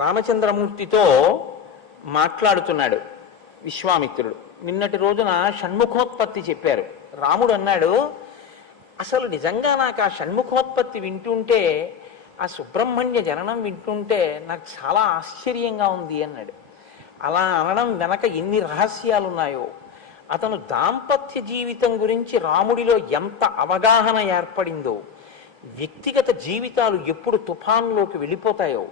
రామచంద్రమూర్తితో మాట్లాడుతున్నాడు విశ్వామిత్రుడు. నిన్నటి రోజున షణ్ముఖోత్పత్తి చెప్పారు. రాముడు అన్నాడు, అసలు నిజంగా నాకు ఆ షణ్ముఖోత్పత్తి వింటుంటే, ఆ సుబ్రహ్మణ్య జననం వింటుంటే నాకు చాలా ఆశ్చర్యంగా ఉంది అన్నాడు. అలా అనడం వెనక ఎన్ని రహస్యాలు ఉన్నాయో, అతను దాంపత్య జీవితం గురించి రాముడిలో ఎంత అవగాహన ఏర్పడిందో, వ్యక్తిగత జీవితాలు ఎప్పుడు తుఫాన్లోకి వెళ్ళిపోతాయో,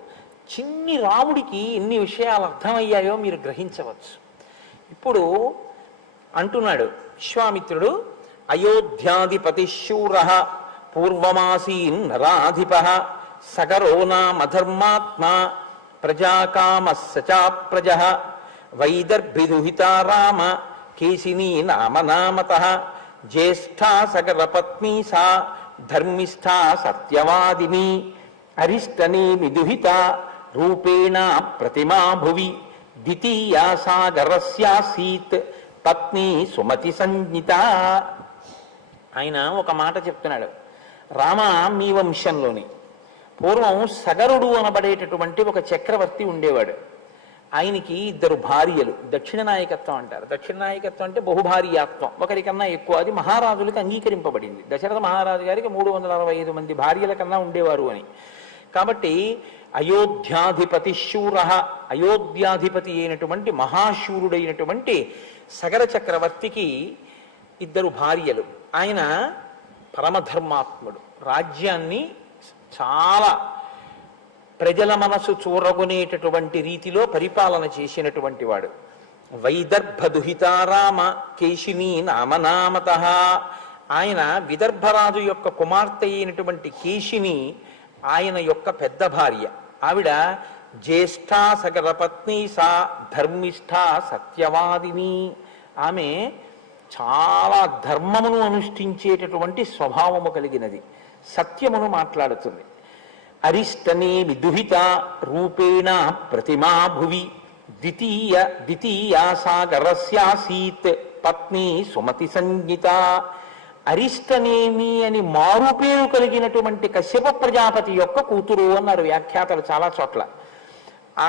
చిన్ని రాముడికి ఎన్ని విషయాలు అర్థమయ్యాయో మీరు గ్రహించవచ్చు. ఇప్పుడు అంటున్నాడు విశ్వామిత్రుడు, అయోధ్యాధిపతి శూర పూర్వమాసీన్ నరాధిప సగరో నామధర్మాత్మ ప్రజాకామ సచా ప్రజ వైదర్భిదుహితా రామ కేశినీ నామనామత జ్యేష్ఠా సగరపత్నీ సా ధర్మిష్ఠా సత్యవాదిని అరిష్టనేమి దుహిత రూపేణ ప్రతిమా భువి ద్వితీయా సాగరస్యాసీత్ పత్ని సుమతి సంజ్ఞిత. ఆయన ఒక మాట చెప్తున్నాడు, రామ మీ వంశంలోని పూర్వం సగరుడు అనబడేటటువంటి ఒక చక్రవర్తి ఉండేవాడు. ఆయనకి 2 భార్యలు. దక్షిణ నాయకత్వం అంటారు. దక్షిణ నాయకత్వం అంటే బహుభార్యాత్వం, ఒకరికన్నా ఎక్కువ. అది మహారాజులకు అంగీకరింపబడింది. దశరథ మహారాజు గారికి 365 మంది భార్యల కన్నా ఉండేవారు అని. కాబట్టి అయోధ్యాధిపతి శూర, అయోధ్యాధిపతి అయినటువంటి మహాశూరుడైనటువంటి సగర చక్రవర్తికి 2 భార్యలు. ఆయన పరమధర్మాత్ముడు. రాజ్యాన్ని చాలా ప్రజల మనసు చూరగొనేటటువంటి రీతిలో పరిపాలన చేసినటువంటి వాడు. వైదర్భదుహితారామ కేశినీ నామనామత. ఆయన విదర్భరాజు యొక్క కుమార్తె అయినటువంటి కేశిని ఆయన యొక్క పెద్ద భార్య. ఆవిడ జ్యేష్ఠా సగరపత్ని సా ధర్మిష్ఠా సత్యవాదిని. ఆమె చాలా ధర్మమును అనుష్ఠించేటటువంటి స్వభావము కలిగినది, సత్యమును మాట్లాడుతుంది. అరిష్టనేమి దుహిత రూపేణ ప్రతిమా భువి ద్వితీయా సాగరస్యాసీత్ పత్ని సుమతి సంజ్ఞిత. అరిష్టనేమి అని మారు పేరు కలిగినటువంటి కశ్యప ప్రజాపతి యొక్క కూతురు అన్నారు వ్యాఖ్యాతలు చాలా చోట్ల. ఆ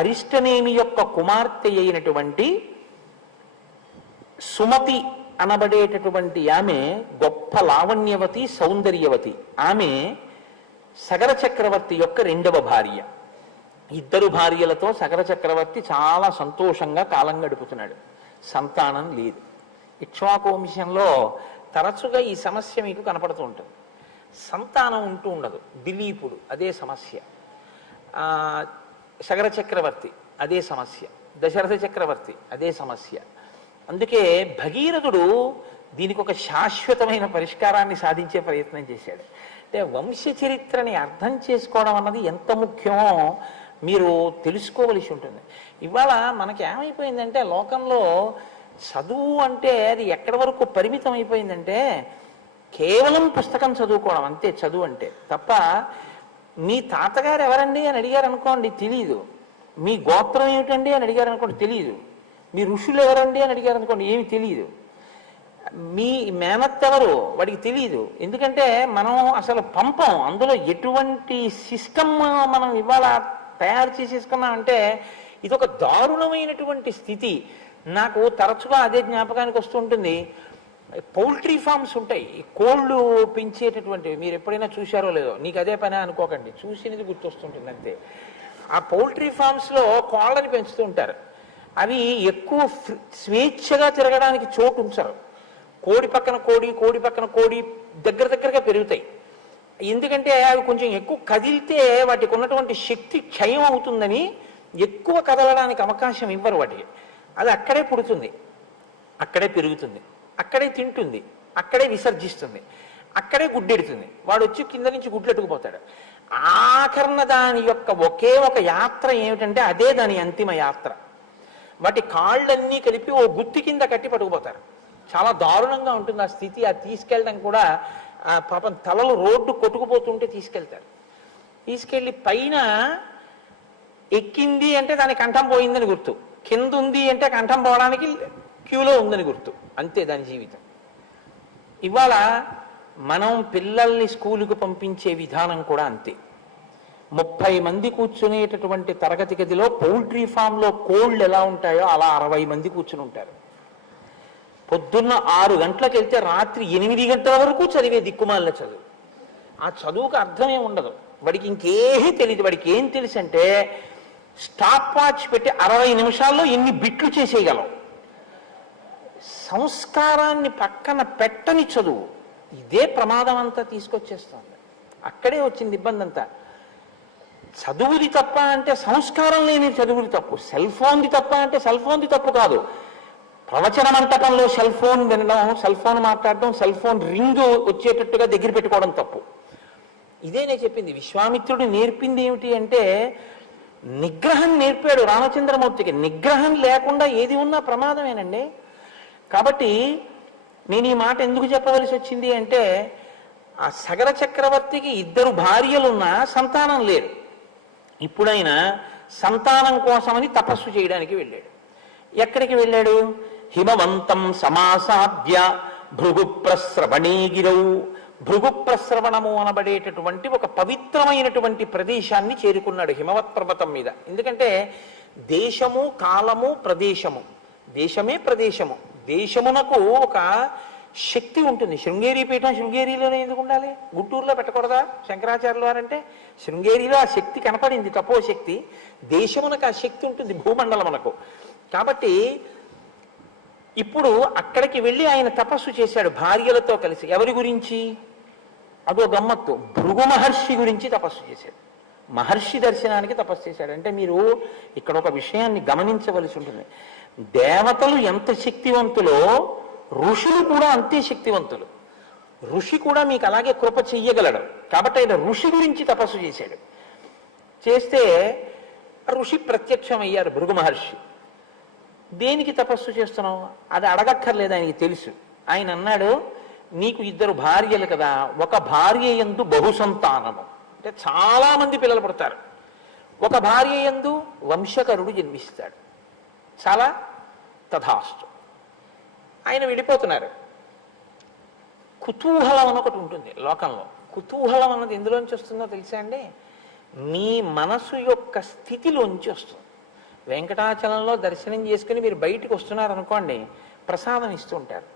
అరిష్టనేమి యొక్క కుమార్తె అయినటువంటి సుమతి అనబడేటటువంటి ఆమె గొప్ప లావణ్యవతి, సౌందర్యవతి. ఆమె సగర చక్రవర్తి యొక్క 2వ భార్య. 2 భార్యలతో సగర చక్రవర్తి చాలా సంతోషంగా కాలం గడుపుతున్నాడు. సంతానం లేదు. ఇక్ష్వాకు వంశంలో తరచుగా ఈ సమస్య మీకు కనపడుతూ ఉంటుంది. సంతానం ఉంటూ ఉండదు. దిలీపుడు అదే సమస్య, సగర చక్రవర్తి అదే సమస్య, దశరథ చక్రవర్తి అదే సమస్య. అందుకే భగీరథుడు దీనికి ఒక శాశ్వతమైన పరిష్కారాన్ని సాధించే ప్రయత్నం చేశాడు. అంటే వంశ చరిత్రని అర్థం చేసుకోవడం అన్నది ఎంత ముఖ్యమో మీరు తెలుసుకోవలసి ఉంటుంది. ఇవాళ మనకి ఏమైపోయిందంటే, లోకంలో చదువు అంటే అది ఎక్కడి వరకు పరిమితం అయిపోయిందంటే, కేవలం పుస్తకం చదువుకోవడం అంతే చదువు అంటే. తప్ప మీ తాతగారు ఎవరండి అని అడిగారు అనుకోండి తెలియదు, మీ గోత్రం ఏమిటండి అని అడిగారు అనుకోండి తెలియదు, మీ ఋషులు ఎవరండి అని అడిగారు అనుకోండి ఏమి తెలియదు, మీ మేనత్ ఎవరు వాడికి తెలియదు. ఎందుకంటే మనం అసలు పంపం. అందులో ఎటువంటి సిస్టమ్ మనం ఇవాళ తయారు చేసేసుకున్నామంటే ఇదొక దారుణమైనటువంటి స్థితి. నాకు తరచుగా అదే జ్ఞాపకానికి వస్తుంటుంది. పౌల్ట్రీ ఫార్మ్స్ ఉంటాయి, కోళ్ళు పెంచేటటువంటివి. మీరు ఎప్పుడైనా చూశారో లేదో, నీకు అదే పని అనుకోకండి, చూసినది గుర్తొస్తుంటుంది అంతే. ఆ పౌల్ట్రీ ఫార్మ్స్లో కోళ్ళని పెంచుతూ ఉంటారు. అవి ఎక్కువ స్వేచ్ఛగా తిరగడానికి చోటు ఉంచరు. కోడి పక్కన కోడి, కోడి పక్కన కోడి దగ్గరగా పెరుగుతాయి. ఎందుకంటే అవి కొంచెం ఎక్కువ కదిలితే వాటికి ఉన్నటువంటి శక్తి క్షయం అవుతుందని ఎక్కువ కదలడానికి అవకాశం ఇవ్వరు వాటికి. అది అక్కడే పుడుతుంది, అక్కడే పెరుగుతుంది, అక్కడే తింటుంది, అక్కడే విసర్జిస్తుంది, అక్కడే గుడ్డెడుతుంది. వాడు వచ్చి కింద నుంచి గుడ్లెట్టుకుపోతాడు. ఆఖరణ దాని యొక్క ఒకే ఒక యాత్ర ఏమిటంటే అదే దాని అంతిమ యాత్ర. వాటి కాళ్ళన్నీ కలిపి ఓ గుత్తి కింద కట్టి పట్టుకుపోతారు. చాలా దారుణంగా ఉంటుంది ఆ స్థితి. అది తీసుకెళ్ళడం కూడా పాపం తలలు రోడ్డు కొట్టుకుపోతుంటే తీసుకెళ్తారు. తీసుకెళ్ళి పైన ఎక్కింది అంటే దాని కంఠం పోయిందని గుర్తు, కింద ఉంది అంటే కంఠం పోవడానికి క్యూలో ఉందని గుర్తు, అంతే దాని జీవితం. ఇవాళ మనం పిల్లల్ని స్కూలుకు పంపించే విధానం కూడా అంతే. 30 మంది కూర్చునేటటువంటి తరగతి గదిలో పౌల్ట్రీ ఫామ్లో కోళ్ళు ఎలా ఉంటాయో అలా 60 మంది కూర్చుని ఉంటారు. పొద్దున్న 6 గంటలకు వెళ్తే రాత్రి 8 గంటల వరకు చదివే దిక్కుమాలిన చదువు. ఆ చదువుకు అర్థమే ఉండదు, వాడికి ఇంకేమీ తెలియదు. వాడికి ఏం తెలుసు అంటే స్టాప్ వాచ్ పెట్టి 60 నిమిషాల్లో ఎన్ని బిట్లు చేసేయగలం. సంస్కారాన్ని పక్కన పెట్టని చదువు, ఇదే ప్రమాదం అంతా తీసుకొచ్చేస్తుంది. అక్కడే వచ్చింది ఇబ్బంది అంతా. చదువుది తప్ప అంటే సంస్కారం లేని చదువుది తప్పు, సెల్ ఫోన్ది తప్ప అంటే సెల్ ఫోన్ది తప్పు కాదు. ప్రవచన మంటపంలో సెల్ ఫోన్ వినడం, సెల్ ఫోన్ మాట్లాడడం, సెల్ ఫోన్ రింగ్ వచ్చేటట్టుగా దగ్గర పెట్టుకోవడం తప్పు. ఇదే నేను చెప్పింది. విశ్వామిత్రుడు నేర్పింది ఏమిటి అంటే నిగ్రహం నేర్పాడు రామచంద్రమూర్తికి. నిగ్రహం లేకుండా ఏది ఉన్నా ప్రమాదమేనండి. కాబట్టి నేను ఈ మాట ఎందుకు చెప్పవలసి వచ్చింది అంటే ఆ సగర చక్రవర్తికి 2 భార్యలున్నా సంతానం లేరు. ఇప్పుడైనా సంతానం కోసమని తపస్సు చేయడానికి వెళ్ళాడు. ఎక్కడికి వెళ్ళాడు? హిమవంతం సమాసాద్య భృగు ప్రస్రవణీగిరౌ. భృగు ప్రస్రవణము అనబడేటటువంటి ఒక పవిత్రమైనటువంటి ప్రదేశాన్ని చేరుకున్నాడు హిమవత్ పర్వతం మీద. ఎందుకంటే దేశము కాలము ప్రదేశము, దేశమే ప్రదేశము, దేశమునకు ఒక శక్తి ఉంటుంది. శృంగేరి పీఠం శృంగేరిలోనే ఎందుకు ఉండాలి? గుంటూరులో పెట్టకూడదా శంకరాచార్యుల వారంటే? శృంగేరిలో ఆ శక్తి కనపడింది, తపోశక్తి. దేశమునకు ఆ శక్తి ఉంటుంది, భూమండలమునకు. కాబట్టి ఇప్పుడు అక్కడికి వెళ్ళి ఆయన తపస్సు చేశాడు భార్యలతో కలిసి. ఎవరి గురించి? అదో గమ్మత్తు, భృగు మహర్షి గురించి తపస్సు చేశాడు. మహర్షి దర్శనానికి తపస్సు చేశాడు. అంటే మీరు ఇక్కడ ఒక విషయాన్ని గమనించవలసి ఉంటుంది. దేవతలు ఎంత శక్తివంతులో ఋషులు కూడా అంతే శక్తివంతులు. ఋషి కూడా మీకు అలాగే కృప చెయ్యగలడు. కాబట్టి ఆయన ఋషి గురించి తపస్సు చేశాడు. చేస్తే ఋషి ప్రత్యక్షమయ్యారు భృగు మహర్షి. దేనికి తపస్సు చేస్తున్నావు అది అడగక్కర్లేదు, ఆయనకి తెలుసు. ఆయన అన్నాడు, నీకు 2 భార్యలు కదా, ఒక భార్య యందు బహుసంతానము, అంటే చాలా మంది పిల్లలు పుడతారు. ఒక భార్య యందు వంశకరుడు జన్మిస్తాడు. చాలా తథాస్తు. ఆయన వెళ్ళిపోతున్నారు. కుతూహలం అని ఒకటి ఉంటుంది లోకంలో. కుతూహలం అన్నది ఎందులోంచి వస్తుందో తెలుసా అండి? మీ మనసు యొక్క స్థితిలోంచి వస్తుంది. వెంకటాచలంలో దర్శనం చేసుకుని మీరు బయటికి వస్తున్నారనుకోండి, ప్రసాదం ఇస్తూ ఉంటారు.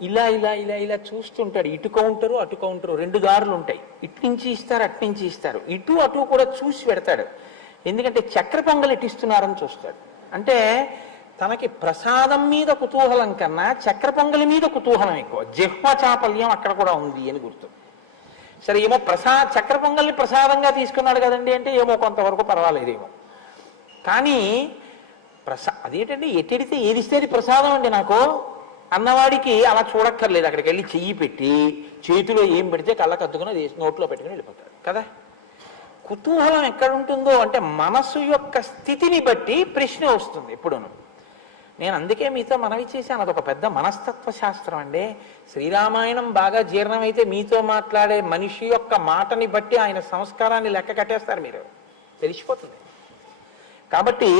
ఇలా ఇలా ఇలా ఇలా చూస్తుంటాడు. ఇటు కౌంటరు అటు కౌంటరు, 2 దారులు ఉంటాయి. ఇటు నుంచి ఇస్తారు, అటు నుంచి ఇస్తారు. ఇటు అటు కూడా చూసి పెడతాడు. ఎందుకంటే చక్ర పొంగలి ఇటిస్తున్నారని చూస్తాడు. అంటే తనకి ప్రసాదం మీద కుతూహలం కన్నా చక్ర పొంగలి మీద కుతూహలం ఎక్కువ. జిహ్వ చాపల్యం అక్కడ కూడా ఉంది అని గుర్తు. సరే, ఏమో చక్ర పొంగల్ని ప్రసాదంగా తీసుకున్నాడు కదండి అంటే ఏమో కొంతవరకు పర్వాలేదేమో. కానీ అదేంటంటే ఎట్టెడితే ఏదిస్తే అది ప్రసాదం అండి నాకు అన్నవాడికి అలా చూడక్కర్లేదు. అక్కడికి వెళ్ళి చెయ్యి పెట్టి చేతిలో ఏం పెడితే కళ్ళకు అద్దుకుని అది నోట్లో పెట్టుకుని వెళ్ళిపోతాడు కదా. కుతూహలం ఎక్కడ ఉంటుందో అంటే మనసు యొక్క స్థితిని బట్టి ప్రశ్న వస్తుంది ఎప్పుడూను. నేను అందుకే మీతో మనవి చేశాను, అదొక పెద్ద మనస్తత్వ శాస్త్రం అండి. శ్రీరామాయణం బాగా జీర్ణమైతే మీతో మాట్లాడే మనిషి యొక్క మాటని బట్టి ఆయన సంస్కారాన్ని లెక్క కట్టేస్తారు, మీరు తెలిసిపోతుంది. కాబట్టి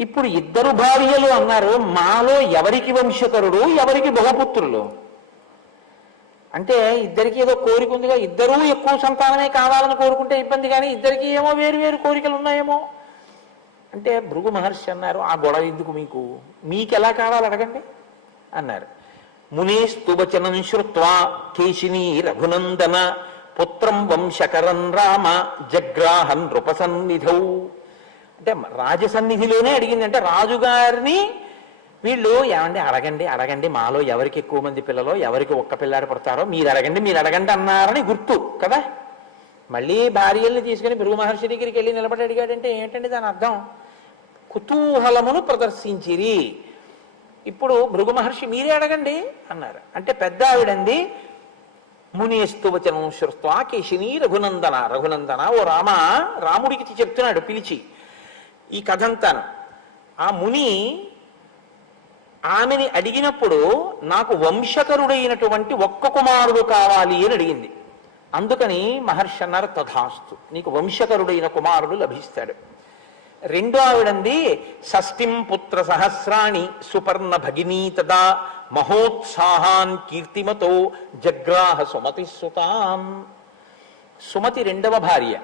ఇప్పుడు 2 భార్యలు అన్నారు. మాలో ఎవరికి వంశకరుడు, ఎవరికి బహుపుత్రులు అంటే ఇద్దరికి ఏదో కోరిక ఉందిగా. 2 ఎక్కువ సంతానమే కావాలని కోరుకుంటే ఇబ్బంది, కానీ ఇద్దరికి ఏమో వేరు వేరు కోరికలు ఉన్నాయేమో అంటే భృగు మహర్షి అన్నారు, ఆ గొడవ ఎందుకు మీకు ఎలా కావాలి అడగండి అన్నారు. మునేస్తువచనం శ్రుత్వా కేశినీ రఘునందన పుత్రం వంశకరం రామ జగ్రాహన్ నృపసన్నిధౌ. అంటే రాజసన్నిధిలోనే అడిగింది. అంటే రాజుగారిని వీళ్ళు ఏమండి అడగండి అడగండి, మాలో ఎవరికి ఎక్కువ మంది పిల్లలో, ఎవరికి ఒక్క పిల్లాడు పడతారో మీరు అడగండి అన్నారని గుర్తు కదా. మళ్ళీ భార్యల్ని తీసుకుని భృగు మహర్షి దగ్గరికి వెళ్ళి నిలబడి అడిగాడంటే ఏంటండి దాని అర్థం? కుతూహలమును ప్రదర్శించిరి. ఇప్పుడు భృగు మహర్షి మీరే అడగండి అన్నారు. అంటే పెద్ద ఆవిడంది, మునేస్తువచనం శ్రుత్వా కేశినీ రఘునందన ఓ రామ, రాముడికి చెప్తున్నాడు పిలిచి ఈ కథంతాను. ఆ ముని ఆమెని అడిగినప్పుడు నాకు వంశకరుడైనటువంటి ఒక్క కుమారుడు కావాలి అని అడిగింది. అందుకని మహర్షి అన్నారు, తథాస్తు, నీకు వంశకరుడైన కుమారుడు లభిస్తాడు. 2వ ఆవిడంది, షష్ఠిం పుత్ర సహస్రాణి సుపర్ణ భగినీ తదా మహోత్సాహాన్ కీర్తిమతో జగ్రాహ సుమతి సుతాం. సుమతి రెండవ భార్య.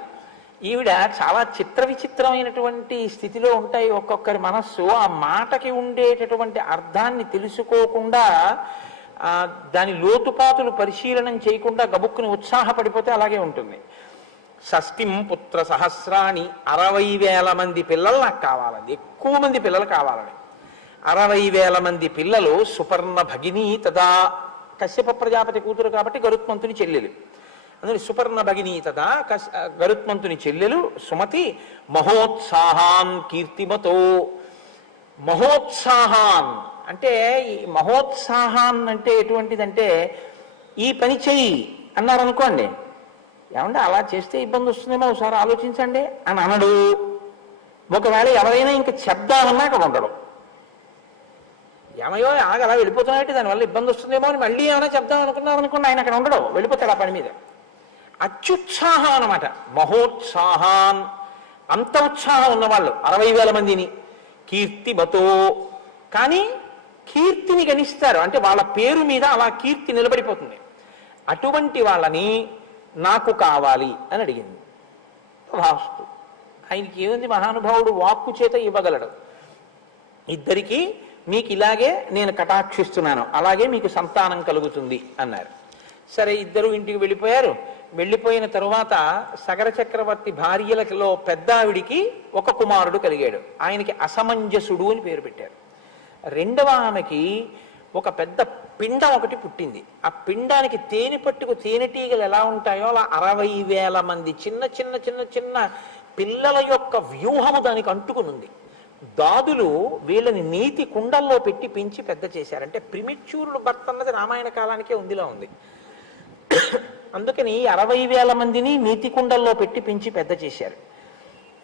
ఈవిడ చాలా చిత్ర విచిత్రమైనటువంటి స్థితిలో ఉంటాయి ఒక్కొక్కరి మనస్సు. ఆ మాటకి ఉండేటటువంటి అర్థాన్ని తెలుసుకోకుండా, దాని లోతుపాతులు పరిశీలనం చేయకుండా గబుక్కుని ఉత్సాహపడిపోతే అలాగే ఉంటుంది. షష్ఠిం పుత్ర సహస్రాణి, 60,000 మంది పిల్లలు నాకు కావాలని, ఎక్కువ మంది పిల్లలు కావాలని. 60,000 మంది పిల్లలు. సుపర్ణ భగిని తదా, కశ్యప ప్రజాపతి కూతురు కాబట్టి గరుత్మంతుని చెల్లెలు. అందులో సుపర్ణ భగిని తదా గరుత్మంతుని చెల్లెలు సుమతి. మహోత్సాహాన్ కీర్తిమతో. మహోత్సాహాన్ అంటే, ఈ మహోత్సాహాన్ అంటే ఎటువంటిదంటే, ఈ పని చెయ్యి అన్నారనుకోండి, ఏమంటే అలా చేస్తే ఇబ్బంది వస్తుందేమో ఒకసారి ఆలోచించండి అని అనడు. ఒకవేళ ఎవరైనా ఇంకా చెప్దామన్నా అక్కడ ఉండడు. ఏమయ్యో ఆగ అలా వెళ్ళిపోతున్నాయంటే దానివల్ల ఇబ్బంది వస్తుందేమో అని మళ్ళీ ఏమైనా చెప్దాం అనుకున్నారనుకోండి, ఆయన అక్కడ ఉండడు, వెళ్ళిపోతాడు ఆ పని మీద. అత్యుత్సాహం అన్నమాట. మహోత్సాహాన్, అంత ఉత్సాహం ఉన్నవాళ్ళు 60,000 మందిని. కీర్తిమతో, కానీ కీర్తిని గణిస్తారు, అంటే వాళ్ళ పేరు మీద అలా కీర్తి నిలబడిపోతుంది. అటువంటి వాళ్ళని నాకు కావాలి అని అడిగింది. వాస్తు ఆయనకి ఏముంది, మహానుభావుడు వాక్కు చేత ఇవ్వగలడు. ఇద్దరికి మీకు ఇలాగే నేను కటాక్షిస్తున్నాను, అలాగే మీకు సంతానం కలుగుతుంది అన్నారు. సరే, ఇద్దరు ఇంటికి వెళ్ళిపోయారు. వెళ్ళిపోయిన తరువాత సగర చక్రవర్తి భార్యలలో పెద్ద ఆవిడికి ఒక కుమారుడు కలిగాడు. ఆయనకి అసమంజసుడు అని పేరు పెట్టారు. రెండవ ఆమెకి ఒక పెద్ద పిండం ఒకటి పుట్టింది. ఆ పిండానికి తేనె పట్టుకు తేనెటీగలు ఎలా ఉంటాయో అలా 60,000 మంది చిన్న చిన్న చిన్న చిన్న పిల్లల యొక్క వ్యూహము దానికి అంటుకునుంది. దాదులు వీళ్ళని నీతి కుండల్లో పెట్టి పెంచి పెద్ద చేశారంటే ప్రిమిచ్యూరుడు భర్త అన్నది రామాయణ కాలానికే ఉందిలా ఉంది. అందుకని 60,000 మందిని నీతి కుండల్లో పెట్టి పెంచి పెద్ద చేశారు.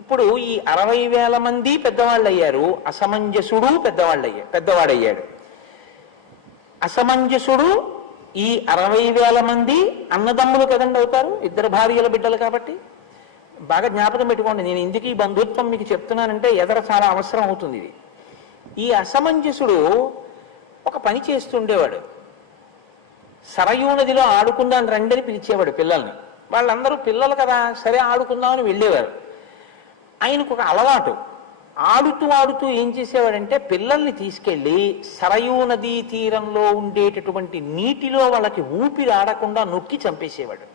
ఇప్పుడు ఈ 60,000 మంది పెద్దవాళ్ళు అయ్యారు. అసమంజసుడు పెద్దవాడయ్యాడు. అసమంజసుడు ఈ 60,000 మంది అన్నదమ్ములు కదండి అవుతారు, ఇద్దరు భార్యల బిడ్డలు కాబట్టి. బాగా జ్ఞాపకం పెట్టుకోండి, నేను ఎందుకు ఈ బంధుత్వం మీకు చెప్తున్నానంటే ఎదర చాలా అవసరం అవుతుంది ఇది. ఈ అసమంజసుడు ఒక పని చేస్తుండేవాడు. సరయూ నదిలో ఆడుకుందాం రండి అని పిలిచేవాడు పిల్లల్ని. వాళ్ళందరూ పిల్లలు కదా, సరే ఆడుకుందామని వెళ్ళేవారు. ఆయనకు ఒక అలవాటు, ఆడుతూ ఏం చేసేవాడంటే పిల్లల్ని తీసుకెళ్ళి సరయూ నదీ తీరంలో ఉండేటటువంటి నీటిలో వాళ్ళకి ఊపిరి ఆడకుండా నొక్కి చంపేసేవాడు.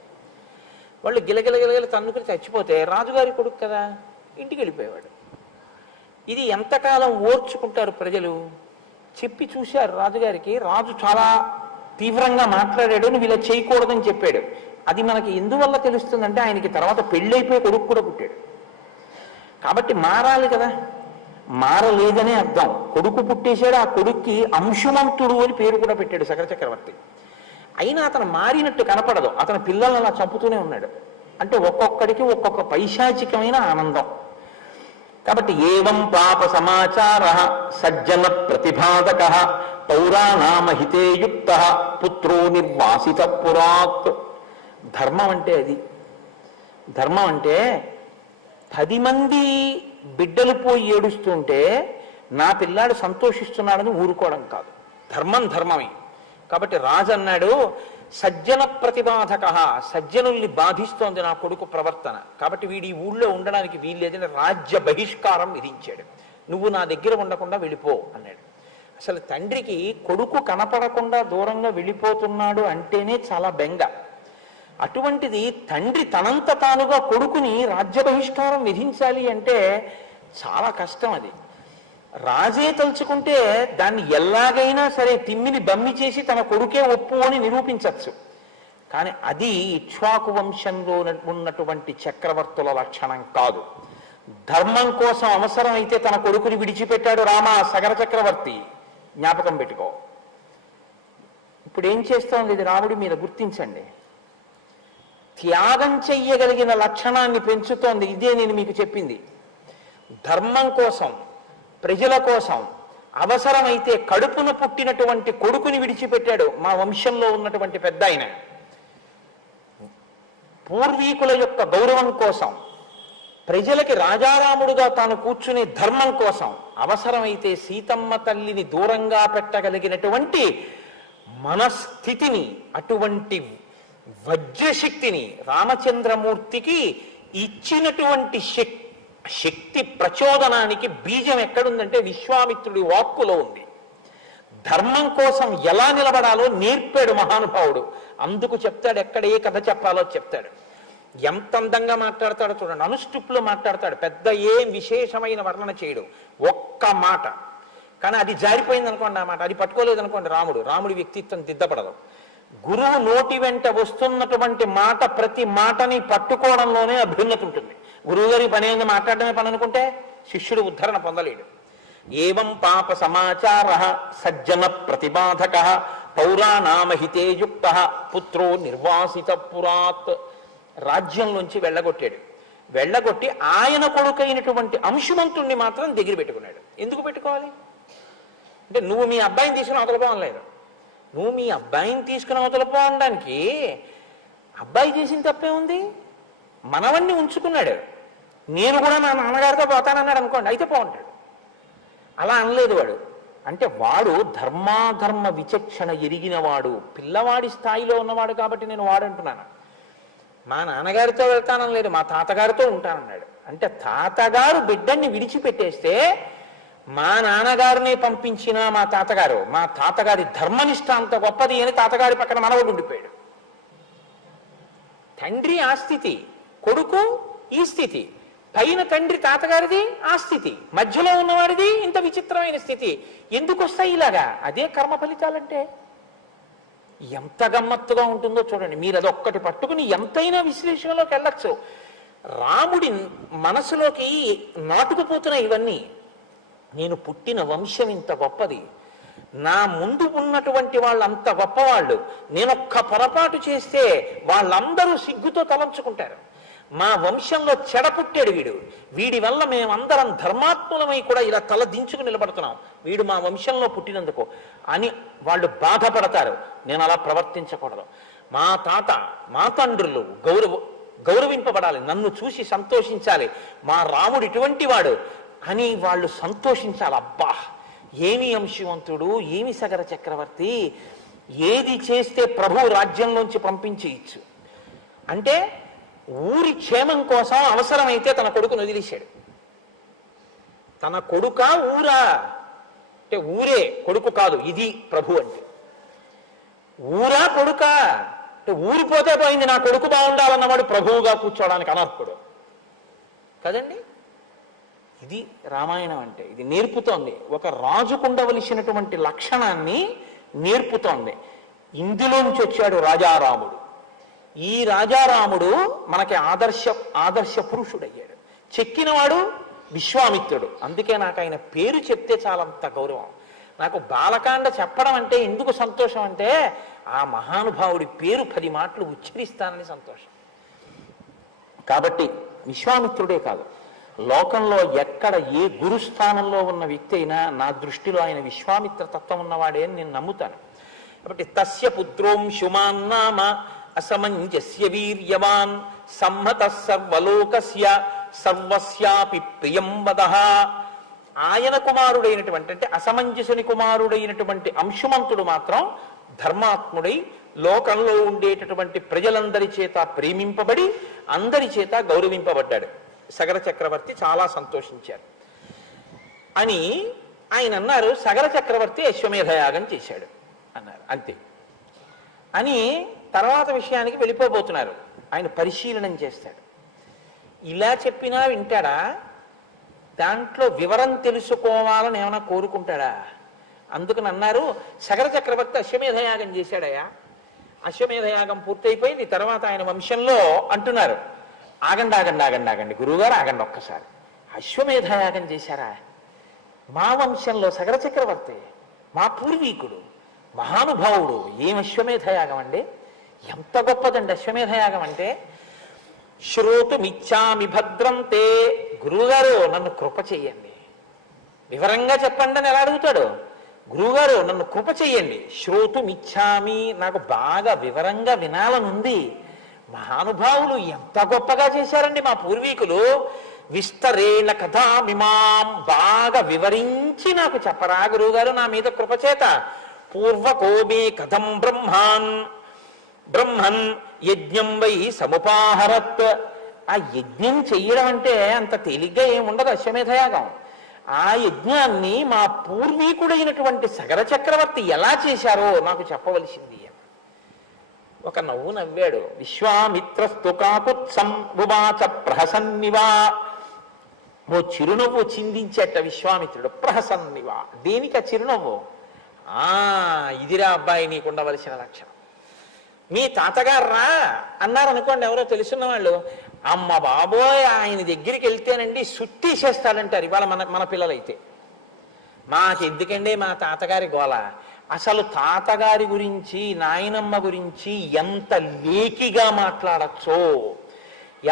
వాళ్ళు గిలగిల తన్నుకుని చచ్చిపోతే రాజుగారి కొడుకు కదా, ఇంటికి వెళ్ళిపోయేవాడు. ఇది ఎంతకాలం ఓర్చుకుంటారు ప్రజలు? చెప్పి చూశారు రాజుగారికి. రాజు చాలా తీవ్రంగా మాట్లాడాడు, నువ్వు ఇలా చేయకూడదని చెప్పాడు. అది మనకి ఎందువల్ల తెలుస్తుందంటే ఆయనకి తర్వాత పెళ్ళైపోయి కొడుకు కూడా పుట్టాడు కాబట్టి మారాలి కదా. మారలేదనే అర్థం. కొడుకు పుట్టేశాడు, ఆ కొడుక్కి అంశుమంతుడు అని పేరు కూడా పెట్టాడు సగర చక్రవర్తి. అయినా అతను మారినట్టు కనపడదు, అతని పిల్లలను అలా చంపుతూనే ఉన్నాడు. అంటే ఒక్కొక్కడికి ఒక్కొక్క పైశాచికమైన ఆనందం. కాబట్టి ఏవం పాప సమాచార సజ్జన ప్రతిపాదక పౌరాణామహితే యుక్త పుత్రో నిర్వాసిత పురాత్. ధర్మం అంటే అది. ధర్మం అంటే 10 మంది బిడ్డలు పోయి ఏడుస్తుంటే నా పిల్లాడు సంతోషిస్తున్నాడని ఊరుకోవడం కాదు. ధర్మం ధర్మమే. కాబట్టి రాజు అన్నాడు, సజ్జన ప్రతిబాధక, సజ్జనుల్ని బాధిస్తోంది నా కొడుకు ప్రవర్తన, కాబట్టి వీడి ఊళ్ళో ఉండడానికి వీల్లేదని రాజ్య బహిష్కారం విధించాడు. నువ్వు నా దగ్గర ఉండకుండా వెళ్ళిపో అన్నాడు. అసలు తండ్రికి కొడుకు కనపడకుండా దూరంగా వెళ్ళిపోతున్నాడు అంటేనే చాలా బెంగ. అటువంటిది తండ్రి తనంత తానుగా కొడుకుని రాజ్య బహిష్కారం విధించాలి అంటే చాలా కష్టం. అది రాజే తలుచుకుంటే దాన్ని ఎలాగైనా సరే తిమ్మిని బమ్మి చేసి తన కొడుకే ఒప్పు అని నిరూపించవచ్చు. కానీ అది ఇక్ష్వాకు వంశంలో ఉన్నటువంటి చక్రవర్తుల లక్షణం కాదు. ధర్మం కోసం అవసరమైతే తన కొడుకుని విడిచిపెట్టాడు సగర చక్రవర్తి. జ్ఞాపకం పెట్టుకో. ఇప్పుడు ఏం చేస్తోంది ఇది రాముడి మీద గుర్తించండి. త్యాగం చెయ్యగలిగిన లక్షణాన్ని పెంచుతోంది. ఇదే నేను మీకు చెప్పింది. ధర్మం కోసం, ప్రజల కోసం అవసరమైతే కడుపున పుట్టినటువంటి కొడుకుని విడిచిపెట్టాడు మా వంశంలో ఉన్నటువంటి పెద్ద ఆయన. పూర్వీకుల యొక్క గౌరవం కోసం, ప్రజలకి రాజారాముడుగా తాను కూర్చునే ధర్మం కోసం అవసరమైతే సీతమ్మ తల్లిని దూరంగా పెట్టగలిగినటువంటి మనస్థితిని, అటువంటి వజ్రశక్తిని రామచంద్రమూర్తికి ఇచ్చినటువంటి శక్తి ప్రచోదనానికి బీజం ఎక్కడుందంటే విశ్వామిత్రుడి వాక్కులో ఉంది. ధర్మం కోసం ఎలా నిలబడాలో నేర్పాడు మహానుభావుడు. అందుకు చెప్తాడు, ఎక్కడ ఏ కథ చెప్పాలో చెప్తాడు. ఎంత అందంగా మాట్లాడతాడో చూడండి. అనుష్టుప్లో మాట్లాడతాడు, పెద్ద ఏం విశేషమైన వర్ణన చేయడు, ఒక్క మాట. కానీ అది జారిపోయింది అనుకోండి, ఆ మాట అది పట్టుకోలేదు అనుకోండి, రాముడి వ్యక్తిత్వం దిద్దపడదు. గురువు నోటి వెంట వస్తున్నటువంటి మాట, ప్రతి మాటని పట్టుకోవడంలోనే అభ్యున్నతి ఉంటుంది. గురువు గారి పని ఏంది, మాట్లాడడమే పని అనుకుంటే శిష్యుడు ఉద్ధరణ పొందలేడు. ఏవం పాప సమాచార సజ్జన ప్రతిబాధక పౌరాణామహితే యుక్త పుత్రో నిర్వాసిత పురాత్. రాజ్యంలోంచి వెళ్ళగొట్టి ఆయన కొడుకైనటువంటి అంశుమంతుణ్ణి మాత్రం దగ్గర పెట్టుకున్నాడు. ఎందుకు పెట్టుకోవాలి అంటే, నువ్వు మీ అబ్బాయిని తీసుకుని అవతలపోవడం లేదు. నువ్వు మీ అబ్బాయిని తీసుకుని అవతలపోవడానికి అబ్బాయి చేసిన తప్పే ఉంది. మనవణ్ణి ఉంచుకున్నాడు. నేను కూడా నా నాన్నగారితో పోతానన్నాడు అనుకోండి, అయితే బాగుంటాడు. అలా అనలేదు వాడు. అంటే వాడు ధర్మాధర్మ విచక్షణ ఎరిగినవాడు, పిల్లవాడి స్థాయిలో ఉన్నవాడు. కాబట్టి నేను వాడంటున్నాను. మా నాన్నగారితో వెళ్తానని లేదు, మా తాతగారితో ఉంటానన్నాడు. అంటే తాతగారు బిడ్డని విడిచిపెట్టేస్తే మా నాన్నగారిని పంపించిన మా తాతగారి ధర్మనిష్ట అంత గొప్పది అని తాతగారి పక్కన మనవడు ఉండిపోయాడు. తండ్రి ఆ స్థితి, కొడుకు ఈ స్థితి, పైన తండ్రి తాతగారిది ఆ స్థితి, మధ్యలో ఉన్నవాడిది ఇంత విచిత్రమైన స్థితి. ఎందుకు వస్తాయి ఇలాగా? అదే కర్మ ఫలితాలంటే. ఎంత గమ్మత్తుగా ఉంటుందో చూడండి. మీరు అదొక్కటి పట్టుకుని ఎంతైనా విశ్లేషణలోకి వెళ్ళచ్చు. రాముడి మనసులోకి నాటుకుపోతున్నాయి ఇవన్నీ. నేను పుట్టిన వంశం ఇంత గొప్పది, నా ముందు ఉన్నటువంటి వాళ్ళంత గొప్పవాళ్ళు, నేనొక్క పొరపాటు చేస్తే వాళ్ళందరూ సిగ్గుతో తలంచుకుంటారు. మా వంశంలో చెడ పుట్టాడు వీడి వల్ల మేమందరం ధర్మాత్ములమై కూడా ఇలా తల దించుకు నిలబడుతున్నాం, వీడు మా వంశంలో పుట్టినందుకు అని వాళ్ళు బాధపడతారు. నేను అలా ప్రవర్తించకూడదు. మా తండ్రులు గౌరవింపబడాలి, నన్ను చూసి సంతోషించాలి, మా రాముడు ఇటువంటి వాడు అని వాళ్ళు సంతోషించాలి. అబ్బా, ఏమి అంశవంతుడు, ఏమి సగర చక్రవర్తి, ఏది చేస్తే ప్రభు రాజ్యంలోంచి పంపించేయచ్చు అంటే ఊరి క్షేమం కోసం అవసరమైతే తన కొడుకును వదిలేశాడు. తన కొడుక ఊరా అంటే ఊరే కొడుకు కాదు, ఇది ప్రభు అంటే. ఊరా కొడుక అంటే ఊరిపోతే పోయింది, నా కొడుకు బాగుండాలన్నవాడు ప్రభువుగా కూర్చోవడానికి అనర్హుడు కదండి. ఇది రామాయణం అంటే. ఇది నేర్పుతోంది, ఒక రాజుకు ఉండవలసినటువంటి లక్షణాన్ని నేర్పుతోంది. ఇందులోంచి వచ్చాడు రాజారాముడు. ఈ రాజారాముడు మనకి ఆదర్శ పురుషుడయ్యాడు. చెక్కినవాడు విశ్వామిత్రుడు. అందుకే నాకు ఆయన పేరు చెప్తే చాలంత గౌరవం. నాకు బాలకాండ చెప్పడం అంటే ఎందుకు సంతోషం అంటే, ఆ మహానుభావుడి పేరు 10 మాటలు ఉచ్చరిస్తానని సంతోషం. కాబట్టి విశ్వామిత్రుడే కాదు, లోకంలో ఎక్కడ ఏ గురుస్థానంలో ఉన్న వ్యక్తి అయినా నా దృష్టిలో ఆయన విశ్వామిత్ర తత్వం ఉన్నవాడే అని నేను నమ్ముతాను. కాబట్టి తస్య పుత్రోంశుమాన్ నామ అసమంజస్య వీర్యవాన్ సమ్మత సర్వలోకస్య సర్వస్యాపి ప్రియం వదః. ఆయన కుమారుడైనటువంటి అంటే అసమంజసుని కుమారుడైనటువంటి అంశుమంతుడు మాత్రం ధర్మాత్ముడై లోకంలో ఉండేటటువంటి ప్రజలందరి చేత ప్రేమింపబడి అందరి చేత గౌరవింపబడ్డాడు. సగర చక్రవర్తి చాలా సంతోషించారు అని ఆయన అన్నారు. సగర చక్రవర్తి అశ్వమేధయాగం చేశాడు అన్నారు, అంతే అని. తర్వాత విషయానికి వెళ్ళిపోబోతున్నారు. ఆయన పరిశీలనం చేస్తాడు. ఇలా చెప్పినా వింటాడా? దాంట్లో వివరం తెలుసుకోవాలని ఏమైనా కోరుకుంటాడా? అందుకని అన్నారు, సగర చక్రవర్తి అశ్వమేధయాగం చేశాడయా. అశ్వమేధయాగం పూర్తయిపోయింది. తర్వాత ఆయన వంశంలో అంటున్నారు, ఆగండి గురువుగారు ఆగండి ఒక్కసారి. అశ్వమేధయాగం చేశారా? మా వంశంలో సగర చక్రవర్తి, మా పూర్వీకుడు, మహానుభావుడు. ఏం అశ్వమేధయాగం అండి, ఎంత గొప్పదండి అశ్వమేధయాగం అంటే. శ్రోతుమిచ్చామి భద్రంతే. గురువుగారు నన్ను కృప చెయ్యండి, వివరంగా చెప్పండి అని ఎలా అడుగుతాడు. గురువుగారు నన్ను కృప చెయ్యండి. శ్రోతుమిచ్చామి, నాకు బాగా వివరంగా వినాలనుంది. మహానుభావులు ఎంత గొప్పగా చేశారండి మా పూర్వీకులు. విస్తరేణ కథామిమాం, బాగా వివరించి నాకు చెప్పరా గురువుగారు నా మీద కృపచేత. పూర్వకోమే కథం బ్రహ్మాన్, బ్రహ్మన్ యజ్ఞం వై సముపాహరత్. ఆ యజ్ఞం చెయ్యడం అంటే అంత తేలిగ్గా ఏముండదు అశ్వమేధయాగం. ఆ యజ్ఞాన్ని మా పూర్వీకుడైనటువంటి సగర చక్రవర్తి ఎలా చేశారో నాకు చెప్పవలసింది. ఒక నవ్వు నవ్వాడు. విశ్వామిత్రస్తు కాకుత్సంవాచ ప్రహసన్నివా. ఓ చిరునవ్వు చిందించేట విశ్వామిత్రుడు. ప్రహసన్నివా, దేనికి ఆ చిరునవ్వు? ఇదిరా అబ్బాయి నీకుండవలసిన లక్షణం. మీ తాతగారా అన్నారు అనుకోండి ఎవరో తెలుసున్న వాళ్ళు, అమ్మ బాబోయ్ ఆయన దగ్గరికి వెళ్తేనండి సుత్తీసేస్తాడంటారు ఇవాళ మన పిల్లలైతే. మాకెందుకండి మా తాతగారి గోల. అసలు తాతగారి గురించి నాయనమ్మ గురించి ఎంత లేకిగా మాట్లాడచ్చో,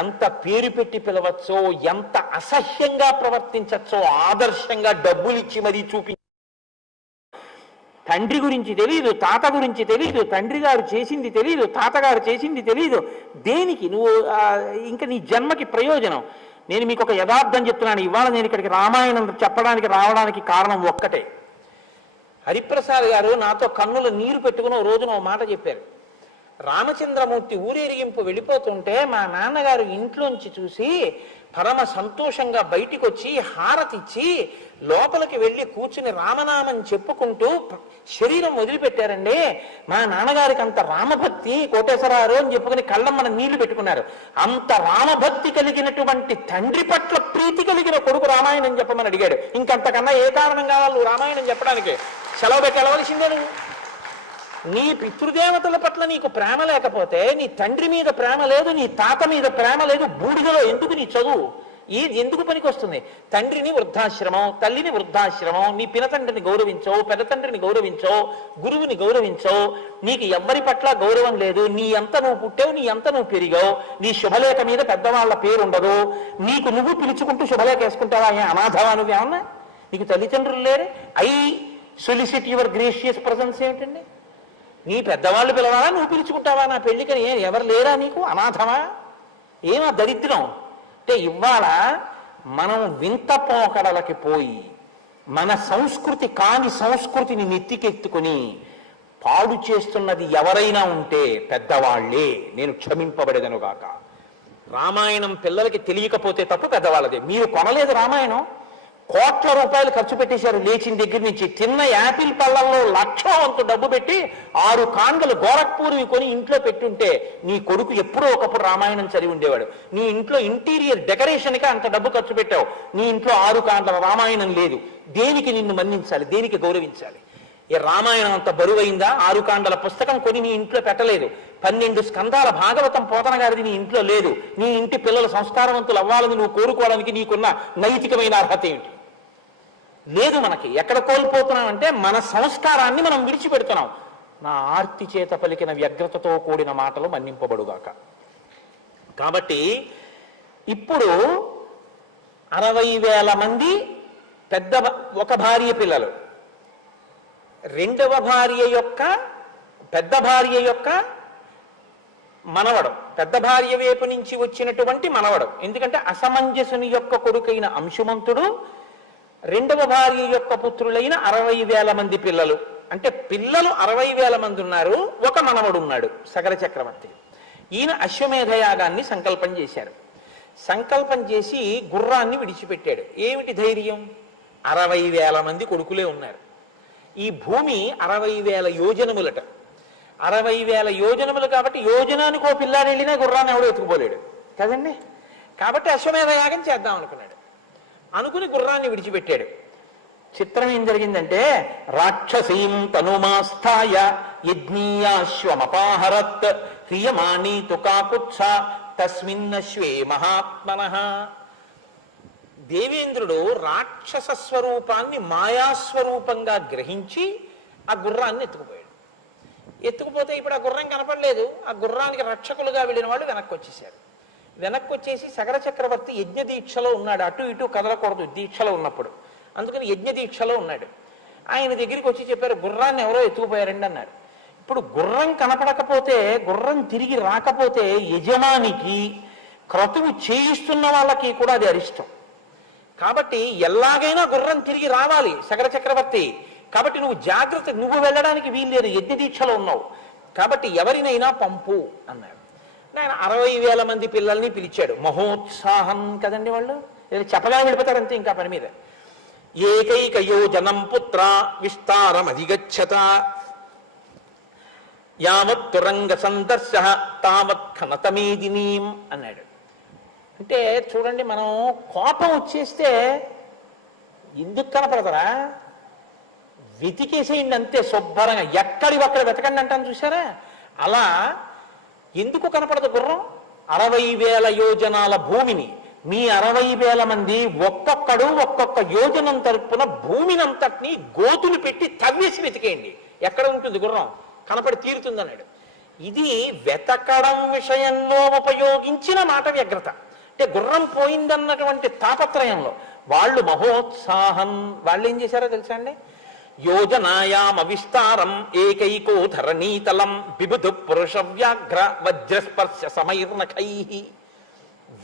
ఎంత పేరు పెట్టి పిలవచ్చో, ఎంత అసహ్యంగా ప్రవర్తించచ్చో ఆదర్శంగా డబ్బులు ఇచ్చి మరీ చూపి. తండ్రి గురించి తెలియదు, తాత గురించి తెలియదు, తండ్రి గారు చేసింది తెలియదు, తాతగారు చేసింది తెలియదు. దేనికి నువ్వు ఇంకా నీ జన్మకి ప్రయోజనం? నేను మీకు ఒక యథార్థం చెప్తున్నాను. ఇవాళ నేను ఇక్కడికి రామాయణం చెప్పడానికి రావడానికి కారణం ఒక్కటే. హరిప్రసాద్ గారు నాతో కన్నుల నీరు పెట్టుకుని ఓ రోజున ఓ మాట చెప్పారు. రామచంద్రమూర్తి ఊరేగింపు వెళ్ళిపోతుంటే మా నాన్నగారు ఇంట్లోంచి చూసి పరమ సంతోషంగా బయటికి వచ్చి హారతిచ్చి లోపలికి వెళ్ళి కూర్చుని రామనామం చెప్పుకుంటూ శరీరం వదిలిపెట్టారండి. మా నాన్నగారికి అంత రామభక్తి, కోటేశ్వరారు అని చెప్పుకుని కళ్ళమ్మన నీళ్లు పెట్టుకున్నారు. అంత రామభక్తి కలిగినటువంటి తండ్రి పట్ల ప్రీతి కలిగిన కొడుకు రామాయణం చెప్పమని అడిగాడు. ఇంకంతకన్నా ఏ కారణం కావాలి రామాయణం చెప్పడానికి? సెలవు పెట్టి వెళ్ళవలసిందే. నువ్వు నీ పితృదేవతల పట్ల నీకు ప్రేమ లేకపోతే, నీ తండ్రి మీద ప్రేమ లేదు, నీ తాత మీద ప్రేమ లేదు, బూడిదలో ఎందుకు నీ చదువు? ఎందుకు పనికి వస్తుంది? తండ్రిని వృద్ధాశ్రమం, తల్లిని వృద్ధాశ్రమం, నీ పినతండ్రిని గౌరవించో, పెద్ద తండ్రిని గౌరవించో, గురువుని గౌరవించో. నీకు ఎవ్వరి పట్ల గౌరవం లేదు. నీ అంత నువ్వు పుట్టావు, నీ అంత నువ్వు పెరిగావు. నీ శుభలేఖ మీద పెద్దవాళ్ల పేరు ఉండదు. నీకు నువ్వు పిలుచుకుంటూ శుభలేఖ వేసుకుంటావా? అనాథవా నువ్వేమన్నా? నీకు తల్లిదండ్రులు లేరే? I solicit your gracious presence ఏమిటండి? నీ పెద్దవాళ్ళు పిలవాలా, నువ్వు పిలుచుకుంటావా? నా పెళ్లికని ఎవరు లేరా నీకు? అనాథమా? ఏమా దరిద్రం అంటే ఇవాళ మనం వింత పోకడలకి పోయి మన సంస్కృతి కాని సంస్కృతిని నెత్తికెత్తుకుని పాడు చేస్తున్నది ఎవరైనా ఉంటే పెద్దవాళ్లే. నేను క్షమింపబడేదనుగాక. రామాయణం పిల్లలకి తెలియకపోతే తప్పు పెద్దవాళ్ళదే. మీరు కొనలేదు రామాయణం, కోట్ల రూపాయలు ఖర్చు పెట్టేశారు. లేచిన దగ్గర నుంచి తిన్న యాపిల్ పళ్ళల్లో లక్షవంతు డబ్బు పెట్టి 6 కాండలు గోరఖ్పూర్వి కొని ఇంట్లో పెట్టుంటే నీ కొడుకు ఎప్పుడో ఒకప్పుడు రామాయణం చదివి ఉండేవాడు. నీ ఇంట్లో ఇంటీరియర్ డెకరేషన్కి అంత డబ్బు ఖర్చు పెట్టావు, నీ ఇంట్లో 6 కాండల రామాయణం లేదు. దేనికి నిన్ను మన్నించాలి? దేనికి గౌరవించాలి? ఈ రామాయణం అంత బరువైందా? 6 కాండల పుస్తకం కొని నీ ఇంట్లో పెట్టలేదు. 12 స్కందాల భాగవతం పోతన గారిది నీ ఇంట్లో లేదు. నీ ఇంటి పిల్లలు సంస్కారవంతులు అవ్వాలని నువ్వు కోరుకోవడానికి నీకున్న నైతికమైన అర్హత ఏమిటి? లేదు. మనకి ఎక్కడ కోల్పోతున్నాం అంటే మన సంస్కారాన్ని మనం విడిచిపెడుతున్నాం. నా ఆర్తి చేత పలికిన వ్యగ్రతతో కూడిన మాటలు మన్నింపబడుగాక. కాబట్టి ఇప్పుడు 60,000 మంది ఒక భార్య పిల్లలు, రెండవ భార్య యొక్క పెద్ద భార్య యొక్క మనవడం, పెద్ద భార్య వైపు నుంచి వచ్చినటువంటి మనవడం. ఎందుకంటే అసమంజసుని యొక్క కొడుకైన అంశుమంతుడు, రెండవ భార్య యొక్క పుత్రులైన 60,000 మంది పిల్లలు. అంటే పిల్లలు 60,000 మంది ఉన్నారు. ఒక మనవడు ఉన్నాడు సగర చక్రవర్తి. ఈయన అశ్వమేధయాగాన్ని సంకల్పం చేశారు. సంకల్పం చేసి గుర్రాన్ని విడిచిపెట్టాడు. ఏమిటి ధైర్యం? 60,000 మంది కొడుకులే ఉన్నారు. ఈ భూమి 60,000 యోజనములట. 60,000 యోజనములు కాబట్టి యోజనానికి ఓ పిల్లాడు వెళ్ళినా గుర్రాన్ని ఎవడో ఎత్తుకుపోలేడు కదండి. కాబట్టి అశ్వమేధయాగం చేద్దాం అనుకున్నాడు. అనుకుని గుర్రాన్ని విడిచిపెట్టాడు. చిత్రం ఏం జరిగిందంటే, రాక్షసీం తనుమాస్థాయ యజ్ఞీయాశ్వమపాహరత్ హ్రియమాణీ తుకాకుత్స తస్మిన్నశ్వే మహాత్మనః. దేవేంద్రుడు రాక్షస స్వరూపాన్ని మాయాస్వరూపంగా గ్రహించి ఆ గుర్రాన్ని ఎత్తుకుపోయాడు. ఎత్తుకుపోతే ఇప్పుడు ఆ గుర్రం కనపడలేదు. ఆ గుర్రానికి రక్షకులుగా వెళ్ళిన వాళ్ళు వెనక్కి వచ్చేసారు. వెనక్కి వచ్చేసి సగర చక్రవర్తి యజ్ఞ దీక్షలో ఉన్నాడు. అటు ఇటు కదలకూడదు దీక్షలో ఉన్నప్పుడు, అందుకని యజ్ఞ దీక్షలో ఉన్నాడు. ఆయన దగ్గరికి వచ్చి చెప్పారు, గుర్రాన్ని ఎవరో ఎత్తుకుపోయారండి అన్నారు. ఇప్పుడు గుర్రం కనపడకపోతే, గుర్రం తిరిగి రాకపోతే యజమానికి క్రతువు చేయిస్తున్న వాళ్ళకి కూడా అది అరిష్టం. కాబట్టి ఎలాగైనా గుర్రం తిరిగి రావాలి సగర చక్రవర్తి. కాబట్టి నువ్వు జాగ్రత్త, నువ్వు వెళ్ళడానికి వీల్లేదు, యజ్ఞ దీక్షలో ఉన్నావు. కాబట్టి ఎవరినైనా పంపు అన్నాడు. ఆయన 60,000 మంది పిల్లల్ని పిలిచాడు. మహోత్సాహం కదండి వాళ్ళు, చెప్పగా వెళ్ళిపోతారు అంతే ఇంకా పని మీద. ఏకైక యోజనం పుత్ర విస్తారమధిగచ్చత యావత్తు రంగ సందర్శ తావత్ ఖనతమేదినీం అన్నాడు. అంటే చూడండి, మనం కోపం వచ్చేస్తే ఎందుకు కనపడతారా, వెతికేసేయండి అంతే శుభ్రంగా, ఎక్కడి ఒక్కడ వెతకండి అంటాను చూసారా, అలా ఎందుకు కనపడదు గుర్రం? 60,000 యోజనాల భూమిని, మీ 60,000 మంది ఒక్కొక్కడు ఒక్కొక్క యోజనం తరపున భూమినంతటినీ గోతులు పెట్టి తవ్వేసి వెతికేయండి, ఎక్కడ ఉంటుంది గుర్రం, కనపడి తీరుతుంది అన్నాడు. ఇది వెతకడం విషయంలో ఉపయోగించిన మాట వ్యగ్రత. అంటే గుర్రం పోయిందన్నటువంటి తాపత్రయంలో వాళ్ళు మహోత్సాహం, వాళ్ళు ఏం చేశారో తెలుసా అండి? యోజనాయామ విస్తారం ఏకైకో ధరణీతలం బిబుధు పురుష వ్యాఘ్ర వజ్రస్పర్శ సమైర్నఖై.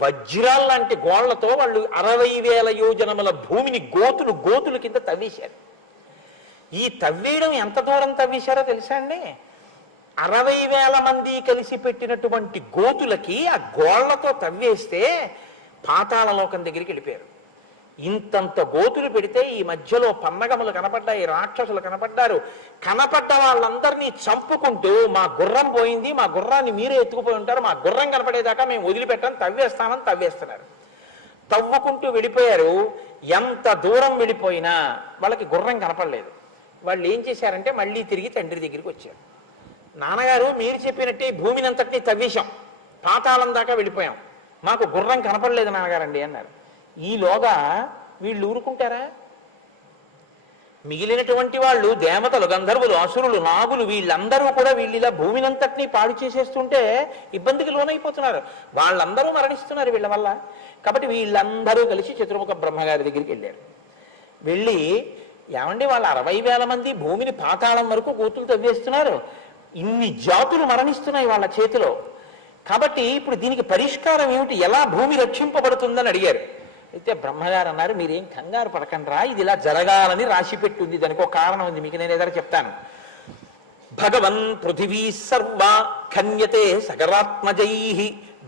వజ్రాల లాంటి గోళ్లతో వాళ్ళు 60,000 యోజనముల భూమిని గోతులు కింద తవ్వేశారు. ఈ తవ్వేయడం ఎంత దూరం తవ్వేశారో తెలుసా అండి? 60,000 మంది కలిసి పెట్టినటువంటి గోతులకి ఆ గోళ్లతో తవ్వేస్తే పాతాళ లోకం దగ్గరికి వెళ్ళిపోయారు. ఇంతంత గోతులు పెడితే ఈ మధ్యలో పన్నగములు కనపడ్డాయి, రాక్షసులు కనపడ్డారు. కనపడ్డ వాళ్ళందరినీ చంపుకుంటూ మా గుర్రం పోయింది, మా గుర్రాన్ని మీరే ఎత్తుకుపోయి ఉంటారు, మా గుర్రం కనపడేదాకా మేము వదిలిపెట్టాం, తవ్వేస్తామని తవ్వేస్తున్నారు. తవ్వుకుంటూ వెళ్ళిపోయారు. ఎంత దూరం వెళ్ళిపోయినా వాళ్ళకి గుర్రం కనపడలేదు. వాళ్ళు ఏం చేశారంటే మళ్ళీ తిరిగి తండ్రి దగ్గరికి వచ్చారు. నాన్నగారు, మీరు చెప్పినట్టే భూమిని అంతటినీ తవ్వేశాం, పాతాళం దాకా వెళ్ళిపోయాం, మాకు గుర్రం కనపడలేదు నాన్నగారండి అన్నారు. ఈలోగా వీళ్ళు ఊరుకుంటారా? మిగిలినటువంటి వాళ్ళు దేవతలు, గంధర్వులు, అసురులు, నాగులు వీళ్ళందరూ కూడా వీళ్ళిలా భూమినంతటినీ పాడు చేసేస్తుంటే ఇబ్బందికి లోనైపోతున్నారు. వాళ్ళందరూ మరణిస్తున్నారు వీళ్ళ వల్ల. కాబట్టి వీళ్ళందరూ కలిసి చతుర్ముఖ బ్రహ్మగారి దగ్గరికి వెళ్ళారు. వెళ్ళి, ఏమండి వాళ్ళ 60,000 మంది భూమిని పాతాళం వరకు గోతులు తవ్వేస్తున్నారు, ఇన్ని జాతులు మరణిస్తున్నాయి వాళ్ళ చేతిలో, కాబట్టి ఇప్పుడు దీనికి పరిష్కారం ఏమిటి, ఎలా భూమి రక్షింపబడుతుందని అడిగారు. అయితే బ్రహ్మగారు అన్నారు, మీరేం కంగారు పడకండ్రా, ఇది ఇలా జరగాలని రాసి పెట్టుంది, దానికి ఒక కారణం ఉంది, మీకు నేను ఏదైనా చెప్తాను. భగవన్ పృథివీ సర్వ ఖన్యతే సగరాత్మజై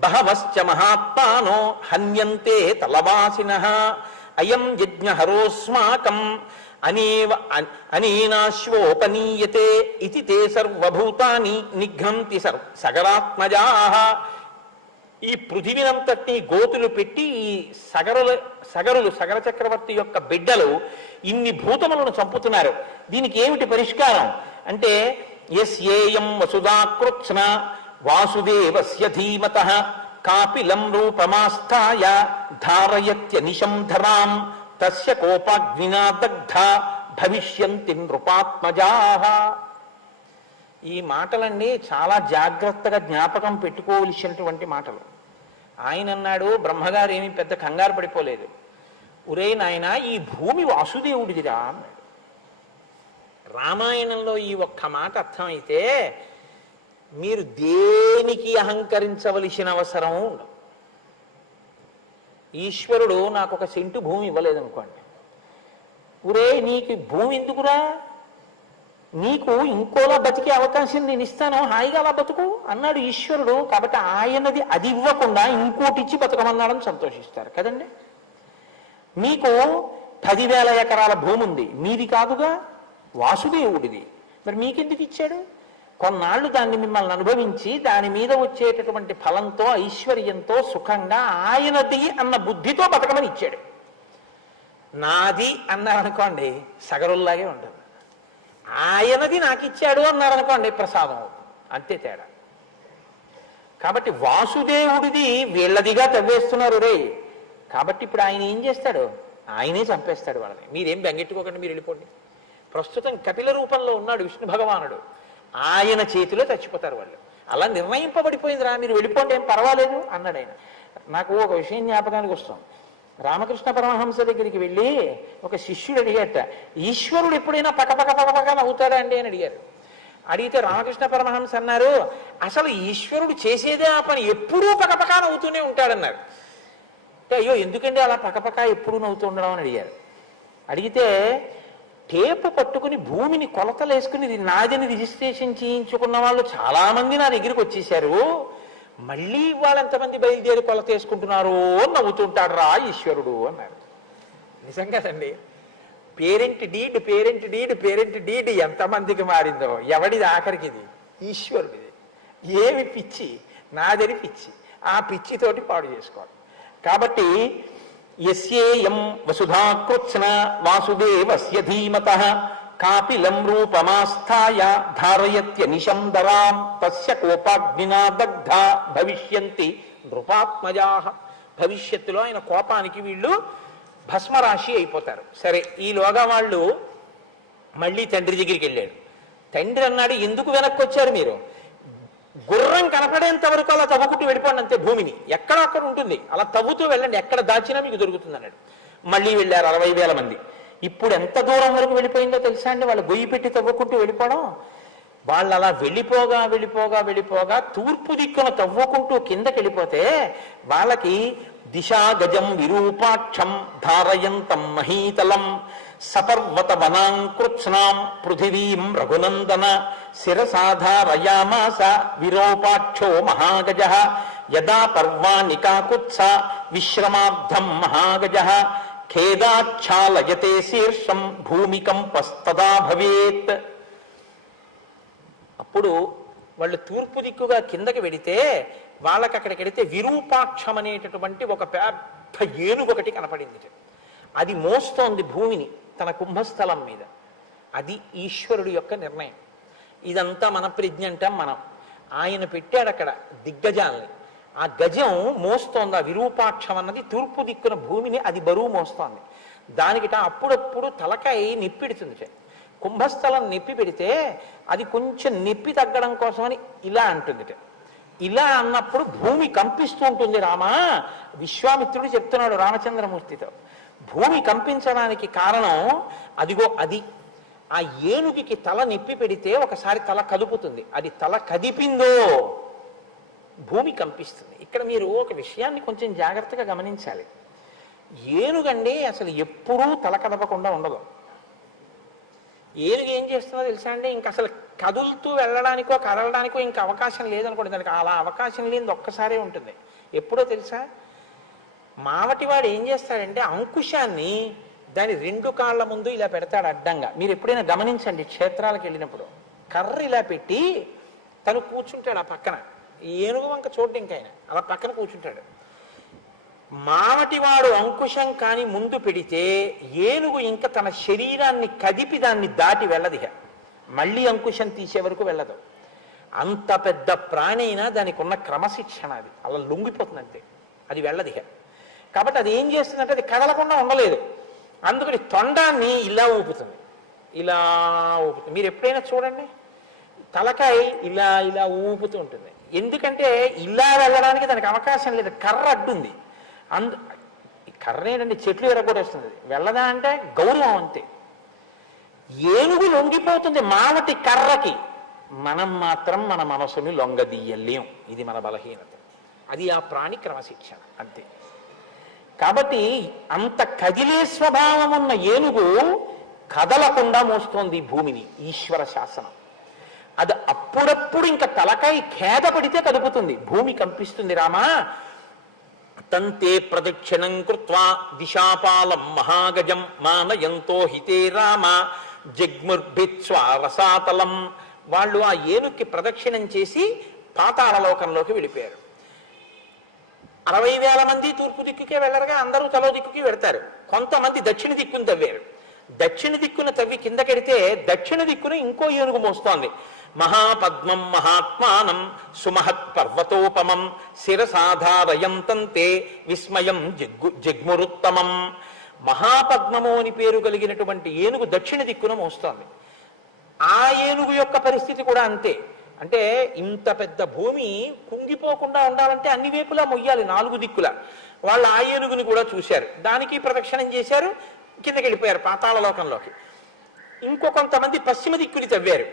బహవశ్చ మహాత్మానో హన్యంతే తలవాసినః అయం యజ్ఞహరోస్మాకం అనేనాశ్వోపనీయతే ఇతి తే సర్వభూతాని నిఘ్నంతి సగరాత్మజాః. ఈ పృథివినంతటినీ గోతులు పెట్టి ఈ సగర చక్రవర్తి యొక్క బిడ్డలు ఇన్ని భూతములను చంపుతున్నారు, దీనికి ఏమిటి పరిష్కారం అంటే, యస్యేయం వసుధాకృత్స్న వాసుదేవస్య ధీమతః కాపిలం రూపమాస్థాయ ధారయత్యనిశం ధరాం తస్య కోపాగ్నినా దగ్ధ భవిష్యంతి నృపాత్మజాః. ఈ మాటలన్నీ చాలా జాగ్రత్తగా జ్ఞాపకం పెట్టుకోవలసినటువంటి మాటలు. ఆయన అన్నాడు, బ్రహ్మగారు ఏమీ పెద్ద కంగారు పడిపోలేదు, ఒరే నాయన ఈ భూమి వాసుదేవుడిదిరా అన్నాడు. రామాయణంలో ఈ ఒక్క మాట అర్థమైతే మీరు దేనికి అహంకరించవలసిన అవసరం ఉండదు. ఈశ్వరుడు నాకు 1 సెంటు భూమి ఇవ్వలేదనుకోండి, ఒరే నీకు భూమి ఎందుకురా, నీకు ఇంకోలా బతికే అవకాశం నేను ఇస్తాను, హాయిగా అలా బతుకు అన్నాడు ఈశ్వరుడు. కాబట్టి ఆయనది అది ఇవ్వకుండా ఇంకోటి ఇచ్చి బతకమన్నాడని సంతోషిస్తారు కదండి. మీకు 10,000 ఎకరాల భూమి ఉంది, మీది కాదుగా, వాసుదేవుడిది, మరి మీకెందుకు ఇచ్చాడు? కొన్నాళ్ళు దాన్ని మిమ్మల్ని అనుభవించి దాని మీద వచ్చేటటువంటి ఫలంతో ఐశ్వర్యంతో సుఖంగా ఆయనది అన్న బుద్ధితో బతకమని ఇచ్చాడు. నాది అన్నారనుకోండి సగరుల్లాగే ఉంటుంది, ఆయనది నాకు ఇచ్చాడు అన్నారనుకోండి ప్రసాదం అవుతుంది, అంతే తేడా. కాబట్టి వాసుదేవుడిది వీళ్ళదిగా తవ్వేస్తున్నారు రే. కాబట్టి ఇప్పుడు ఆయన ఏం చేస్తాడు, ఆయనే చంపేస్తాడు వాళ్ళని. మీరేం బెంగెట్టుకోకండి, మీరు వెళ్ళిపోండి. ప్రస్తుతం కపిల రూపంలో ఉన్నాడు విష్ణు భగవానుడు, ఆయన చేతిలో చచ్చిపోతారు వాళ్ళు. అలా నిర్ణయింపబడిపోయిందిరా, మీరు వెళ్ళిపోండి, ఏం పర్వాలేదు అన్నాడు ఆయన. నాకు ఒక విషయం జ్ఞాపకానికి వస్తాం. రామకృష్ణ పరమహంస దగ్గరికి వెళ్ళి ఒక శిష్యుడు అడిగాట, ఈశ్వరుడు ఎప్పుడైనా పకపక నవ్వుతాడా అండి అని అడిగారు. అడిగితే రామకృష్ణ పరమహంస అన్నారు, అసలు ఈశ్వరుడు చేసేదే ఆ పని, ఎప్పుడూ పకపక నవ్వుతూనే ఉంటాడన్నారు. అంటే అయ్యో ఎందుకండి అలా పకపక ఎప్పుడూ నవ్వుతూ ఉండడం అని అడిగారు. అడిగితే టేపు పట్టుకుని భూమిని కొలతలు వేసుకుని ఇది నాదని రిజిస్ట్రేషన్ చేయించుకున్న వాళ్ళు చాలా మంది నా దగ్గరికి వచ్చేసారు. మళ్ళీ వాళ్ళు ఎంతమంది బయలుదేరి కొలత వేసుకుంటున్నారో నవ్వుతుంటాడు రా ఈశ్వరుడు అన్నారు. నిజం కదండి. పేరెంట్ డీడ్ ఎంతమందికి మారిందో, ఎవడిది ఆఖరికి? ఇది ఈశ్వరుడిది. ఏమి పిచ్చి? నాదని పిచ్చి. ఆ పిచ్చితోటి పాడు చేసుకోవాలి. కాబట్టి యస్యేయం వసుధాకృత్స్న వాసుదేవస్య ధీమతః కాపిలం రూపమాస్థాయ ధారయత్యనిశం దరాం తస్య కోపాగ్నినా దగ్ధ భవిష్యంతి నృపాత్మజాః. భవిష్యత్తులో ఆయన కోపానికి వీళ్ళు భస్మరాశి అయిపోతారు. సరే, ఈలోగా వాళ్ళు మళ్ళీ తండ్రి దగ్గరికి వెళ్ళాడు. తండ్రి అన్నాడు, ఎందుకు వెనక్కి వచ్చారు మీరు? గుర్రం కనపడేంత వరకు అలా తవ్వుకుంటూ వెళ్ళిపోండి అంతే. భూమిని ఎక్కడ అక్కడ ఉంటుంది, అలా తవ్వుతూ వెళ్ళండి, ఎక్కడ దాచినా మీకు దొరుకుతుంది అన్నాడు. మళ్ళీ వెళ్ళారు 60,000 మంది. ఇప్పుడు ఎంత దూరం వరకు వెళ్ళిపోయిందో తెలుసా అండి? వాళ్ళు గొయ్యి పెట్టి తవ్వుకుంటూ వెళ్ళిపోవడం. వాళ్ళు అలా వెళ్ళిపోగా తూర్పు దిక్కున తవ్వుకుంటూ కిందకి వెళ్ళిపోతే వాళ్ళకి దిశా గజం విరూపాక్షం ధారయంతం మహీతలం సపర్వత వనాంకృత్స్నాం పృథివీం రఘునందన శిరసాధారయామాస విరూపాక్షో మహాగజః యదా పర్వాణి కాకుత్స విశ్రమాబ్ధం మహాగజః ఖేదాచ్ఛాలయతే శీర్షం భూమికంపస్తదా భవేత్. అప్పుడు వాళ్ళు తూర్పు దిక్కుగా కిందకి వెడితే వాళ్ళకి అక్కడికి వెడితే విరూపాక్షం అనేటటువంటి ఒక పెద్ద ఏనుగు ఒకటి కనపడింది. అది మోస్తోంది భూమిని తన కుంభస్థలం మీద. అది ఈశ్వరుడు యొక్క నిర్ణయం. ఇదంతా మన ప్రజ్ఞ అంటాం మనం. ఆయన పెట్టాడు అక్కడ దిగ్గజాలని. ఆ గజం మోస్తోంది. ఆ విరూపాక్షం అన్నది తూర్పు దిక్కున భూమిని అది బరువు మోస్తోంది. దానికిట అప్పుడప్పుడు తలకాయ నిప్పిడుతుంది. కుంభస్థలం నొప్పి పెడితే అది కొంచెం నొప్పి తగ్గడం కోసమని ఇలా అంటుంది. ఇలా అన్నప్పుడు భూమి కంపిస్తూ ఉంటుంది. రామా, విశ్వామిత్రుడు చెప్తున్నాడు రామచంద్రమూర్తితో, భూమి కంపించడానికి కారణం అదిగో అది. ఆ ఏనుగుకి తల నొప్పి పెడితే ఒకసారి తల కదుపుతుంది. అది తల కదిపిందో భూమి కంపిస్తుంది. ఇక్కడ మీరు ఒక విషయాన్ని కొంచెం జాగ్రత్తగా గమనించాలి. ఏనుగండి అసలు ఎప్పుడూ తల కదపకుండా ఉండదు. ఏనుగు ఏం చేస్తుందో తెలుసా అండి? ఇంక అసలు కదులుతూ వెళ్ళడానికో కదలడానికో ఇంకా అవకాశం లేదనుకోండి. దానికి అలా అవకాశం లేనిది ఒక్కసారే ఉంటుంది. ఎప్పుడో తెలుసా? మావటివాడు ఏం చేస్తాడంటే అంకుశాన్ని దాని 2 కాళ్ళ ముందు ఇలా పెడతాడు అడ్డంగా. మీరు ఎప్పుడైనా గమనించండి, క్షేత్రాలకు వెళ్ళినప్పుడు కర్ర ఇలా పెట్టి తను కూర్చుంటాడు ఆ పక్కన. ఏనుగు వంక చూడండి, ఇంకా ఆయన అలా పక్కన కూర్చుంటాడు. మావటివాడు అంకుశం కాని ముందు పెడితే ఏనుగు ఇంకా తన శరీరాన్ని కదిపి దాన్ని దాటి వెళ్ళదిహ. మళ్ళీ అంకుశం తీసే వరకు వెళ్ళదు. అంత పెద్ద ప్రాణి అయినా దానికి ఉన్న క్రమశిక్షణ అది అలా లొంగిపోతుంది అంతే, అది వెళ్ళదిహ. కాబట్టి అది ఏం చేస్తుందంటే అది కదలకుండా ఉండలేదు. అందుకని తొండాన్ని ఇలా ఊపుతుంది, ఇలా ఊపుతుంది. మీరు ఎప్పుడైనా చూడండి, తలకాయ ఇలా ఇలా ఊపుతూ ఉంటుంది. ఎందుకంటే ఇలా వెళ్ళడానికి దానికి అవకాశం లేదు, కర్ర అడ్డుంది. కర్ర ఏంటంటే చెట్లు ఎరగొట్టేస్తుంది. వెళ్ళదా అంటే గౌరవం అంతే. ఏనుగు లొంగిపోతుంది మావటి కర్రకి, మనం మాత్రం మన మనసుని లొంగదీయలేం. ఇది మన బలహీనత. అది ఆ ప్రాణి క్రమశిక్షణ అంతే. కాబట్టి అంత కదిలే స్వభావం ఉన్న ఏనుగు కదలకుండా మోస్తోంది భూమిని. ఈశ్వర శాసనం అది. అప్పుడప్పుడు ఇంకా తలకాయ ఖేద పడితే కదుపుతుంది, భూమి కంపిస్తుంది. రామా తంతే ప్రదక్షిణం కృత్వా దిశాపాలం మహాగజం మానయంతో హితే రామ జగ్ముర్భిత్స్వారసాతలం. వాళ్ళు ఆ ఏనుక్కి ప్రదక్షిణం చేసి పాతాళలోకంలోకి వెళ్ళిపోయారు. 60,000 మంది తూర్పు దిక్కుకే వెళ్ళరుగా, అందరూ తలో దిక్కుకి వెడతారు. కొంతమంది దక్షిణ దిక్కును తవ్వారు. దక్షిణ దిక్కును తవ్వి కిందకెడితే దక్షిణ దిక్కున ఇంకో ఏనుగు మోస్తోంది. మహాపద్మం మహాత్మానం సుమహత్ పర్వతోపమం శిరసాధారయంతంతే విస్మయం జగ్మురుత్తమం. మహాపద్మము అని పేరు కలిగినటువంటి ఏనుగు దక్షిణ దిక్కున మోస్తోంది. ఆ ఏనుగు యొక్క పరిస్థితి కూడా అంతే. అంటే ఇంత పెద్ద భూమి కుంగిపోకుండా ఉండాలంటే అన్ని వైపులా మొయ్యాలి, 4 దిక్కులా. వాళ్ళు ఆ ఏనుగుని కూడా చూశారు, దానికి ప్రదక్షిణం చేశారు, కిందకి వెళ్ళిపోయారు పాతాళలోకంలోకి. ఇంకో కొంతమంది పశ్చిమ దిక్కుని తవ్వారు.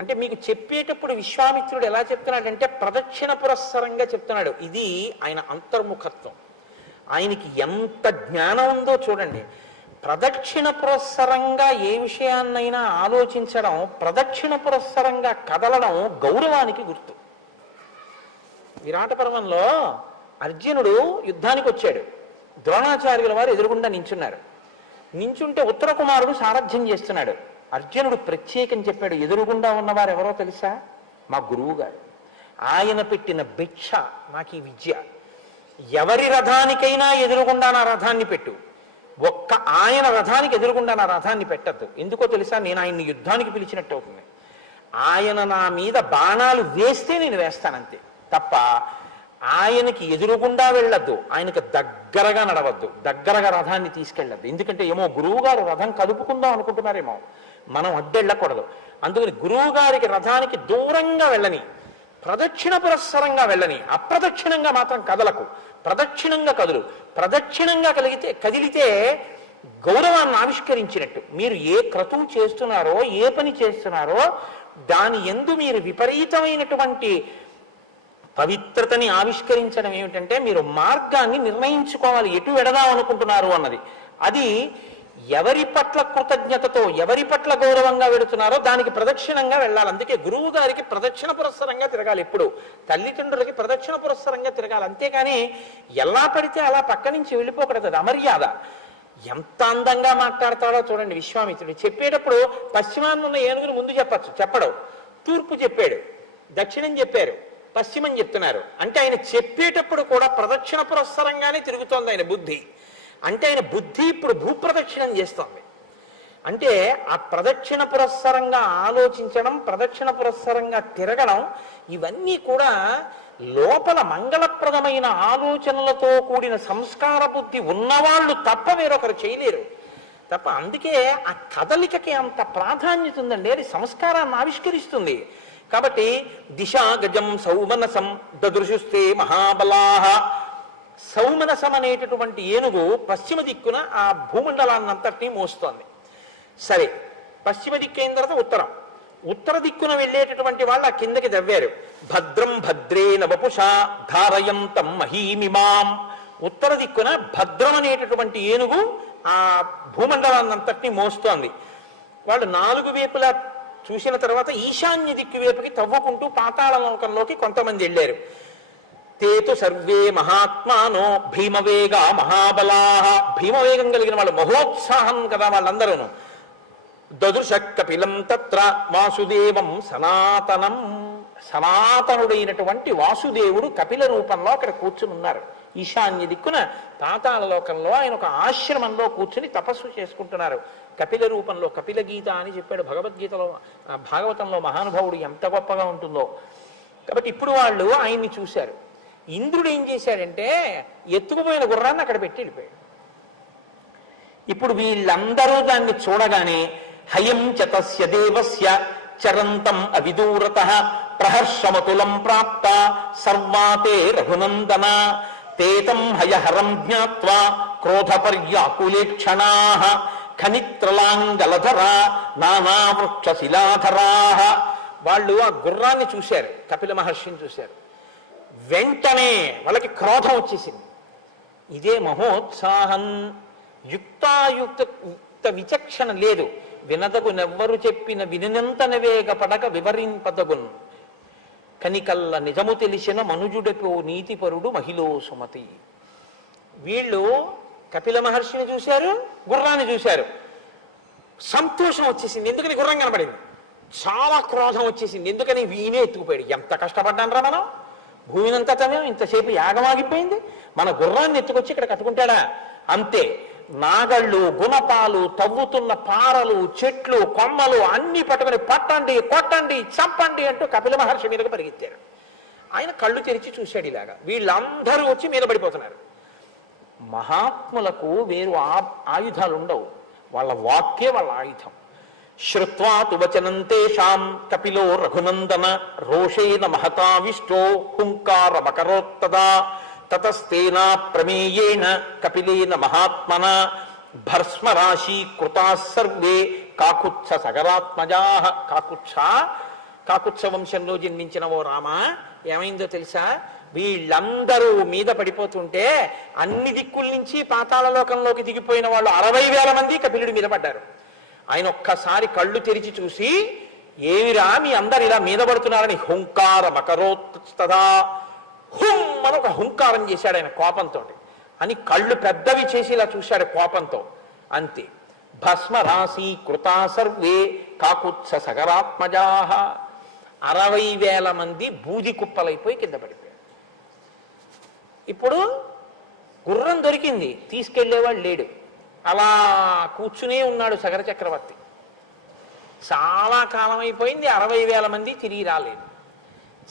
అంటే మీకు చెప్పేటప్పుడు విశ్వామిత్రుడు ఎలా చెప్తున్నాడంటే ప్రదక్షిణ పురస్సరంగా చెప్తున్నాడు. ఇది ఆయన అంతర్ముఖత్వం. ఆయనకి ఎంత జ్ఞానం ఉందో చూడండి. ప్రదక్షిణ పురస్సరంగా ఏ విషయాన్నైనా ఆలోచించడం, ప్రదక్షిణ పురస్సరంగా కదలడం గౌరవానికి గుర్తు. విరాట పర్వంలో అర్జునుడు యుద్ధానికి వచ్చాడు. ద్రోణాచార్యుల వారు ఎదురుగుండా నించున్నారు. నించుంటే ఉత్తర కుమారుడు సారథ్యం చేస్తున్నాడు. అర్జునుడు ప్రత్యేకం చెప్పాడు, ఎదురుగుండా ఉన్నవారు ఎవరో తెలుసా? మా గురువు గారు. ఆయన పెట్టిన భిక్ష నాకు ఈ విద్య. ఎవరి రథానికైనా ఎదురుగుండా నా రథాన్ని పెట్టు, ఒక్క ఆయన రథానికి ఎదురుగుండా నా రథాన్ని పెట్టద్దు. ఎందుకో తెలుసా? నేను ఆయన్ని యుద్ధానికి పిలిచినట్టు అవుతుంది. ఆయన నా మీద బాణాలు వేస్తే నేను వేస్తానంతే తప్ప ఆయనకి ఎదురుగుండా వెళ్ళద్దు, ఆయనకు దగ్గరగా నడవద్దు, దగ్గరగా రథాన్ని తీసుకెళ్ళద్దు. ఎందుకంటే ఏమో గురువు గారు రథం కలుపుకుందాం అనుకుంటున్నారేమో, మనం అడ్డెళ్ళకూడదు. అందుకని గురువు గారికి రథానికి దూరంగా వెళ్ళని, ప్రదక్షిణ పురస్సరంగా వెళ్ళని, అప్రదక్షిణంగా మాత్రం కదలకు, ప్రదక్షిణంగా కదులు. ప్రదక్షిణంగా కదిలితే గౌరవాన్ని ఆవిష్కరించినట్టు. మీరు ఏ క్రతువు చేస్తున్నారో, ఏ పని చేస్తున్నారో దాని యందు మీరు విపరీతమైనటువంటి పవిత్రతని ఆవిష్కరించడం ఏమిటంటే మీరు మార్గాన్ని నిర్ణయించుకోవాలి, ఎటు వెడదాం అనుకుంటున్నారు అన్నది. అది ఎవరి పట్ల కృతజ్ఞతతో, ఎవరి పట్ల గౌరవంగా వెడుతున్నారో దానికి ప్రదక్షిణంగా వెళ్ళాలి. అందుకే గురువు గారికి ప్రదక్షిణ పురస్సరంగా తిరగాలి. ఎప్పుడు తల్లిదండ్రులకి ప్రదక్షిణ పురస్సరంగా తిరగాలి. అంతేకాని ఎలా పడితే అలా పక్క నుంచి వెళ్ళిపోకూడదు, అది అమర్యాద. ఎంత అందంగా మాట్లాడతాడో చూడండి విశ్వామిత్రుడు. చెప్పేటప్పుడు పశ్చిమాన్ని ఉన్న ఏనుగును ముందు చెప్పచ్చు, చెప్పడం. తూర్పు చెప్పాడు, దక్షిణం చెప్పారు, పశ్చిమం చెప్తున్నారు. అంటే ఆయన చెప్పేటప్పుడు కూడా ప్రదక్షిణ పురస్సరంగానే తిరుగుతోంది ఆయన బుద్ధి. అంటే ఆయన బుద్ధి ఇప్పుడు భూప్రదక్షిణం చేస్తోంది. అంటే ఆ ప్రదక్షిణ పురస్సరంగా ఆలోచించడం, ప్రదక్షిణ పురస్సరంగా తిరగడం, ఇవన్నీ కూడా లోపల మంగళప్రదమైన ఆలోచనలతో కూడిన సంస్కార బుద్ధి ఉన్నవాళ్ళు తప్ప వేరొకరు చేయలేరు తప్ప. అందుకే ఆ కదలికకి అంత ప్రాధాన్యత ఉందండి, అది సంస్కారాన్ని ఆవిష్కరిస్తుంది. కాబట్టి దిశా గజం సౌమనసం దదృశుస్తే మహాబలాహ. సౌమనసం అనేటటువంటి ఏనుగు పశ్చిమ దిక్కున ఆ భూమండలాన్నంతటినీ మోస్తోంది. సరే, పశ్చిమ దిక్కు అయిన తర్వాత ఉత్తరం. ఉత్తర దిక్కున వెళ్ళేటటువంటి వాళ్ళు ఆ కిందకి దవ్వారు. భద్రం భద్రేన వపుషా ధారయంతం మహీమిమాం. ఉత్తర దిక్కున భద్రం అనేటటువంటి ఏనుగు ఆ భూమండలాన్నంతటినీ మోస్తోంది. వాళ్ళు నాలుగు వైపులా చూసిన తర్వాత ఈశాన్య దిక్కు వైపుకి తవ్వుకుంటూ పాతాళ లోకంలోకి కొంతమంది వెళ్ళారు. తేతు సర్వే మహాత్మానో భీమవేగ మహాబలాహ. భీమవేగం కలిగిన వాళ్ళు, మహోత్సాహం కదా వాళ్ళందరూ. దదృశ కపిలం తత్ర వాసుదేవం సనాతనం. సనాతనుడైనటువంటి వాసుదేవుడు కపిల రూపంలో అక్కడ కూర్చుని ఉన్నారు. ఈశాన్య దిక్కున పాతాళ లోకంలో ఆయన ఒక ఆశ్రమంలో కూర్చుని తపస్సు చేసుకుంటున్నారు కపిల రూపంలో. కపిల గీత అని చెప్పాడు భగవద్గీతలో, భాగవతంలో మహానుభావుడు ఎంత గొప్పగా ఉంటుందో. కాబట్టి ఇప్పుడు వాళ్ళు ఆయన్ని చూశారు. ఇంద్రుడు ఏం చేశాడంటే ఎత్తుకుపోయిన గుర్రాన్ని అక్కడ పెట్టి వెళ్ళిపోయాడు. ఇప్పుడు వీళ్ళందరూ దాన్ని చూడగానే హయం చతస్య దేవస్య చరంతం అవిదూరత ప్రహర్షమతులం ప్రాప్త సర్వాతే రఘునందన తేతం హయహరం జ్ఞాత్వా క్రోధపర్యాకులేక్షణా ఖనిత్రలాంగలధరా నానావృక్షశిలాధరా. వాళ్ళు ఆ గుర్రాన్ని చూశారు, కపిల మహర్షిని చూశారు. వెంటనే వాళ్ళకి క్రోధం వచ్చేసింది. ఇదే మహోత్సాహం. యుక్త విచక్షణ లేదు. వినదగునెవ్వరు చెప్పిన వినినంతన వేగపడక వివరింపదగున్ కనికల్ల నిజము తెలిసిన మనుజుడపో నీతిపరుడు మహిళో సుమతి. వీళ్ళు కపిల మహర్షిని చూశారు, గుర్రాన్ని చూశారు. సంతోషం వచ్చేసింది, ఎందుకని గుర్రం కనబడింది. చాలా క్రోధం వచ్చేసింది, ఎందుకని వీనే ఎత్తుకుపోయాడు. ఎంత కష్టపడ్డాను రా మనం, భూమినంతా తమేం ఇంతసేపు యాగమాగిపోయింది, మన గుర్రాన్ని ఎత్తుకొచ్చి ఇక్కడ కట్టుకుంటాడా? అంతే. నాగళ్ళు, గుణపాలు, తవ్వుతున్న పారలు, చెట్లు, కొమ్మలు అన్ని పట్టుకుని పట్టండి, కొట్టండి, చంపండి అంటూ కపిల మహర్షి మీదకి పరిగెత్తారు. ఆయన కళ్ళు తెరిచి చూశాడు ఇలాగా. వీళ్ళందరూ వచ్చి మీద పడిపోతున్నారు. మహాత్ములకు వేరు ఆయుధాలు ఉండవు, వాళ్ళ వాక్కే వాళ్ళ ఆయుధం. శ్రుత్వా తు వచనం తేషాం కపిలో రఘునందన రోషేణ మహతావిష్టో హుంకార మకరోత్తదా తతస్తేనా ప్రమేయేణ కపిలేన మహాత్మన భస్మరాశి కృతా సర్వే కాకుత్స సగరాత్మజా. కాకుత్స వంశంలో జన్మించిన ఓ రామ, ఏమైందో తెలుసా? వీళ్ళందరూ మీద పడిపోతుంటే అన్ని దిక్కుల నుంచి పాతాళ లోకంలోకి దిగిపోయిన వాళ్ళు 60,000 మంది కపిలుడి మీద పడ్డారు. ఆయన ఒక్కసారి కళ్ళు తెరిచి చూసి, ఏమిరా మీ అందరు ఇలా మీద పడుతున్నారని హుంకార మకరోత్తదా, హుం అని ఒక హుంకారం చేశాడు ఆయన కోపంతో. అని కళ్ళు పెద్దవి చేసి ఇలా చూశాడు కోపంతో. అంతే, భస్మ రాశి కృతా సర్వే కాకుత్స సగరాత్మజాహ. 60,000 మంది బూది కుప్పలైపోయి కింద పడిపోయారు. ఇప్పుడు గుర్రం దొరికింది, తీసుకెళ్లేవాడు లేడు. అలా కూర్చునే ఉన్నాడు సగర చక్రవర్తి. చాలా కాలం అయిపోయింది, 60,000 మంది తిరిగి రాలేదు.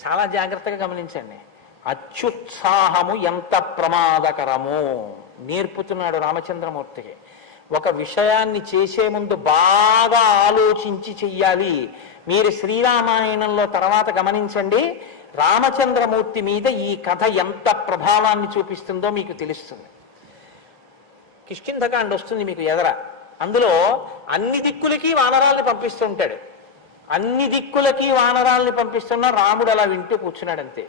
చాలా జాగ్రత్తగా గమనించండి, అత్యుత్సాహము ఎంత ప్రమాదకరమో నేర్పుతున్నాడు రామచంద్రమూర్తికి. ఒక విషయాన్ని చేసే ముందు బాగా ఆలోచించి చెయ్యాలి. మీరు శ్రీరామాయణంలో తర్వాత గమనించండి, రామచంద్రమూర్తి మీద ఈ కథ ఎంత ప్రభావాన్ని చూపిస్తుందో మీకు తెలుస్తుంది. కిష్కింధకాండ వస్తుంది మీకు ఎదర. అందులో అన్ని దిక్కులకి వానరాల్ని పంపిస్తుంటాడు. అన్ని దిక్కులకి వానరాల్ని పంపిస్తున్నా రాముడు అలా వింటూ కూర్చున్నాడు అంతే.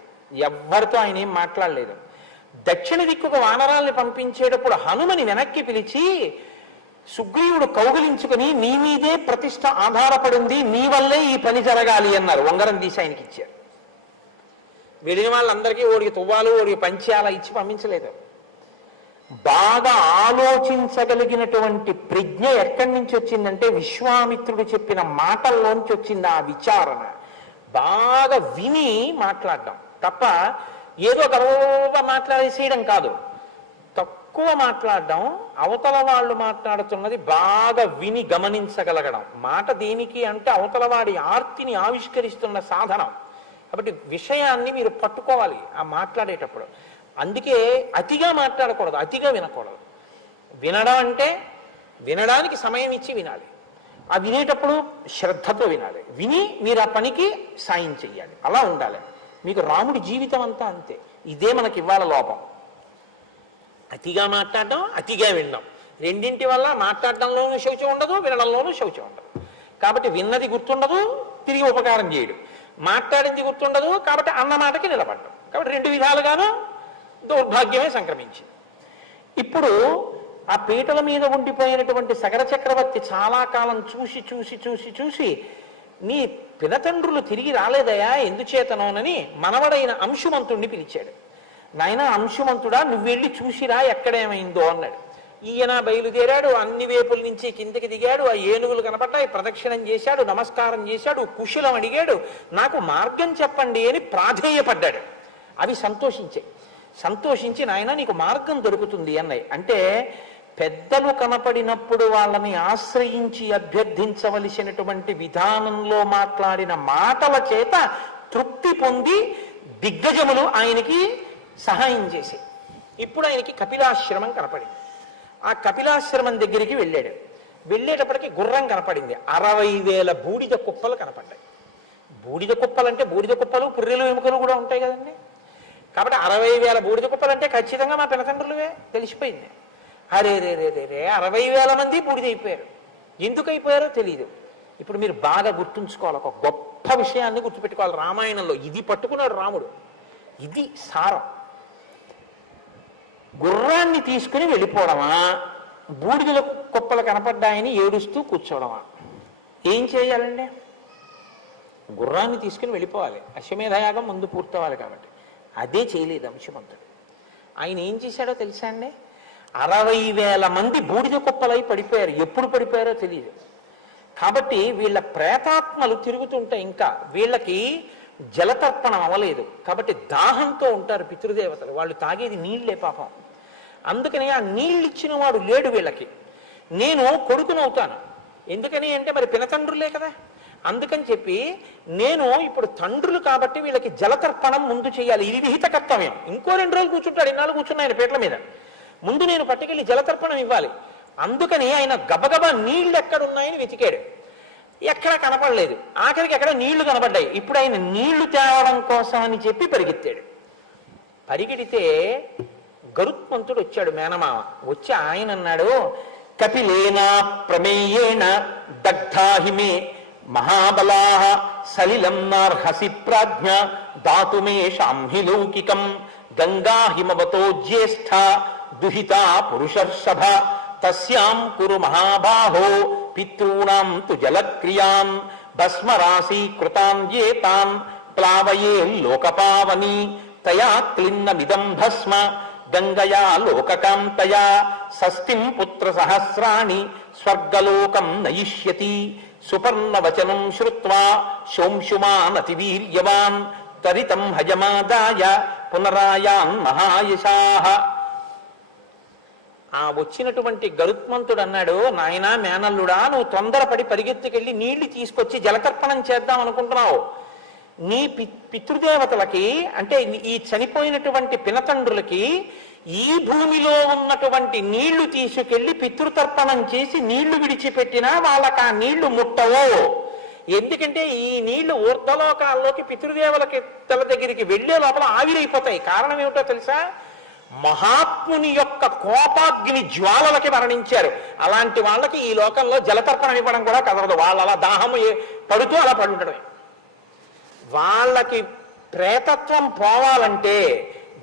ఎవ్వరితో ఆయన ఏం మాట్లాడలేదు. దక్షిణ దిక్కుకు వానరాల్ని పంపించేటప్పుడు హనుమని వెనక్కి పిలిచి, సుగ్రీవుడు కౌగిలించుకుని నీ మీదే ప్రతిష్ట ఆధారపడింది, నీ వల్లే ఈ పని జరగాలి అన్నారు. ఉంగరం తీసి ఆయనకి ఇచ్చారు. వెళ్ళిన వాళ్ళందరికీ ఓడికి తువ్వాలు ఓడికి పంచాల ఇచ్చి పంపించలేదు. బాగా ఆలోచించగలిగినటువంటి ప్రజ్ఞ ఎక్కడి నుంచి వచ్చిందంటే విశ్వామిత్రుడు చెప్పిన మాటల్లోంచి వచ్చింది ఆ విచారణ. బాగా విని మాట్లాడడం తప్ప ఏదో గర్వంగా మాట్లాడేసేయడం కాదు. తక్కువ మాట్లాడడం, అవతల వాళ్ళు మాట్లాడుతున్నది బాగా విని గమనించగలగడం. మాట దేనికి అంటే అవతల వాడి ఆర్తిని ఆవిష్కరిస్తున్న సాధనం. కాబట్టి విషయాన్ని మీరు పట్టుకోవాలి ఆ మాట్లాడేటప్పుడు. అందుకే అతిగా మాట్లాడకూడదు, అతిగా వినకూడదు. వినడం అంటే వినడానికి సమయం ఇచ్చి వినాలి. ఆ వినేటప్పుడు శ్రద్ధతో వినాలి. విని మీరు ఆ పనికి సాయం చెయ్యాలి. అలా ఉండాలి. మీకు రాముడి జీవితం అంతా అంతే. ఇదే మనకి ఇవాళ లోపం. అతిగా మాట్లాడడం, అతిగా వినడం, రెండింటి వల్ల మాట్లాడడంలోనూ శౌచం ఉండదు, వినడంలోనూ శౌచం ఉండదు. కాబట్టి విన్నది గుర్తుండదు, తిరిగి ఉపకారం చేయడు. మాట్లాడింది గుర్తుండదు, కాబట్టి అన్న మాటకి నిలబడ్డం. కాబట్టి రెండు విధాలుగాను దౌర్భాగ్యమే సంక్రమించింది. ఇప్పుడు ఆ పీటల మీద ఉండిపోయినటువంటి సగర చక్రవర్తి చాలా కాలం చూసి చూసి చూసి చూసి నీ పినతండ్రులు తిరిగి రాలేదయా ఎందుచేతనోనని మనవడైన అంశుమంతుణ్ణి పిలిచాడు. నాయన అంశుమంతుడా, నువ్వు వెళ్ళి చూసిరా ఎక్కడేమైందో అన్నాడు. ఈయన బయలుదేరాడు. అన్ని వేపుల నుంచి కిందకి దిగాడు. ఆ ఏనుగులు కనపడ్డాయి, ప్రదక్షిణం చేశాడు, నమస్కారం చేశాడు, కుశలం అడిగాడు, నాకు మార్గం చెప్పండి అని ప్రాధేయపడ్డాడు. అవి సంతోషించి నాయన నీకు మార్గం దొరుకుతుంది అన్నాయి. అంటే పెద్దలు కనపడినప్పుడు వాళ్ళని ఆశ్రయించి అభ్యర్థించవలసినటువంటి విధానంలో మాట్లాడిన మాటల చేత తృప్తి పొంది దిగ్గజములు ఆయనకి సహాయం చేసి ఇప్పుడు ఆయనకి కపిలాశ్రమం కనపడింది. ఆ కపిలాశ్రమం దగ్గరికి వెళ్ళాడు. వెళ్ళేటప్పటికి గుర్రం కనపడింది. 60,000 బూడిద కుప్పలు కనపడ్డాయి. బూడిద కుప్పలు అంటే బూడిద కుప్పలు, పుర్రెలు, ఎముకలు కూడా ఉంటాయి కదండి. కాబట్టి 60,000 బూడిద కుప్పలు అంటే ఖచ్చితంగా మా పినతండ్రులవే తెలిసిపోయింది. అరే రే రే రే రే 60,000 మంది బూడిదైపోయారు. ఎందుకు అయిపోయారో తెలియదు. ఇప్పుడు మీరు బాగా గుర్తుంచుకోవాలి, ఒక గొప్ప విషయాన్ని గుర్తుపెట్టుకోవాలి. రామాయణంలో ఇది పట్టుకున్నాడు రాముడు. ఇది సారం. గుర్రాన్ని తీసుకుని వెళ్ళిపోవడమా, బూడిదల కుప్పలు కనపడ్డాయని ఏడుస్తూ కూర్చోవడమా? ఏం చేయాలండి? గుర్రాన్ని తీసుకుని వెళ్ళిపోవాలి. అశ్వమేధయాగం ముందు పూర్తవ్వాలి కాబట్టి. అదే చేయలేదు అంశుమంతుడు. ఆయన ఏం చేశాడో తెలుసా అండి? 60,000 మంది బూడిద కుప్పలై పడిపోయారు. ఎప్పుడు పడిపోయారో తెలియదు. కాబట్టి వీళ్ళ ప్రేతాత్మలు తిరుగుతుంటాయి. ఇంకా వీళ్ళకి జలతర్పణం అవ్వలేదు కాబట్టి దాహంతో ఉంటారు పితృదేవతలు. వాళ్ళు తాగేది నీళ్లే పాపం. అందుకని ఆ నీళ్ళు ఇచ్చిన వాడు లేడు వీళ్ళకి. నేను కొడుకునవుతాను. ఎందుకని అంటే మరి పినతండ్రులే కదా. అందుకని చెప్పి నేను ఇప్పుడు తండ్రులు కాబట్టి వీళ్ళకి జలతర్పణం ముందు చేయాలి. ఇది విహిత కర్తవ్యం. ఇంకో 2 రోజులు కూర్చుంటాడు. ఇన్నాళ్ళు కూర్చున్నా ఆయన పీటల మీద. ముందు నేను పట్టుకెళ్ళి జలతర్పణం ఇవ్వాలి. అందుకని ఆయన గబగబా నీళ్లు ఎక్కడున్నాయని వెతికాడు. ఎక్కడ కనపడలేదు. ఆఖరికి ఎక్కడ నీళ్లు కనపడ్డాయి. ఇప్పుడు ఆయన నీళ్లు తేవడం కోసం అని చెప్పి పరిగెత్తాడు. పరిగెడితే గరుత్మంతుడు వచ్చాడు, మేనమామ. వచ్చి ఆయన అన్నాడు, కపిలేనా ప్రమేయేణ దగ్ధాహిమే మహాబలా సలిలం నార్హసి ప్రాజ్ఞ దాతుమేషాం హి లౌకికం గంగా హిమవతో జ్యేష్ఠ దుహితా పురుషర్షభ తస్యాం కురు మహాబాహో పితॄణాం తు జలక్రియాన్ భస్మరాశీకృతాన్ ఏతాన్ ప్లావయే లోకపావని తయా క్లిన్నమిదం భస్మ గంగయా లోకకాంతయా షష్ఠిం పుత్ర సహస్రాణి స్వర్గలోకం నయిష్యతి సుపర్ణవచనం శ్రుత్వా శోంశుమానతి వీర్యవాన్ తరితం హయమాదాయ పునరాయాన్ మహాయశాః. ఆ వచ్చినటువంటి గరుత్మంతుడు అన్నాడు, నాయనా మేనల్లుడా, నువ్వు తొందరపడి పరిగెత్తుకెళ్ళి నీళ్లు తీసుకొచ్చి జలతర్పణం చేద్దాం అనుకుంటున్నావు. నీ పితృదేవతలకి, అంటే ఈ చనిపోయినటువంటి పినతండ్రులకి ఈ భూమిలో ఉన్నటువంటి నీళ్లు తీసుకెళ్లి పితృతర్పణం చేసి నీళ్లు విడిచిపెట్టినా వాళ్ళకి ఆ నీళ్లు ముట్టవో. ఎందుకంటే ఈ నీళ్లు ఊర్ధలోకాల్లోకి పితృదేవతలకి తల దగ్గరికి వెళ్లే లోపల ఆవిరైపోతాయి. కారణం ఏమిటో తెలుసా? మహాత్ముని యొక్క కోపాగ్ని జ్వాలలకి మరణించారు. అలాంటి వాళ్ళకి ఈ లోకంలో జలతర్పణం ఇవ్వడం కూడా కదలదు. వాళ్ళు అలా దాహము పడుతూ అలా పడుండడమే. వాళ్ళకి ప్రేతత్వం పోవాలంటే,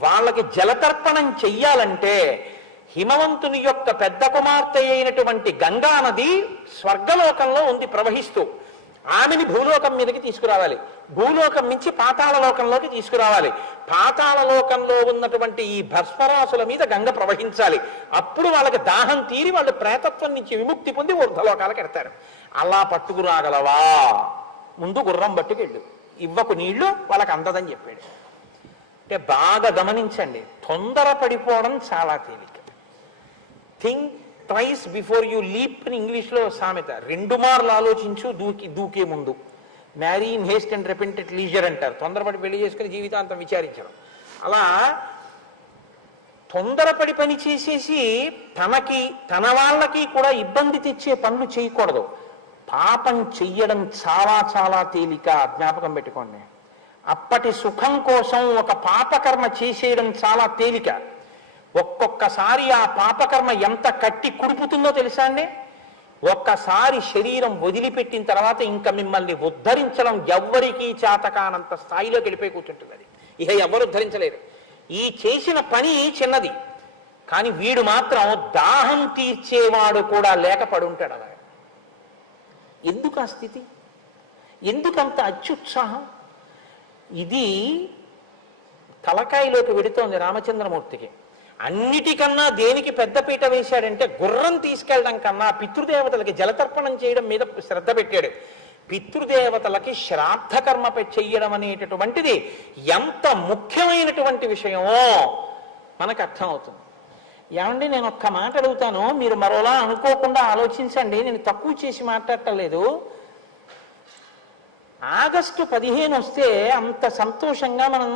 వాళ్ళకి జలతర్పణం చెయ్యాలంటే హిమవంతుని యొక్క పెద్ద కుమార్తె అయినటువంటి గంగా నది స్వర్గలోకంలో ఉంది ప్రవహిస్తూ. ఆమెని భూలోకం మీదకి తీసుకురావాలి. భూలోకం నుంచి పాతాళ లోకంలోకి తీసుకురావాలి. పాతాళ లోకంలో ఉన్నటువంటి ఈ భస్మరాసుల మీద గంగ ప్రవహించాలి. అప్పుడు వాళ్ళకి దాహం తీరి వాళ్ళు ప్రేతత్వం నుంచి విముక్తి పొంది ఊర్ధలోకాలకు ఎడతారు. అలా పట్టుకురాగలవా? ముందు గుర్రం పట్టుకెళ్ళు, ఇవ్వకు నీళ్లు వాళ్ళకి అందదని చెప్పాడు. అంటే బాగా గమనించండి, తొందర పడిపోవడం చాలా తేలిక. Think twice before you leap అని ఇంగ్లీష్లో సామెత. 2 మార్లు ఆలోచించు దూకే ముందు. Marry in haste and repent at leisure అంటారు. తొందరపడి పెళ్లి చేసుకుని జీవితాంతం విచారించడం. అలా తొందరపడి పని చేసేసి తనకి తన వాళ్ళకి కూడా ఇబ్బంది తెచ్చే పనులు చేయకూడదు. పాపం చెయ్యడం చాలా చాలా తేలిక, జ్ఞాపకం పెట్టుకోండి. అప్పటి సుఖం కోసం ఒక పాపకర్మ చేసేయడం చాలా తేలిక. ఒక్కొక్కసారి ఆ పాపకర్మ ఎంత కట్టి కుడుపుతుందో తెలుసా అండి? ఒక్కసారి శరీరం వదిలిపెట్టిన తర్వాత ఇంకా మిమ్మల్ని ఉద్ధరించడం ఎవ్వరికీ చేతకానంత స్థాయిలోకి వెళ్ళిపోయి కూర్చుంటుంది. అది ఇక ఎవరు ఉద్ధరించలేరు. ఈ చేసిన పని చిన్నది, కానీ వీడు మాత్రం దాహం తీర్చేవాడు కూడా లేక పడుంటాడు. అలా ఎందుకు ఆ స్థితి? ఎందుకంత అత్యుత్సాహం? ఇది తలకాయలోకి వెడుతోంది రామచంద్రమూర్తికి. అన్నిటికన్నా దేనికి పెద్దపీట వేశాడంటే గుర్రం తీసుకెళ్ళడం కన్నా పితృదేవతలకి జలతర్పణం చేయడం మీద శ్రద్ధ పెట్టాడు. పితృదేవతలకి శ్రాద్ధకర్మ చెయ్యడం అనేటటువంటిది ఎంత ముఖ్యమైనటువంటి విషయమో మనకు అర్థమవుతుంది. ఏమండి, నేను ఒక్క మాట అడుగుతాను, మీరు మరోలా అనుకోకుండా ఆలోచించండి. నేను తక్కువ చేసి మాట్లాడటలేదు. ఆగస్టు 15 వస్తే అంత సంతోషంగా మనం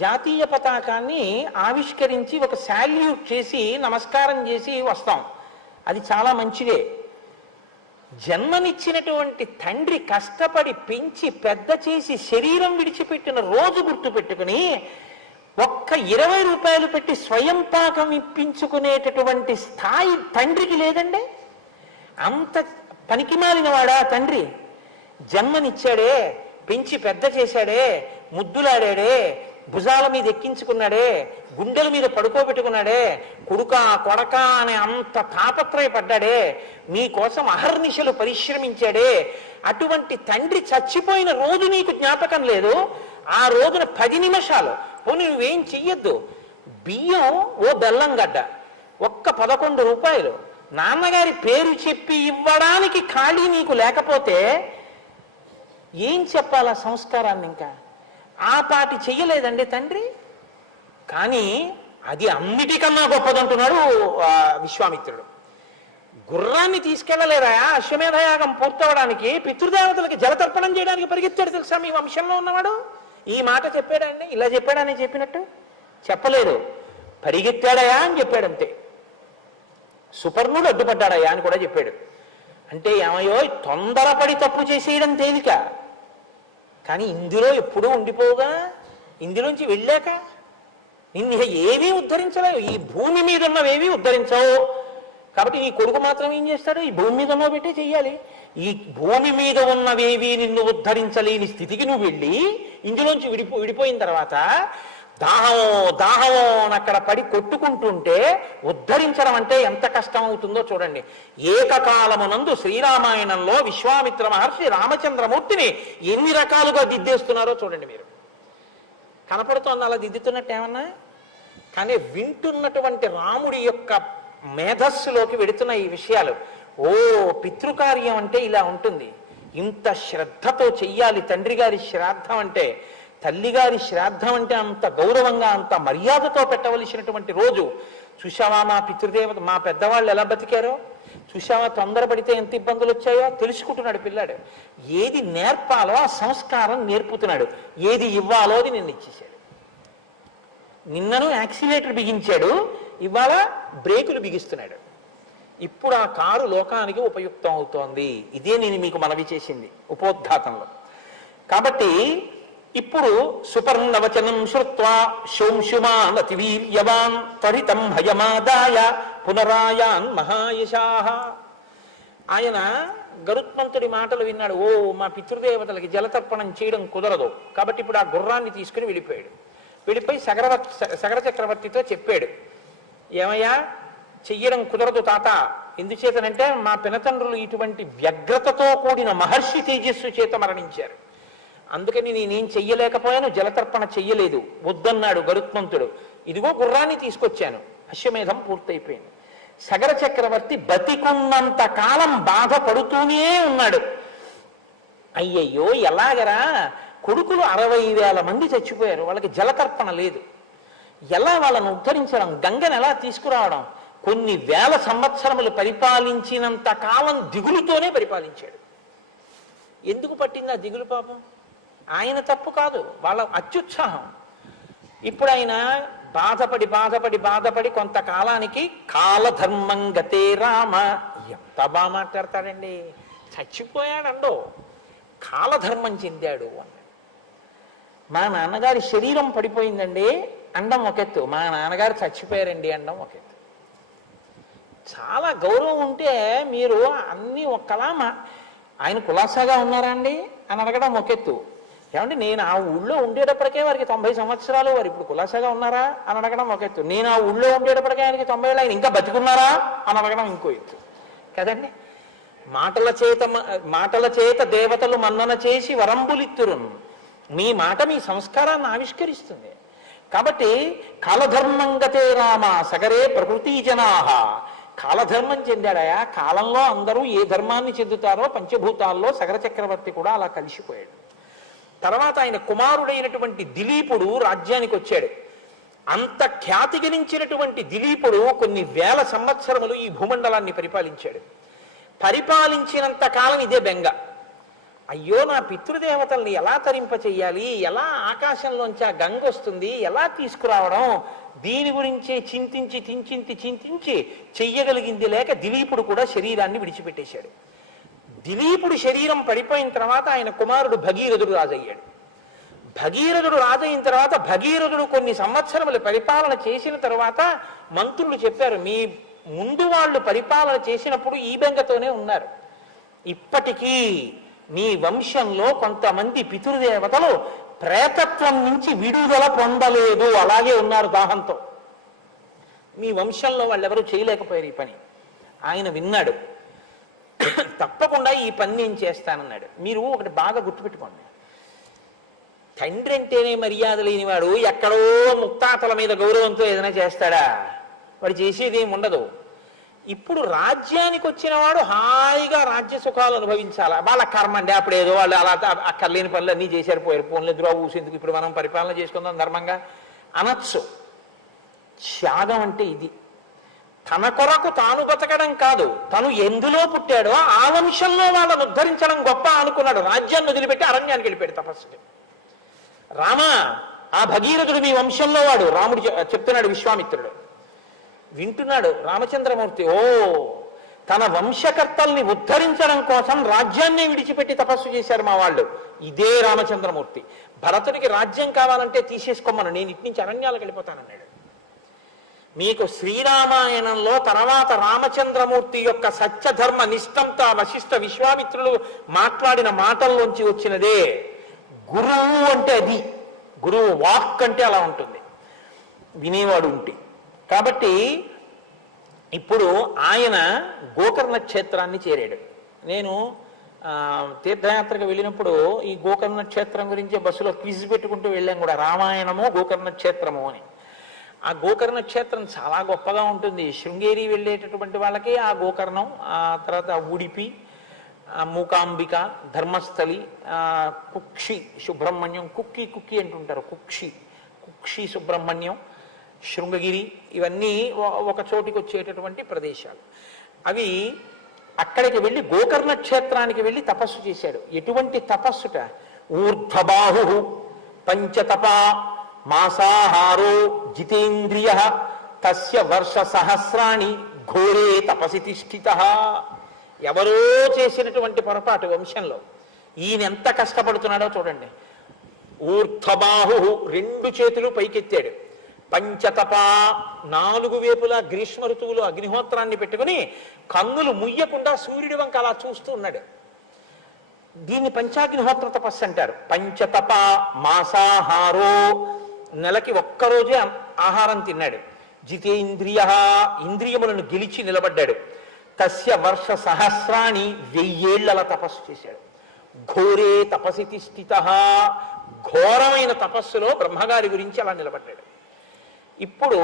జాతీయ పతాకాన్ని ఆవిష్కరించి ఒక శాల్యూట్ చేసి నమస్కారం చేసి వస్తాం. అది చాలా మంచిదే. జన్మనిచ్చినటువంటి తండ్రి కష్టపడి పెంచి పెద్ద చేసి శరీరం విడిచిపెట్టిన రోజు గుర్తు పెట్టుకుని ఒక్క 20 రూపాయలు పెట్టి స్వయం పాకం ఇప్పించుకునేటటువంటి స్థాయి తండ్రికి లేదండి. అంత పనికిమాలిన వాడా తండ్రి? జన్మనిచ్చాడే, పెంచి పెద్ద చేశాడే, ముద్దులాడాడే, భుజాల మీద ఎక్కించుకున్నాడే, గుండెల మీద పడుకోబెట్టుకున్నాడే, కొడుకా కొడకా అనే అంత తాపత్రయపడ్డాడే, నీకోసం అహర్నిశలు పరిశ్రమించాడే. అటువంటి తండ్రి చచ్చిపోయిన రోజు నీకు జ్ఞాపకం లేదు. ఆ రోజున 10 నిమిషాలు పోనీ నువ్వేం చెయ్యొద్దు. బియ్యం ఓ బెల్లం గడ్డ ఒక్క 11 రూపాయలు నాన్నగారి పేరు చెప్పి ఇవ్వడానికి ఖాళీ నీకు లేకపోతే ఏం చెప్పాలా సంస్కారాన్ని? ఇంకా ఆ పాటి చెయ్యలేదండి తండ్రి. కానీ అది అన్నిటికన్నా గొప్పదంటున్నాడు విశ్వామిత్రుడు. గుర్రాన్ని తీసుకెళ్ళలేదా అశ్వమేధయాగం పూర్తవడానికి? పితృదేవతలకి జలతర్పణం చేయడానికి పరిగెత్తాడు తెలుసా మీ వంశంలో ఉన్నవాడు? ఈ మాట చెప్పాడండి, ఇలా చెప్పాడని చెప్పినట్టు చెప్పలేదు. పరిగెత్తాడయా అని చెప్పాడు అంతే. సుపర్ణుడు అడ్డుపడ్డాడయా అని కూడా చెప్పాడు. అంటే ఏమయ్యో, తొందరపడి తప్పు చేసేయడం తేలిక, కానీ ఇందులో ఎప్పుడూ ఉండిపోగా, ఇందులోంచి వెళ్ళాక నిన్ను ఏవీ ఉద్ధరించలేవు. ఈ భూమి మీద ఉన్నవేవీ ఉద్ధరించవు. కాబట్టి నీ కొడుకు మాత్రం ఏం చేస్తాడు? ఈ భూమి మీద ఉన్న పెట్టే చెయ్యాలి. ఈ భూమి మీద ఉన్నవేవి నిన్ను ఉద్ధరించలేని స్థితికి నువ్వు వెళ్ళి ఇందులోంచి విడిపోయిన తర్వాత దాహమో దాహమో అని అక్కడ పడి కొట్టుకుంటుంటే ఉద్ధరించడం అంటే ఎంత కష్టం అవుతుందో చూడండి. ఏకకాలమునందు శ్రీరామాయణంలో విశ్వామిత్ర మహర్షి రామచంద్రమూర్తిని ఎన్ని రకాలుగా దిద్దేస్తున్నారో చూడండి. మీరు కనపడుతోంది అలా దిద్దుతున్నట్టు ఏమన్నా? కానీ వింటున్నటువంటి రాముడి యొక్క మేధస్సులోకి వెడుతున్న ఈ విషయాలు. ఓ, పితృకార్యం అంటే ఇలా ఉంటుంది, ఇంత శ్రద్ధతో చెయ్యాలి. తండ్రి గారి శ్రాద్ధం అంటే, తల్లిగారి శ్రాద్ధం అంటే అంత గౌరవంగా అంత మర్యాదతో పెట్టవలసినటువంటి రోజు. చూశావా మా పితృదేవత, మా పెద్దవాళ్ళు ఎలా బతికారో చూశావా? తొందరపడితే ఎంత ఇబ్బందులు వచ్చాయో తెలుసుకుంటున్నాడు పిల్లాడు. ఏది నేర్పాలో ఆ సంస్కారం నేర్పుతున్నాడు, ఏది ఇవ్వాలో అది నిన్ను ఇచ్చేశాడు. నిన్నను యాక్సిలేటర్ బిగించాడు, ఇవాళ బ్రేకులు బిగిస్తున్నాడు. ఇప్పుడు ఆ కారు లోకానికి ఉపయుక్తం అవుతోంది. ఇదే నేను మీకు మనవి చేసింది ఉపోద్ఘాతంలో. కాబట్టి ఇప్పుడు సుపర్ణవచనం శ్రుత్వా శోంశుమాన్ అతివీర్యవాన్ త్వరితం హయమాదాయ పునరాయాన్ మహాయశాః. ఆయన గరుత్మంతుడి మాటలు విన్నాడు. ఓ, మా పితృదేవతలకి జలతర్పణం చేయడం కుదరదు, కాబట్టి ఇప్పుడు ఆ గుర్రాన్ని తీసుకుని వెళ్ళిపోయాడు. వెళ్ళిపోయి సగర చక్రవర్తితో చెప్పాడు, ఏమయ్యా చెయ్యడం కుదరదు తాత, ఎందుచేతనంటే మా పినతండ్రులు ఇటువంటి వ్యగ్రతతో కూడిన మహర్షి తేజస్సు చేత మరణించారు, అందుకని నేనేం చెయ్యలేకపోయాను, జలతర్పణ చెయ్యలేదు, వద్దన్నాడు గరుత్మంతుడు. ఇదిగో గుర్రాన్ని తీసుకొచ్చాను, అశ్వమేధం పూర్తయిపోయింది. సగర చక్రవర్తి బతికున్నంత కాలం బాధపడుతూనే ఉన్నాడు. అయ్యయ్యో ఎలాగరా, కొడుకులు 60,000 మంది చచ్చిపోయారు, వాళ్ళకి జలతర్పణ లేదు, ఎలా వాళ్ళను ఉద్ధరించడం, గంగను ఎలా తీసుకురావడం? కొన్ని వేల సంవత్సరములు పరిపాలించినంత కాలం దిగులుతోనే పరిపాలించాడు. ఎందుకు పట్టింది ఆ దిగులు? పాపం ఆయన తప్పు కాదు, వాళ్ళ అత్యుత్సాహం. ఇప్పుడు ఆయన బాధపడి బాధపడి బాధపడి కొంతకాలానికి కాలధర్మం గతే రామ, ఎంత బాగా మాట్లాడతాడండి, చచ్చిపోయాడండో, కాలధర్మం చెందాడు అన్నాడు. మా నాన్నగారి శరీరం పడిపోయిందండి అండం ఒకెత్తు, మా నాన్నగారు చచ్చిపోయారండి అండం ఒకెత్తు. చాలా గౌరవం ఉంటే మీరు అన్నీ ఒక్కలా ఆయన కులాసాగా ఉన్నారా అండి అని అడగడం ఒకెత్తు. ఏమంటే నేను ఆ ఊళ్ళో ఉండేటప్పటికే వారికి 90 సంవత్సరాలు, వారు ఇప్పుడు కులాసాగా ఉన్నారా అని అడగడం ఒక ఎత్తు. నేను ఆ ఊళ్ళో ఉండేటప్పటికే ఆయనకి 90 ఏళ్ళు, ఆయన ఇంకా బతికున్నారా అని అడగడం ఇంకో ఎత్తు కదండి. మాటల చేత దేవతలు మన్నన చేసి వరంబులిత్తురు, మీ మాట మీ సంస్కారాన్ని ఆవిష్కరిస్తుంది. కాబట్టి కాలధర్మంగతే రామ సగరే ప్రకృతి జనాహ, కాలధర్మం చెందాడయా. కాలంలో అందరూ ఏ ధర్మాన్ని చెందుతారో పంచభూతాల్లో సగర చక్రవర్తి కూడా అలా కలిసిపోయాడు. తర్వాత ఆయన కుమారుడైనటువంటి దిలీపుడు రాజ్యానికి వచ్చాడు. అంత ఖ్యాతి గణించినటువంటి దిలీపుడు కొన్ని వేల సంవత్సరములు ఈ భూమండలాన్ని పరిపాలించాడు. పరిపాలించినంత కాలం ఇదే బెంగ, అయ్యో నా పితృదేవతల్ని ఎలా తరింప చెయ్యాలి, ఎలా ఆకాశంలోంచి ఆ గంగ వస్తుంది, ఎలా తీసుకురావడం, దీని గురించే చింతించి చెయ్యగలిగింది లేక దిలీపుడు కూడా శరీరాన్ని విడిచిపెట్టేశాడు. దిలీపుడు శరీరం పడిపోయిన తర్వాత ఆయన కుమారుడు భగీరథుడు రాజయ్యాడు. భగీరథుడు రాజయిన తర్వాత భగీరథుడు కొన్ని సంవత్సరములు పరిపాలన చేసిన తర్వాత మంత్రులు చెప్పారు, మీ ముందు వాళ్ళు పరిపాలన చేసినప్పుడు ఈ బెంగతోనే ఉన్నారు, ఇప్పటికీ మీ వంశంలో కొంతమంది పితృదేవతలు ప్రేతత్వం నుంచి విడుదల పొందలేదు, అలాగే ఉన్నారు దాహంతో, మీ వంశంలో వాళ్ళెవరూ చేయలేకపోయారు ఈ పని. ఆయన విన్నాడు, తప్పకుండా ఈ పని నేను చేస్తానన్నాడు. మీరు ఒకటి బాగా గుర్తుపెట్టుకోండి, తండ్రి అంటేనే మర్యాద లేనివాడు ఎక్కడో ముత్తాతల మీద గౌరవంతో ఏదైనా చేస్తాడా? వాడు చేసేది ఏమి ఉండదు. ఇప్పుడు రాజ్యానికి వచ్చిన వాడు హాయిగా రాజ్య సుఖాలు అనుభవించాలా, వాళ్ళ కర్మ అండి, అప్పుడు ఏదో వాళ్ళు అలా అక్కర్లేని పనులు అన్నీ చేశారు, పోయారు, పోన్లు ఎదురు ఊసేందుకు ఇప్పుడు మనం పరిపాలన చేసుకుందాం ధర్మంగా అనొచ్చు. త్యాగం అంటే ఇది, తన కొరకు తాను బతకడం కాదు, తను ఎందులో పుట్టాడో ఆ వంశంలో వాళ్ళను ఉద్ధరించడం గొప్ప అనుకున్నాడు. రాజ్యాన్ని వదిలిపెట్టి అరణ్యానికి వెళ్ళిపోయాడు తపస్సుకి. రామ, ఆ భగీరథుడు మీ వంశంలో వాడు, రాముడు చెప్తున్నాడు. విశ్వామిత్రుడు వింటున్నాడు. రామచంద్రమూర్తి, ఓ, తన వంశకర్తల్ని ఉద్ధరించడం కోసం రాజ్యాన్ని విడిచిపెట్టి తపస్సు చేశారు మా వాళ్ళు, ఇదే మీకు శ్రీరామాయణంలో తర్వాత రామచంద్రమూర్తి యొక్క సత్యధర్మ నిష్టంతో వశిష్ఠ విశ్వామిత్రులు మాట్లాడిన మాటల్లోంచి వచ్చినదే. గురువు అంటే అది, గురువు వాక్ అంటే అలా ఉంటుంది, వినేవాడు ఉంటే. కాబట్టి ఇప్పుడు ఆయన గోకర్ణ క్షేత్రాన్ని చేరాడు. నేను తీర్థయాత్రకు వెళ్ళినప్పుడు ఈ గోకర్ణ క్షేత్రం గురించి బస్సులో క్విజ్ పెట్టుకుంటూ వెళ్ళాం కూడా, రామాయణము గోకర్ణ క్షేత్రము అని. ఆ గోకర్ణ క్షేత్రం చాలా గొప్పగా ఉంటుంది. శృంగేరి వెళ్ళేటటువంటి వాళ్ళకి ఆ గోకర్ణం, ఆ తర్వాత ఉడిపి, మూకాంబిక, ధర్మస్థలి, కుక్షి సుబ్రహ్మణ్యం, కుక్కి అంటుంటారు, కుక్షి సుబ్రహ్మణ్యం, శృంగగిరి, ఇవన్నీ ఒక చోటికి వచ్చేటటువంటి ప్రదేశాలు. అవి అక్కడికి వెళ్ళి గోకర్ణ క్షేత్రానికి వెళ్ళి తపస్సు చేశాడు. ఎటువంటి తపస్సుట? ఊర్ధ్వబాహు పంచతప మాసాహారో జితేంద్రియ తస్య వర్ష సహస్రాణి ఘోరే తపసి తిష్ఠిత. ఎవరో చేసినటువంటి పొరపాటు వంశంలో. ఈయన ఎంత కష్టపడుతున్నాడో చూడండి. ఊర్ధ్వబాహు, 2 చేతులు పైకెత్తాడు. పంచతప, 4 వేపులా గ్రీష్మ ఋతువులో అగ్నిహోత్రాన్ని పెట్టుకుని కన్నులు ముయ్యకుండా సూర్యుడి వంక అలా చూస్తూ ఉన్నాడు. దీన్ని పంచాగ్నిహోత్ర తపస్సు అంటారు. పంచతప మాసాహారో, నెలకి ఒక్కరోజే ఆహారం తిన్నాడు. జితేంద్రియ, ఇంద్రియములను గెలిచి నిలబడ్డాడు. తస్య వర్ష సహస్రాణి, 1000 ఏళ్ల తపస్సు చేశాడు. ఘోరే తపసి తిష్ఠిత, ఘోరమైన తపస్సులో బ్రహ్మగారి గురించి అలా నిలబడ్డాడు. ఇప్పుడు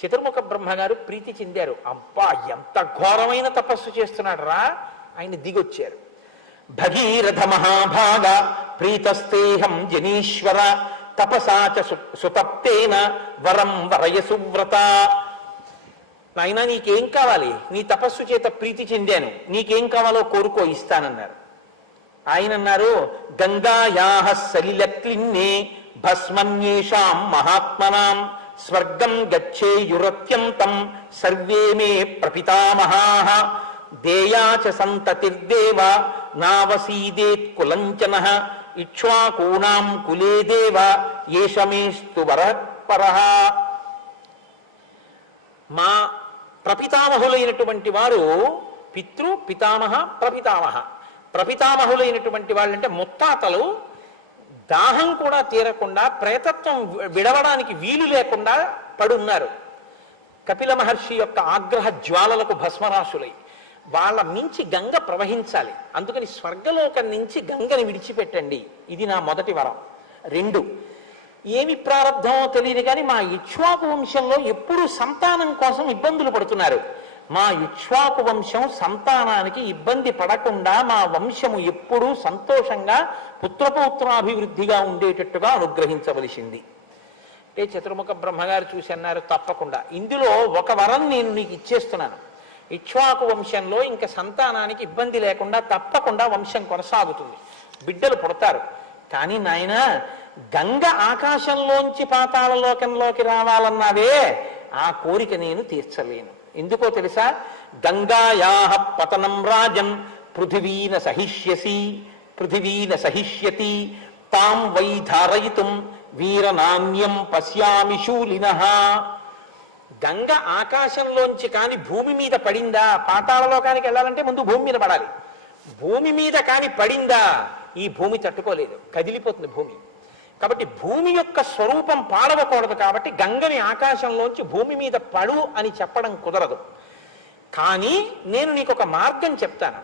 చతుర్ముఖ బ్రహ్మగారు ప్రీతి చెందారు. అబ్బా, ఎంత ఘోరమైన తపస్సు చేస్తున్నాడు రా, ఆయన దిగొచ్చారు. భగీరథ మహాభాగ ప్రీతస్తేహం జనీశ్వర తపసాచ సుతప్తేన వరం వరయ సువ్రత. నాయనా, నీకేం కావాలి? నీ తపస్సు చేత ప్రీతి చెందాను, నీకేం కావాలో కోరుకో, ఇస్తానన్నారు. ఆయన అన్నారు, గంగాయాః సలిలక్లిన్నే భస్మన్యేషాం మహాత్మనాం స్వర్గం గచ్చేయురత్యంతం సర్వే మే ప్రపితామహాః దేయాచ సంతతిర్దేవ నావసీదేత్ కులంచనః ఇక్ష్వాకూణాం కులే దేవ ఏషమేస్తు వరఃపరః. మా ప్రపితామహులైనటువంటి వారు పితృ పితామహ ప్రపితామహ. ప్రపితామహులైనటువంటి వాళ్ళంటే ముత్తాతలు దాహం కూడా తీరకుండా, ప్రేతత్వం విడవడానికి వీలు లేకుండా పడున్నారు. కపిల మహర్షి యొక్క ఆగ్రహ జ్వాలలకు భస్మరాశులై వాళ్ళ నుంచి గంగ ప్రవహించాలి. అందుకని స్వర్గలోకం నుంచి గంగని విడిచిపెట్టండి, ఇది నా మొదటి వరం. 2, ఏమి ప్రారంధమో తెలియదు కానీ మా ఇక్ష్వాకు వంశంలో ఎప్పుడూ సంతానం కోసం ఇబ్బందులు పడుతున్నారు. మా ఇక్ష్వాకు వంశం సంతానానికి ఇబ్బంది పడకుండా మా వంశము ఎప్పుడూ సంతోషంగా పుత్రపౌత్రాభివృద్ధిగా ఉండేటట్టుగా అనుగ్రహించవలసింది. అంటే చతుర్ముఖ బ్రహ్మగారు చూసి అన్నారు, తప్పకుండా ఇందులో ఒక వరం నేను నీకు ఇచ్చేస్తున్నాను. ఇక్ష్వాకు వంశంలో ఇంకా సంతానానికి ఇబ్బంది లేకుండా తప్పకుండా వంశం కొనసాగుతుంది, బిడ్డలు పుడతారు. కానీ నాయన, గంగ ఆకాశంలోంచి పాతాళలోకంలోకి రావాలన్నావే, ఆ కోరిక నేను తీర్చలేను. ఎందుకో తెలుసా? గంగాయాః పతనం రాజన్ పృథివీన సహిష్యతి తాం వై ధారయితుం వీరనాన్యం పశ్యామి శూలినః. గంగ ఆకాశంలోంచి కాని భూమి మీద పడిందా, పాతాళలోకానికి వెళ్ళాలంటే ముందు భూమి మీద పడాలి. భూమి మీద కాని పడిందా, ఈ భూమి తట్టుకోలేదు, కదిలిపోతుంది భూమి. కాబట్టి భూమి యొక్క స్వరూపం పాడవకూడదు. కాబట్టి గంగని ఆకాశంలోంచి భూమి మీద పడు అని చెప్పడం కుదరదు. కానీ నేను నీకు ఒక మార్గం చెప్తాను.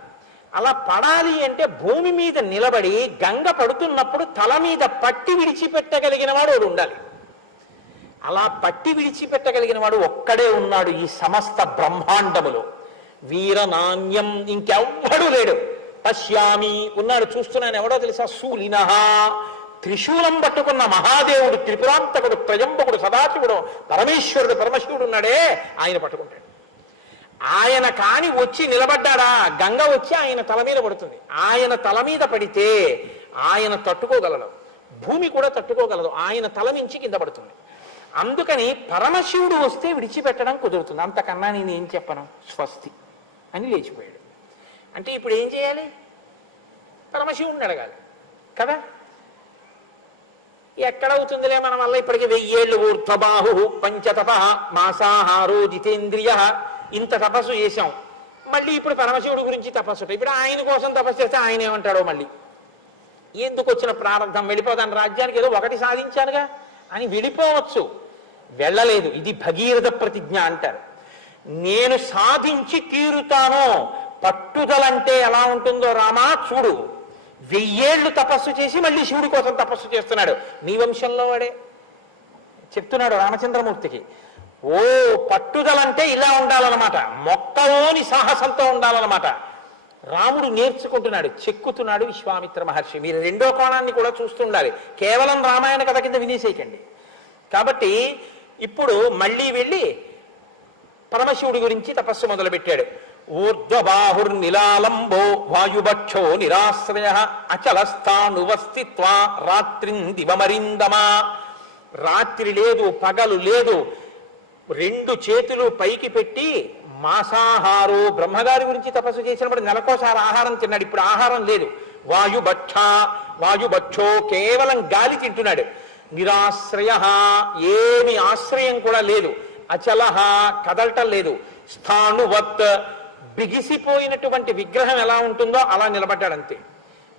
అలా పడాలి అంటే భూమి మీద నిలబడి గంగ పడుతున్నప్పుడు తల మీద పట్టి విడిచిపెట్టగలిగిన వాడు ఉండాలి. అలా పట్టి విడిచిపెట్టగలిగిన వాడు ఒక్కడే ఉన్నాడు ఈ సమస్త బ్రహ్మాండములో. వీరనాన్యం, ఇంకెవ్వడూ లేడు. పశ్యామి, ఉన్నాడు, చూస్తున్నాను. ఎవడో తెలుసా? శూలినః, త్రిశూలం పట్టుకున్న మహాదేవుడు, త్రిపురాంతకుడు, త్రయంబకుడు, సదాశివుడు, పరమేశ్వరుడు, పరమశివుడు ఉన్నాడే, ఆయన పట్టుకుంటాడు. ఆయన కాని వచ్చి నిలబడ్డాడా, గంగ వచ్చి ఆయన తల మీద పడుతుంది. ఆయన తల మీద పడితే ఆయన తట్టుకోగలడు, భూమి కూడా తట్టుకోగలదు. ఆయన తల నుంచి కింద పడుతుంది. అందుకని పరమశివుడు వస్తే విడిచిపెట్టడం కుదురుతుంది. అంతకన్నా నేను ఏం చెప్పను, స్వస్తి అని లేచిపోయాడు. అంటే ఇప్పుడు ఏం చేయాలి? పరమశివుడిని అడగాలి కదా. ఎక్కడవుతుందిలే మన వల్ల, ఇప్పటికి 1000 ఏళ్ళు ఊర్ధ్వబాహు పంచతప మాసాహారో జితేంద్రియ, ఇంత తపస్సు చేశాం, మళ్ళీ ఇప్పుడు పరమశివుడి గురించి తపస్సు, ఇప్పుడు ఆయన కోసం తపస్సు చేస్తే ఆయన ఏమంటాడో, మళ్ళీ ఎందుకు వచ్చిన ప్రారంభం, వెళ్ళిపోతాను రాజ్యానికి, ఏదో ఒకటి సాధించానుగా అని వెళ్ళిపోవచ్చు. వెళ్ళలేదు. ఇది భగీరథ ప్రతిజ్ఞ అంటారు. నేను సాధించి తీరుతాను, పట్టుదలంటే ఎలా ఉంటుందో రామా చూడు, 1000 ఏళ్ళు తపస్సు చేసి మళ్ళీ శివుడి కోసం తపస్సు చేస్తున్నాడు. నీ వంశంలో వాడే చెప్తున్నాడు రామచంద్రమూర్తికి. ఓ పట్టుదలంటే ఇలా ఉండాలన్నమాట, మొక్కలోని సాహసంతో ఉండాలన్నమాట. రాముడు నేర్చుకుంటున్నాడు, చెక్కుతున్నాడు విశ్వామిత్ర మహర్షి. మీరు రెండో కోణాన్ని కూడా చూస్తుండాలి, కేవలం రామాయణ కథ కింద వినేసేయకండి. కాబట్టి ఇప్పుడు మళ్ళీ వెళ్ళి పరమశివుడి గురించి తపస్సు మొదలుపెట్టాడు. ఊర్ధ్వబాహుర్నిలాలంబో వాయుభక్షో నిరాశ్రయ అచలస్థానువస్థిత్వా రాత్రిం దివమరిందమా. రాత్రి లేదు, పగలు లేదు, 2 చేతులు పైకి పెట్టి మాసాహారో, బ్రహ్మగారి గురించి తపస్సు చేసినప్పుడు నెలకోసారి ఆహారం తిన్నాడు, ఇప్పుడు ఆహారం లేదు. వాయుభక్షో, కేవలం గాలి తింటున్నాడు. నిరాశ్రయ, ఏమి ఆశ్రయం కూడా లేదు. అచలహ, కదలటం లేదు. స్థాణువత్, బిగిసిపోయినటువంటి విగ్రహం ఎలా ఉంటుందో అలా నిలబడ్డాడంతే.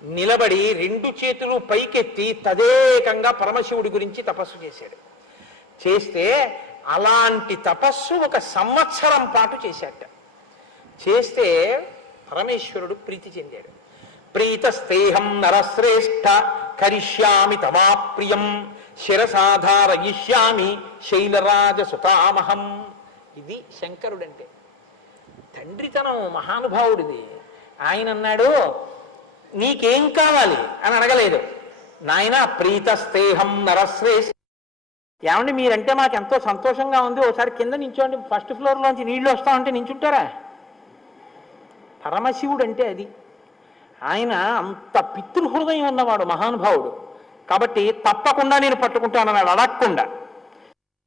నిలబడి 2 చేతులు పైకెత్తి తదేకంగా పరమశివుడి గురించి తపస్సు చేశాడు. చేస్తే అలాంటి తపస్సు 1 సంవత్సరం పాటు చేశాట. చేస్తే పరమేశ్వరుడు ప్రీతి చెందాడు. ప్రీతస్తేహం నరశ్రేష్ఠ కరిష్యామి తమాప్రియం శిరసాధారయిష్యామి శైలరాజ సుతామహం. ఇది శంకరుడంటే. తండ్రితనం మహానుభావుడిది. ఆయన అన్నాడు, నీకేం కావాలి అని అడగలేదు. నాయన ప్రీతస్తేహం నరశ్రేష్ఠ, ఏమండి మీరంటే మాకు ఎంతో సంతోషంగా ఉంది, ఒకసారి కింద నించోండి, ఫస్ట్ ఫ్లోర్లోంచి నీళ్లు వస్తామంటే నించుంటారా? పరమశివుడు అంటే అది. ఆయన అంత పితృహృదయం ఉన్నవాడు, మహానుభావుడు. కాబట్టి తప్పకుండా నేను పట్టుకుంటానన్నాడు, అడగకుండా.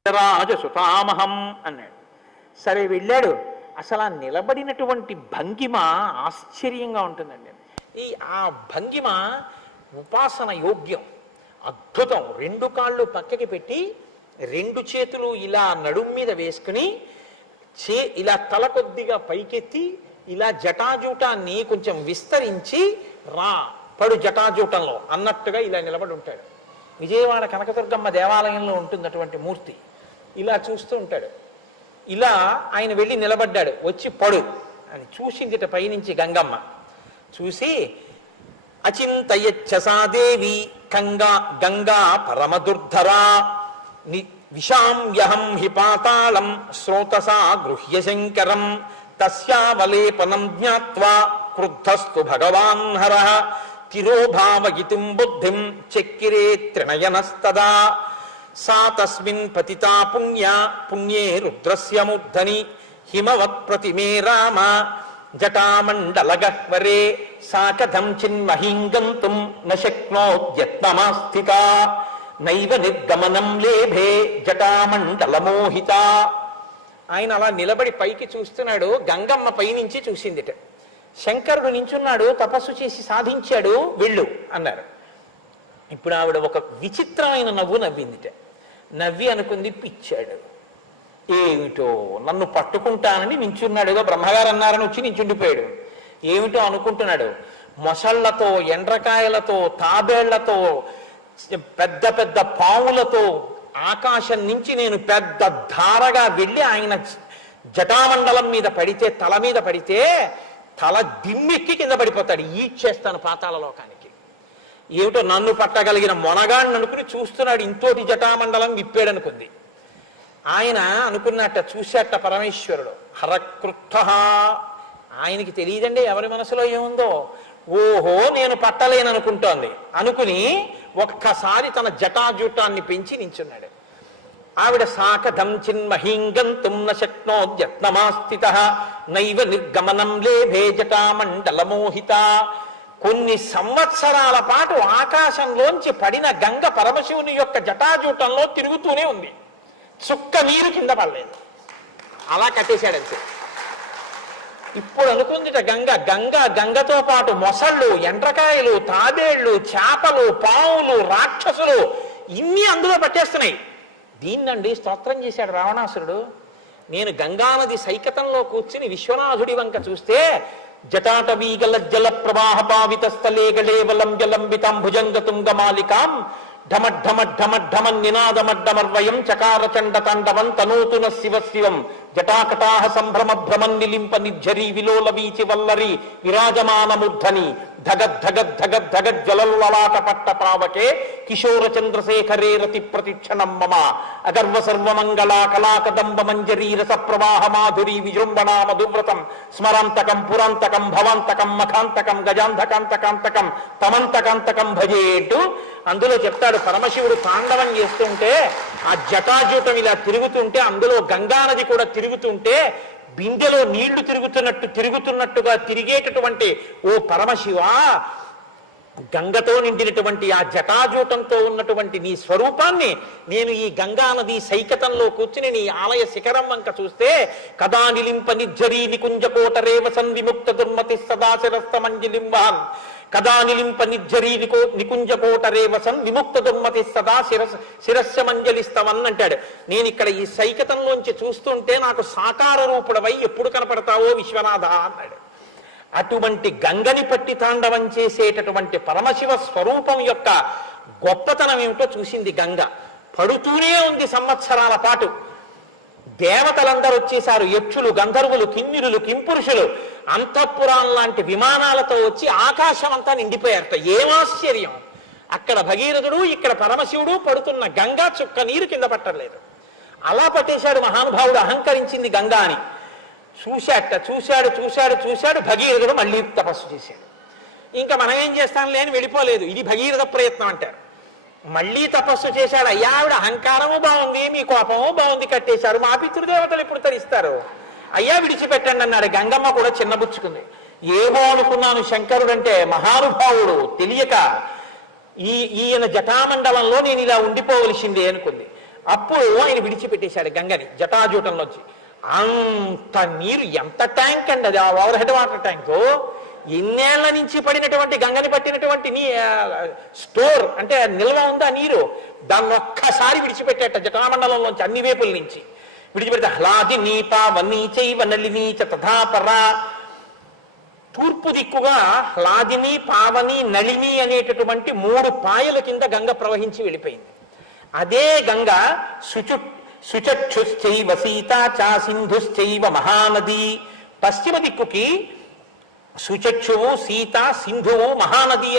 రాజసుతామహం అన్నాడు. సరే వెళ్ళాడు. అసలు ఆ నిలబడినటువంటి భంగిమ ఆశ్చర్యంగా ఉంటుందండి. ఆ భంగిమ ఉపాసన యోగ్యం, అద్భుతం. 2 కాళ్ళు పక్కకి పెట్టి 2 చేతులు ఇలా నడుం మీద వేసుకుని ఇలా తల కొద్దిగా పైకెత్తి ఇలా జటాజూటాన్ని కొంచెం విస్తరించి పడు జటాజూటంలో అన్నట్టుగా ఇలా నిలబడి ఉంటాడు. విజయవాడ కనకదుర్గమ్మ దేవాలయంలో ఉంటుంది అటువంటి మూర్తి. ఇలా చూస్తూ ఉంటాడు. ఇలా ఆయన వెళ్ళి నిలబడ్డాడు. వచ్చి పడు అని చూసిందిట పైనుంచి గంగమ్మ. చూసి అచింతయచ్చసాదేవి గంగా పరమదుర్ధరా విషామ్యహం హి పాతాళం శ్రోతసా గృహ్య శంకరం తస్యావలేపనం జ్ఞాత్వా క్రుద్ధస్తు భగవాన్ హరః తిరోభావయితుం బుద్ధిం చక్కిరే త్రినయనస్తదా సా తస్మిన్ పతితా పుణ్యే రుద్రస్య మూర్ధని హిమవత్ ప్రతిమే రామ జటామండలగహ్వరే సా కథం చిన్మహీం గంతుం న శక్నోద్యత్నమాస్థిత నైవ నిర్గమనం లేభే జటామండలమోహిత. ఆయన అలా నిలబడి పైకి చూస్తున్నాడు. గంగమ్మ పైనుంచి చూసిందిట. శంకరుడు నించున్నాడు, తపస్సు చేసి సాధించాడు, వెళ్ళు అన్నారు. ఇప్పుడు ఆవిడ ఒక విచిత్రమైన నవ్వు నవ్విందిట. నవ్వి అనుకుంది, పిచ్చాడు, ఏమిటో నన్ను పట్టుకుంటానని నించున్నాడుగా బ్రహ్మగారు అన్నారని వచ్చి నించుండిపోయాడు. ఏమిటో అనుకుంటున్నాడు. మొసళ్లతో, ఎండ్రకాయలతో, తాబేళ్లతో, పెద్ద పెద్ద పావులతో ఆకాశం నుంచి నేను పెద్ద ధారగా వెళ్ళి ఆయన జటామండలం మీద పడితే, తల మీద పడితే తల దిమ్మెక్కి కింద పడిపోతాడు, ఈడ్చేస్తాను పాతాళ లోకానికి. ఏమిటో నన్ను పట్టగలిగిన మొనగాడిని అనుకుని చూస్తున్నాడు. ఇంతోటి జటామండలం విప్పాడనుకుంది. ఆయన అనుకున్నట్ట, చూశాట పరమేశ్వరుడు. హరకృత్థ, ఆయనకి తెలియదండి ఎవరి మనసులో ఏముందో. ఓహో నేను పట్టలేననుకుంటోంది అనుకుని ఒక్కసారి తన జటాజూటాన్ని పెంచి నించున్నాడు. ఆవిడ సాకథం చిన్మహీంగంతుం న శక్నోద్యత్నమాస్థితః నైవ నిర్గమనం లేభే జటామండలమోహిత. కొన్ని సంవత్సరాల పాటు ఆకాశంలోంచి పడిన గంగ పరమశివుని యొక్క జటాజూటంలో తిరుగుతూనే ఉంది. చుక్క నీరు కింద పడలేదు. అలా కట్టేశాడంతే. ఇప్పుడు అనుకుందిట గంగతో పాటు మొసళ్ళు, ఎండ్రకాయలు, తాబేళ్లు, చేపలు, పావులు, రాక్షసులు ఇన్ని అందులో పట్టేస్తున్నాయి. దీన్నండి స్తోత్రం చేశాడు రావణాసురుడు. నేను గంగానది సైకతంలో కూర్చుని విశ్వనాథుడి వంక చూస్తే జటాటవీగల జల ప్రవాహ పావిత స్థలే గళేవలం జలంబితాం భుజంగ తుంగమాలికాం ఢమఢమఢమఢమన్ నినాదమడ్డమర్వయం చకార చండ తాండవం తనూతున శివ శివం జటాకటాహ సంభ్రమ భ్రమన్ నిలింప నిర్ఝరీ విలోల వీచి వల్లరి విరాజమానమూర్ధని ధగద్ధగద్ధగద్ధగద్ జలల్లలాట పట్ట పావకే కిశోర చంద్రశేఖరే రతి ప్రతిక్షణం మమ అగర్వ సర్వమంగళా కళాకదంబ మంజరీ రస ప్రవాహ మాధురీ విజృంభణా మధువ్రతం స్మరాంతకం పురాంతకం భవాంతకం మఖాంతకం గజాంధకాంతకాంతకం తమంతకాంతకం భజేటు. అందులో చెప్తాడు పరమశివుడు తాండవం చేస్తుంటే ఆ జటాజూటం ఇలా తిరుగుతుంటే అందులో గంగానది కూడా తిరుగుతుంటే బిందెలో నీళ్లు తిరుగుతున్నట్టుగా తిరిగేటటువంటి ఓ పరమశివ, గంగతో నిండినటువంటి ఆ జటాజూటంతో ఉన్నటువంటి నీ స్వరూపాన్ని నేను ఈ గంగానది సైకతంలో కూర్చుని నీ ఆలయ శిఖరం వంక చూస్తే కదా నిలింప నిర్జరీ నికుంజకోట రేవసన్ విముక్త దుర్మతి సదాశిరస్తమంజలింబాన్ కదా నిలింప నిర్జరీ నికుంజకోట రేవసన్ విముక్త దుర్మతి సదా శిరస్య మంజలిస్తవన్ అంటాడు. నేను ఇక్కడ ఈ సైకతంలోంచి చూస్తుంటే నాకు సాకార రూపుడవై ఎప్పుడు కనపడతావో విశ్వనాథ అన్నాడు. అటువంటి గంగని పట్టి తాండవం చేసేటటువంటి పరమశివ స్వరూపం యొక్క గొప్పతనం ఏమిటో చూసింది గంగ. పడుతూనే ఉంది సంవత్సరాల పాటు. దేవతలందరూ వచ్చేశారు, యక్షులు గంధర్వులు కిన్నీరులు కింపురుషులు అంతఃపురాన్ లాంటి విమానాలతో వచ్చి ఆకాశం అంతా నిండిపోయారట. ఏమాశ్చర్యం! అక్కడ భగీరథుడు ఇక్కడ పరమశివుడు పడుతున్న గంగా చుక్క నీరు కింద పట్టలేదు. అలా పట్టేశాడు మహానుభావుడు. అహంకరించింది గంగా అని చూశాడు. భగీరథుడు మళ్ళీ తపస్సు చేశాడు. ఇంకా మనం ఏం చేస్తాంలే అని వెళ్ళిపోలేదు. ఇది భగీరథ ప్రయత్నం అంటారు. మళ్ళీ తపస్సు చేశాడు. అయ్యా ఆవిడ అహంకారము బాగుంది, మీ కోపము బాగుంది, కట్టేశారు, మా పితృదేవతలు ఎప్పుడు తరిస్తారు, అయ్యా విడిచిపెట్టండి అన్నాడు. గంగమ్మ కూడా చిన్నబుచ్చుకుంది. ఏమో అనుకున్నాను శంకరుడంటే మహానుభావుడు తెలియక ఈయన జటామండలంలో నేను ఇలా ఉండిపోవలసిందే అనుకుంది. అప్పుడు ఆయన విడిచిపెట్టేశాడు గంగని జటాజూటంలోంచి. అంత నీరు, ఎంత ట్యాంక్ అండి అది, ఆ ఓవర్ హెడ్ వాటర్ ట్యాంకు, ఎన్నేళ్ల నుంచి పడినటువంటి గంగని పట్టినటువంటి స్టోర్ అంటే నిల్వ ఉందా నీరు, దాన్ని ఒక్కసారి విడిచిపెట్టేట జటామండలంలోంచి అన్ని వైపుల నుంచి విడిచిపెడితే హ్లాది నీత వన్నీచై వనలినీచ తథాపరా. తూర్పు దిక్కుగా హ్లాదిని పావని నళిని అనేటటువంటి 3 పాయల కింద గంగ ప్రవహించి వెళ్ళిపోయింది. అదే గంగ శుచక్షుశ్చైవ సీతా చా సింధుశ్చైవ మహానది. పశ్చిమ దిక్కుకి సుచక్షువు, సీత, సింధువు, మహానది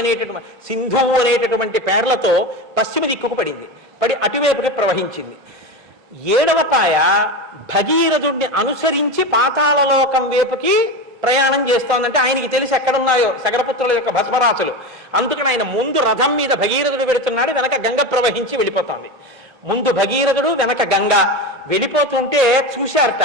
సింధువు అనేటటువంటి పేర్లతో పశ్చిమ దిక్కుకు పడి అటువైపుకి ప్రవహించింది. 7వ పాయ భగీరథుడిని అనుసరించి పాతాళలోకం వైపుకి ప్రయాణం చేస్తోందంటే ఆయనకి తెలిసి ఎక్కడున్నాయో సగరపుత్రుల యొక్క భస్మరాశులు. అందుకని ఆయన ముందు రథం మీద భగీరథుడు పెడుతున్నాడు, వెనక గంగ ప్రవహించి వెళ్ళిపోతోంది. ముందు భగీరథుడు, వెనక గంగ వెళ్ళిపోతుంటే చూశారట.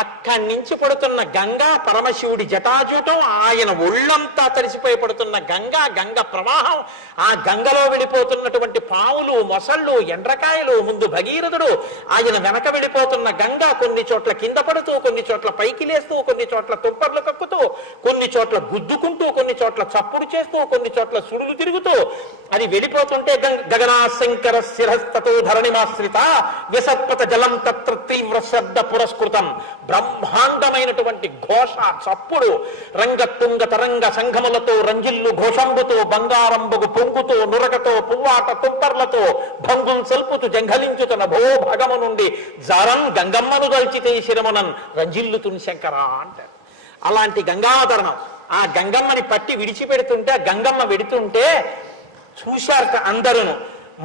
అక్కడి నుంచి పడుతున్న గంగా పరమశివుడి జటాజూటం, ఆయన ఒళ్ళంతా తడిసిపోయి పడుతున్న గంగ ప్రవాహం, ఆ గంగలో వెళ్ళిపోతున్నటువంటి పావులు, మొసళ్ళు, ఎండ్రకాయలు, ముందు భగీరథుడు, ఆయన వెనక వెళ్ళిపోతున్న గంగ కొన్ని చోట్ల కింద పడుతూ, కొన్ని చోట్ల పైకి లేస్తూ, కొన్ని చోట్ల తుంపర్లు కక్కుతూ, కొన్ని చోట్ల గుద్దుకుంటూ, కొన్ని చోట్ల చప్పుడు చేస్తూ, కొన్ని చోట్ల సుడులు తిరుగుతూ అది వెళ్ళిపోతుంటే గగనాశంకర శిరస్తతో ధరణిమాశ్రిత విసత్పత జలం తత్ర తీవ్ర శబ్ద పురస్కృతం. బ్రహ్మాండమైనటువంటి ఘోష, చప్పుడు, రంగతుంగ తరంగ సంఘములతో రంజిల్లు ఘోషంబుతో బంగారంబగు పొంగుతో నురకతో పువ్వాట తుంపర్లతో భంగుం సల్పుతూ జంఘలించుతున్న భో భగము నుండి జారం గంగమ్మను దల్చితే శిరమునన్ రంజిల్లుతున్ శంకర అంటారు. అలాంటి గంగావతరణం. ఆ గంగమ్మని పట్టి విడిచిపెడుతుంటే, గంగమ్మ వెడుతుంటే చూశారట అందరూ.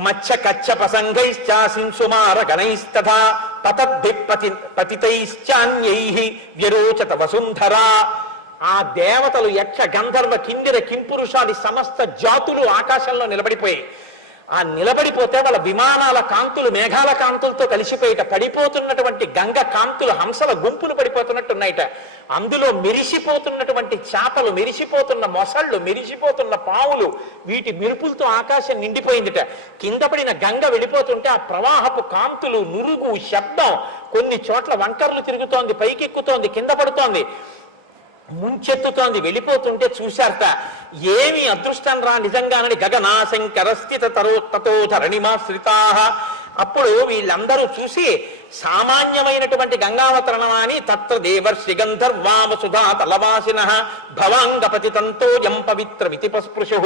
మచ్చ కచ్చ పసంగైశ్చాసింసుమార గణైస్తథా పతద్భి పతితైశ్చాన్యైః వ్యరోచత వసుంధరా. ఆ దేవతలు యక్ష గంధర్వ కిన్నెర కింపురుషాది సమస్త జాతులు ఆకాశంలో నిలబడిపోయాయి. ఆ నిలబడిపోతే వాళ్ళ విమానాల కాంతులు మేఘాల కాంతులతో కలిసిపోయిట. పడిపోతున్నటువంటి గంగ కాంతులు హంసల గుంపులు పడిపోతున్నట్టున్నాయిట. అందులో మెరిసిపోతున్నటువంటి చేపలు, మెరిసిపోతున్న మొసళ్ళు, మెరిసిపోతున్న పావులు, వీటి మెరుపులతో ఆకాశం నిండిపోయిందిట. కింద పడిన గంగ వెళ్ళిపోతుంటే ఆ ప్రవాహపు కాంతులు, నురుగు, శబ్దం, కొన్ని చోట్ల వంకర్లు తిరుగుతోంది, పైకెక్కుతోంది, కింద పడుతోంది. ముంచెత్తుతోంది. వెళ్ళిపోతుంటే చూశారట, ఏమి అదృష్టం రా నిజంగానని. గగనాశంకర స్థిత తతో ధరణిమాశ్రితా. అప్పుడు వీళ్ళందరూ చూసి సామాన్యమైనటువంటి గంగావతరణమా అని తత్ర దేవర్షి గంధర్వామ సుధా తలవాసిన భవాంగపతి తంతోయం పవిత్ర వితిపస్పృశు.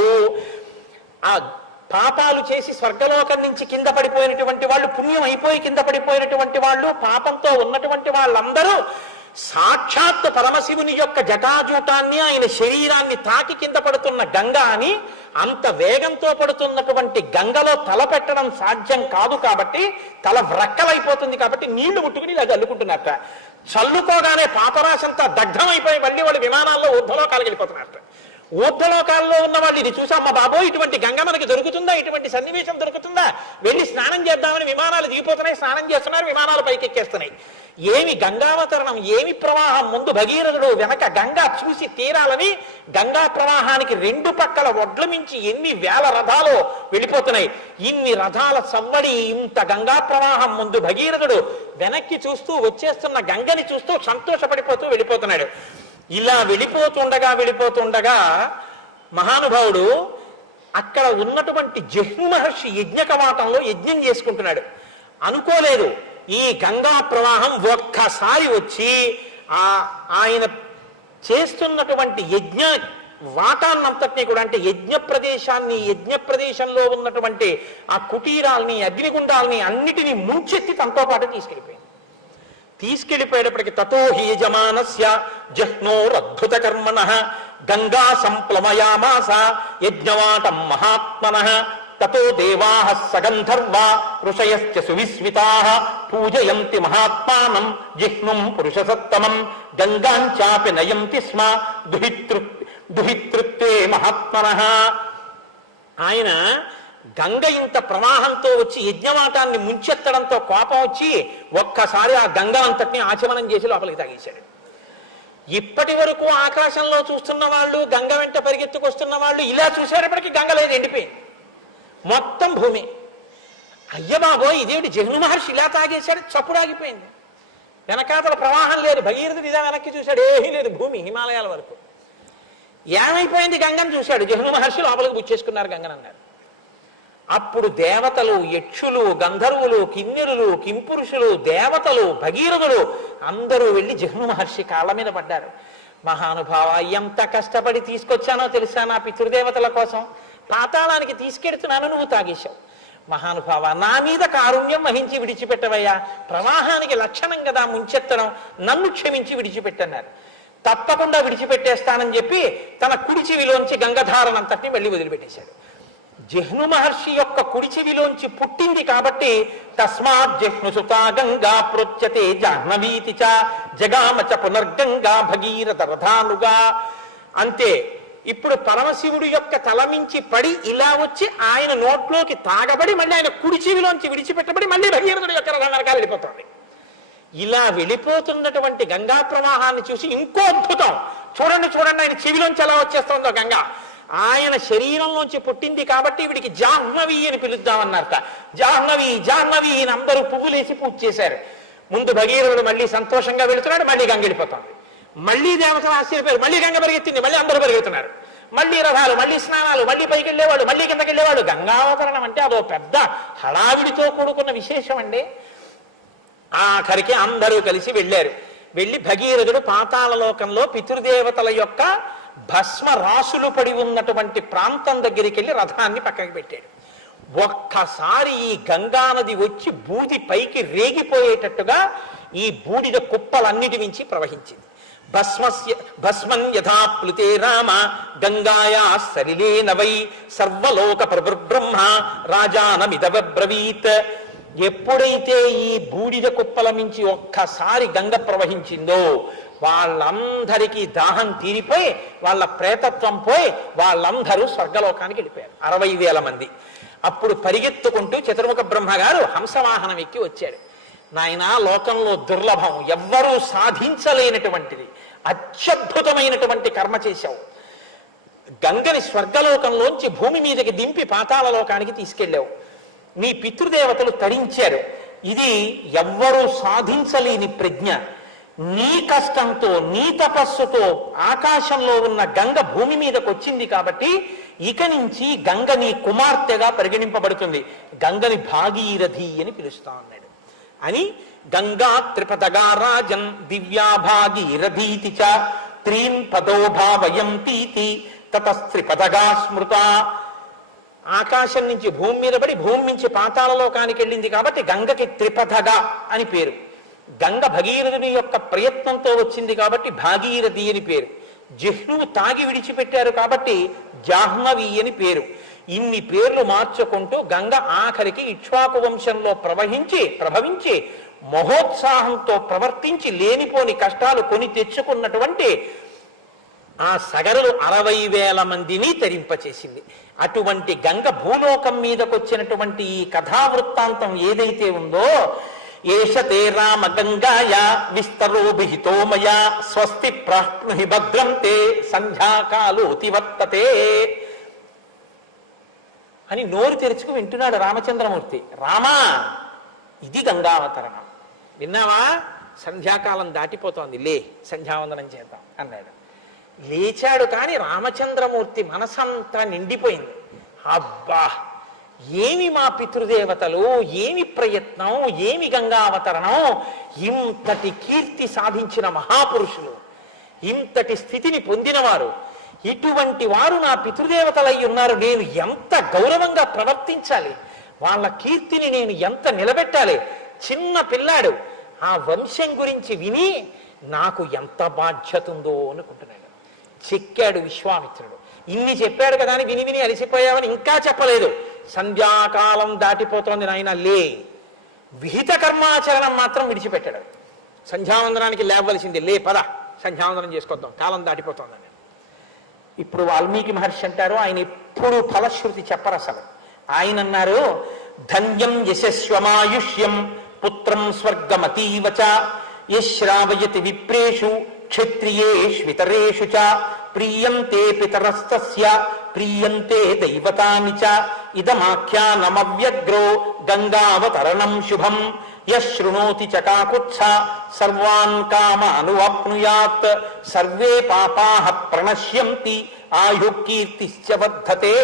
ఆ పాపాలు చేసి స్వర్గలోకం నుంచి కింద పడిపోయినటువంటి వాళ్ళు, పుణ్యం అయిపోయి కింద పడిపోయినటువంటి వాళ్ళు, పాపంతో ఉన్నటువంటి వాళ్ళందరూ సాక్షాత్ పరమశివుని యొక్క జటాజూటాన్ని, ఆయన శరీరాన్ని తాకి కింద పడుతున్న గంగ అని, అంత వేగంతో పడుతున్నటువంటి గంగలో తల పెట్టడం సాధ్యం కాదు కాబట్టి, తల వ్రక్కలైపోతుంది కాబట్టి నీళ్లు ముట్టుకుని ఇలా చల్లుకుంటున్నట్ట. చల్లుకోగానే పాపరాశంతా దగ్ధమైపోయి మళ్ళీ వాళ్ళు విమానాల్లో ఊర్ధ్వలోకాలకు వెళ్ళిపోతున్నట్ట. ఊర్ధ్వలోకాల్లో ఉన్న వాళ్ళు ఇది చూసి, అమ్మ బాబోయ్ ఇటువంటి గంగ మనకి దొరుకుతుందా, ఇటువంటి సన్నివేశం దొరుకుతుందా, వెళ్ళి స్నానం చేద్దామని విమానాలు దిగిపోతున్నాయి, స్నానం చేస్తున్నారు, విమానాలు పైకెక్కేస్తున్నాయి. ఏమి గంగావతరణం, ఏమి ప్రవాహం. ముందు భగీరథుడు, వెనక గంగా చూసి తీరాలని గంగా ప్రవాహానికి రెండు పక్కల ఒడ్ల మించి ఎన్ని వేల రథాలు వెళ్ళిపోతున్నాయి. ఇన్ని రథాల సవ్వడి, ఇంత గంగా ప్రవాహం. ముందు భగీరథుడు వెనక్కి చూస్తూ వచ్చేస్తున్న గంగని చూస్తూ సంతోషపడిపోతూ వెళ్ళిపోతున్నాడు. ఇలా వెళ్ళిపోతుండగా మహానుభావుడు అక్కడ ఉన్నటువంటి జహ్ను మహర్షి యజ్ఞ కవాటంలో యజ్ఞం చేసుకుంటున్నాడు. అనుకోలేదు ఈ గంగా ప్రవాహం ఒక్కసారి వచ్చి ఆయన చేస్తున్నటువంటి యజ్ఞ వాటాన్నంతటినీ కూడా, అంటే యజ్ఞ ప్రదేశంలో ఉన్నటువంటి ఆ కుటీరాల్ని, అగ్నిగుండాల్ని అన్నిటినీ ముంచెత్తి తనతో పాటు తీసుకెళ్ళిపోయేటప్పటికి తతో హి యజమానస్య జహ్నోరద్భుత కర్మణః గంగా సంప్లవయామాస యజ్ఞవాటం మహాత్మనః తతో దేవాః సగంధర్వా ఋషయశ్చ సువిస్మితాః పూజయంతి మహాత్మానం జిహ్నుం పురుషసత్తమం గంగాంచాపి నయంతి స్మ దుహితృత్వే మహాత్మనః. ఆయన గంగ ఇంత ప్రవాహంతో వచ్చి యజ్ఞవాటాన్ని ముంచెత్తడంతో కోపం వచ్చి ఒక్కసారి ఆ గంగ అంతటిని ఆచమనం చేసి లోపలికి తాగేశాడు. ఇప్పటి వరకు ఆకాశంలో చూస్తున్న వాళ్ళు, గంగ వెంట పరిగెత్తుకొస్తున్న వాళ్ళు ఇలా చూసేటప్పటికీ గంగ లేదు, ఎండిపోయింది మొత్తం భూమి. అయ్య బాబోయ్ ఇదేమిటి, జహ్ను మహర్షి ఇలా తాగేశాడు, చప్పుడు ఆగిపోయింది. వెనకాతల ప్రవాహం లేదు. భగీరథుడు ఇదా వెనక్కి చూశాడు, ఏమీ లేదు, భూమి హిమాలయాల వరకు. ఏమైపోయింది గంగను చూశాడు. జహ్ను మహర్షి లోపలికి బుచ్చేసుకున్నారు గంగను అన్నారు. అప్పుడు దేవతలు, యక్షులు, గంధర్వులు, కిన్నెరులు, కింపురుషులు, దేవతలు, భగీరథులు అందరూ వెళ్ళి జహ్ను మహర్షి కాళ్ళ మీద పడ్డారు. మహానుభావ, ఎంత కష్టపడి తీసుకొచ్చానో తెలుసా నా పితృదేవతల కోసం, పాతాళానికి తీసుకెడుతున్నాను, నువ్వు తాగేశావు. మహానుభావ, నా మీద కారుణ్యం వహించి విడిచిపెట్టవయ్యా, ప్రవాహానికి లక్షణం కదా ముంచెత్తడం, నన్ను క్షమించి విడిచిపెట్టన్నారు. తప్పకుండా విడిచిపెట్టేస్తానని చెప్పి తన కుడి చెవిలోంచి గంగధారనంతటిని మళ్ళీ వదిలిపెట్టేశాడు. జహ్ను మహర్షి యొక్క కుడి చెవిలోంచి పుట్టింది కాబట్టి తస్మాత్ జహ్నుసుతా గంగా ప్రోచ్యతే జాహ్నవీతి చ జగామచ పునర్గంగా భగీరథ రథానుగా. అంతే. ఇప్పుడు పరమశివుడు యొక్క తలమించి పడి ఇలా వచ్చి ఆయన నోట్లోకి తాగబడి మళ్ళీ ఆయన కుడి చెవిలోంచి విడిచిపెట్టబడి మళ్ళీ భగీరథుడు యొక్క రథం వెనకాల వెళ్ళిపోతుంది. ఇలా వెళ్ళిపోతున్నటువంటి గంగా ప్రవాహాన్ని చూసి ఇంకో అద్భుతం, చూడండి ఆయన చెవిలోంచి ఎలా వచ్చేస్తుందో గంగ. ఆయన శరీరంలోంచి పుట్టింది కాబట్టి వీడికి జాహ్నవి అని పిలుద్దామన్నారట. జాహ్నవి జాహ్నవి అని అందరూ పువ్వులేసి పూజ చేశారు. ముందు భగీరథుడు మళ్ళీ సంతోషంగా వెళుతున్నాడు, మళ్ళీ గంగ వెళ్ళిపోతుంది. మళ్ళీ దేవతలు ఆశ్చర్యపోయారు, మళ్ళీ గంగ పరిగెత్తింది, మళ్ళీ అందరూ పరిగెత్తున్నారు. మళ్ళీ రథాలు, మళ్ళీ స్నానాలు, మళ్ళీ పైకి వెళ్ళేవాడు, మళ్ళీ కిందకి వెళ్ళేవాడు. గంగావతరణం అంటే అదో పెద్ద హడావిడితో కూడుకున్న విశేషం అండి. ఆఖరికి అందరూ కలిసి వెళ్ళారు. వెళ్ళి భగీరథుడు పాతాళ లోకంలో పితృదేవతల యొక్క భస్మ రాసులు పడి ఉన్నటువంటి ప్రాంతం దగ్గరికి వెళ్ళి రథాన్ని పక్కకి పెట్టాడు. ఒక్కసారి ఈ గంగానది వచ్చి బూది పైకి రేగిపోయేటట్టుగా ఈ బూడిద కుప్పలన్నిటి నుంచి ప్రవహించింది. భస్మన్ యథా ప్లుతే రామ గంగాయా సలిలేన వై సర్వలోక ప్రభుర్బ్రహ్మ రాజానమిదబ్రవీత్. ఎప్పుడైతే ఈ బూడిద కుప్పల నుంచి ఒక్కసారి గంగ ప్రవహించిందో వాళ్ళందరికీ దాహం తీరిపోయి వాళ్ళ ప్రేతత్వం పోయి వాళ్ళందరూ స్వర్గలోకానికి వెళ్ళిపోయారు, 60,000 మంది. అప్పుడు పరిగెత్తుకుంటూ చతుర్ముఖ బ్రహ్మగారు హంసవాహనం ఎక్కి వచ్చాడు. నాయన, లోకంలో దుర్లభం, ఎవ్వరూ సాధించలేనటువంటిది, అత్యద్భుతమైనటువంటి కర్మ చేశావు. గంగని స్వర్గలోకంలోంచి భూమి మీదకి దింపి పాతాళ లోకానికి తీసుకెళ్ళావు. నీ పితృదేవతలు తరించారు. ఇది ఎవ్వరూ సాధించలేని ప్రజ్ఞ. నీ కష్టంతో నీ తపస్సుతో ఆకాశంలో ఉన్న గంగ భూమి మీదకి వచ్చింది కాబట్టి ఇక నుంచి గంగ నీ కుమార్తెగా పరిగణింపబడుతుంది, గంగని భాగీరథి అని పిలుస్తా అన్నాడు. అని గంగా త్రిపదగా రాజన్ దివ్యా భాగీరథీతి చ త్రీం పదో భావయంతీతి తతస్త్రిపదగా స్మృత. ఆకాశం నుంచి భూమి మీద పడి భూమి నుంచి పాతాళలోకానికి వెళ్ళింది కాబట్టి గంగకి త్రిపథగా అని పేరు. గంగ భగీరథుని యొక్క ప్రయత్నంతో వచ్చింది కాబట్టి భాగీరథి అని పేరు. జిహ్నువు తాగి విడిచిపెట్టారు కాబట్టి జాహ్నవి అని పేరు. ఇన్ని పేర్లు మార్చుకుంటూ గంగ ఆఖరికి ఇక్ష్వాకు వంశంలో ప్రభవించి మహోత్సాహంతో ప్రవర్తించి లేనిపోని కష్టాలు కొని తెచ్చుకున్నటువంటి ఆ సగరులు 60,000 మందిని తరింపచేసింది. అటువంటి గంగ భూలోకం మీదకు వచ్చినటువంటి ఈ కథావృత్తాంతం ఏదైతే ఉందో, ఏషతే రామ గంగాయ విస్తరో విహితో మయా స్వస్తి ప్రాప్నుహి భద్రంతే సంధ్యాకాలోతి వర్తతే అని నోరు తెరుచుకు వింటున్నాడు రామచంద్రమూర్తి. రామా, ఇది గంగావతరణం విన్నావా? సంధ్యాకాలం దాటిపోతోంది, లే సంధ్యావందనం చేద్దాం అన్నాడు. లేచాడు కానీ రామచంద్రమూర్తి మనసంతా నిండిపోయింది. అబ్బా, ఏమి మా పితృదేవతలు, ఏమి ప్రయత్నం, ఏమి గంగావతరణం! ఇంతటి కీర్తి సాధించిన మహాపురుషులు, ఇంతటి స్థితిని పొందినవారు, ఇటువంటి వారు నా పితృదేవతలై ఉన్నారు. నేను ఎంత గౌరవంగా ప్రవర్తించాలి, వాళ్ళ కీర్తిని నేను ఎంత నిలబెట్టాలి. చిన్న పిల్లాడు ఆ వంశం గురించి విని నాకు ఎంత బాధ్యత ఉందో అనుకుంటున్నాడు. చెక్కాడు విశ్వామిత్రుడు. ఇన్ని చెప్పాడు కదా అని విని అలసిపోయావని ఇంకా చెప్పలేదు. సంధ్యాకాలం దాటిపోతోంది నాయన, లే. విహిత కర్మాచరణం మాత్రం విడిచిపెట్టాడు. సంధ్యావందనానికి లేవలసింది, లే పద సంధ్యావందనం చేసుకొద్దాం, కాలం దాటిపోతోందని. ఇప్పుడు వాల్మీకి మహర్షి అంటారు, ఆయన ఎప్పుడు ఫలశ్రుతి చెప్పరు అసలు. ఆయన అన్నారు, ధన్యం యశస్వమాయుష్యం పుత్రం స్వర్గమతీవచ యశ్రావయతి విప్రేషు క్షత్రియేష్వితరేషు చ ప్రీయంతే పితరస్తస్య ప్రీయంతే దైవతాని చ ఇదమాఖ్యానమవ్యగ్రో గంగావతరణం శుభం యశృణోతి చ కాకుత్స సర్వాన్ కామానువాప్నుయాత్ సర్వే పాపాః ప్రణశ్యంతి ఆయుః కీర్తిశ్చ వర్ధతే.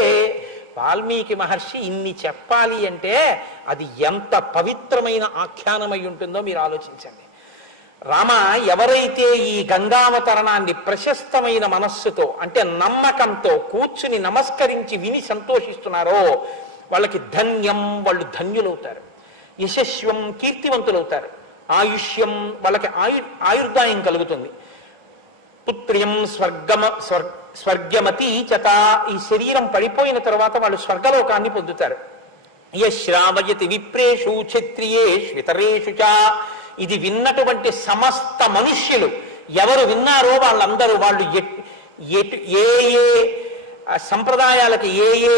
వాల్మీకి మహర్షి ఇన్ని చెప్పాలి అంటే అది ఎంత పవిత్రమైన ఆఖ్యానమై ఉంటుందో మీరు ఆలోచించండి. రామ, ఎవరైతే ఈ గంగావతరణాన్ని ప్రశస్తమైన మనస్సుతో అంటే నమ్మకంతో కూర్చుని నమస్కరించి విని సంతోషిస్తున్నారో వాళ్ళకి ధన్యం, వాళ్ళు ధన్యులవుతారు. యశస్వం, కీర్తివంతులవుతారు. ఆయుష్యం, వాళ్ళకి ఆయుర్దాయం కలుగుతుంది. పుత్ర్యం స్వర్గమతి చత, ఈ శరీరం పడిపోయిన తర్వాత వాళ్ళు స్వర్గలోకాన్ని పొందుతారు. యశ్రావయతి విప్రేషు క్షత్రియేష్వితరేషు చ, ఇది విన్నటువంటి సమస్త మనుష్యులు ఎవరు విన్నారో వాళ్ళందరూ, వాళ్ళు ఏ ఏ సంప్రదాయాలకి ఏ ఏ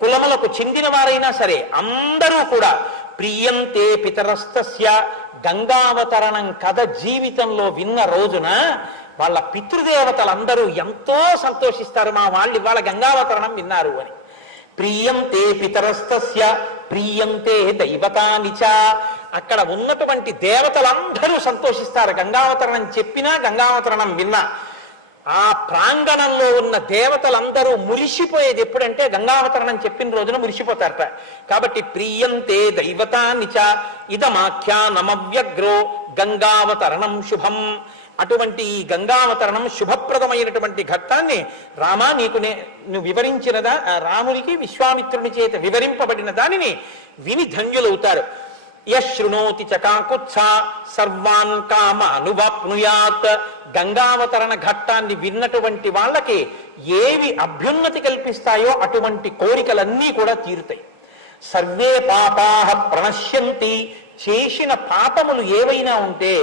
కులములకు చెందిన వారైనా సరే అందరూ కూడా ప్రియంతే పితరస్తస్య, గంగావతరణం కథ జీవితంలో విన్న రోజున వాళ్ళ పితృదేవతలందరూ ఎంతో సంతోషిస్తారు, మా వాళ్ళు ఇవాళ గంగావతరణం విన్నారు అని. ప్రియంతే పితరస్తస్య ప్రియంతే దైవతాని చ, అక్కడ ఉన్నటువంటి దేవతలందరూ సంతోషిస్తారు గంగావతరణం చెప్పినా గంగావతరణం విన్నా. ఆ ప్రాంగణంలో ఉన్న దేవతలందరూ మురిసిపోయేది ఎప్పుడంటే గంగావతరణం చెప్పిన రోజున మురిసిపోతారట. కాబట్టి ప్రియంతే దైవతాని చ ఇదమాఖ్యానమవ్యగ్రో గంగావతరణం శుభం. అటువంటి ఈ గంగావతరణం శుభప్రదమైనటువంటి ఘట్టాన్ని రామా నువ్వు వివరించినదా, రామునికి విశ్వామిత్రుని చేత వివరింపబడిన దానిని విని ధన్యులవుతారు. యశృణోతి చకాకుత్స సర్వాన్ కామ అనువాప్నుయాత్, గంగావతరణ ఘట్టాన్ని విన్నటువంటి వాళ్ళకి ఏవి అభ్యున్నతి కల్పిస్తాయో అటువంటి కోరికలన్నీ కూడా తీరుతాయి. సర్వే పాపాః ప్రణశ్యంతి, చేసిన పాపములు ఏవైనా ఉంటే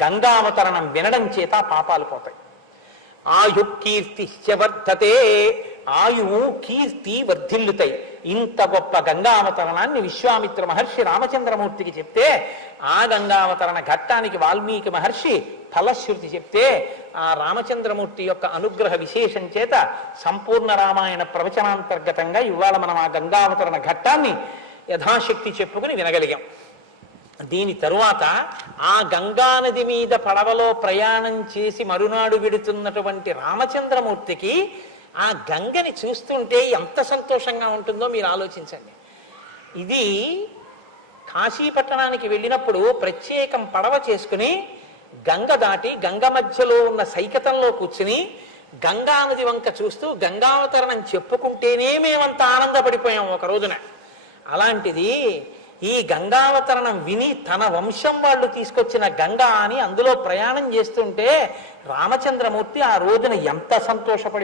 గంగావతరణం వినడం చేత పాపాలు పోతాయి. ఆయు కీర్తిశ్చ వర్ధతే, ఆయువు కీర్తి వర్ధిల్లుతాయి. ఇంత గొప్ప గంగావతరణాన్ని విశ్వామిత్ర మహర్షి రామచంద్రమూర్తికి చెప్తే, ఆ గంగావతరణ ఘట్టానికి వాల్మీకి మహర్షి ఫలశ్రుతి చెప్తే, ఆ రామచంద్రమూర్తి యొక్క అనుగ్రహ విశేషం చేత సంపూర్ణ రామాయణ ప్రవచనాంతర్గతంగా ఇవాళ మనం ఆ గంగావతరణ ఘట్టాన్ని యథాశక్తి చెప్పుకుని వినగలిగాం. దీని తరువాత ఆ గంగానది మీద పడవలో ప్రయాణం చేసి మరునాడు విడుతున్నటువంటి రామచంద్రమూర్తికి ఆ గంగని చూస్తుంటే ఎంత సంతోషంగా ఉంటుందో మీరు ఆలోచించండి. ఇది కాశీపట్టణానికి వెళ్ళినప్పుడు ప్రత్యేకం పడవ చేసుకుని గంగ దాటి గంగ మధ్యలో ఉన్న సైకతంలో కూర్చుని గంగానది వంక చూస్తూ గంగావతరణం చెప్పుకుంటేనే మేమంత ఆనందపడిపోయాం ఒక రోజున. అలాంటిది ఈ గంగావతరణం విని తన వంశం వాళ్ళు తీసుకొచ్చిన గంగా అని అందులో ప్రయాణం చేస్తుంటే రామచంద్రమూర్తి ఆ రోజున ఎంత సంతోషపడి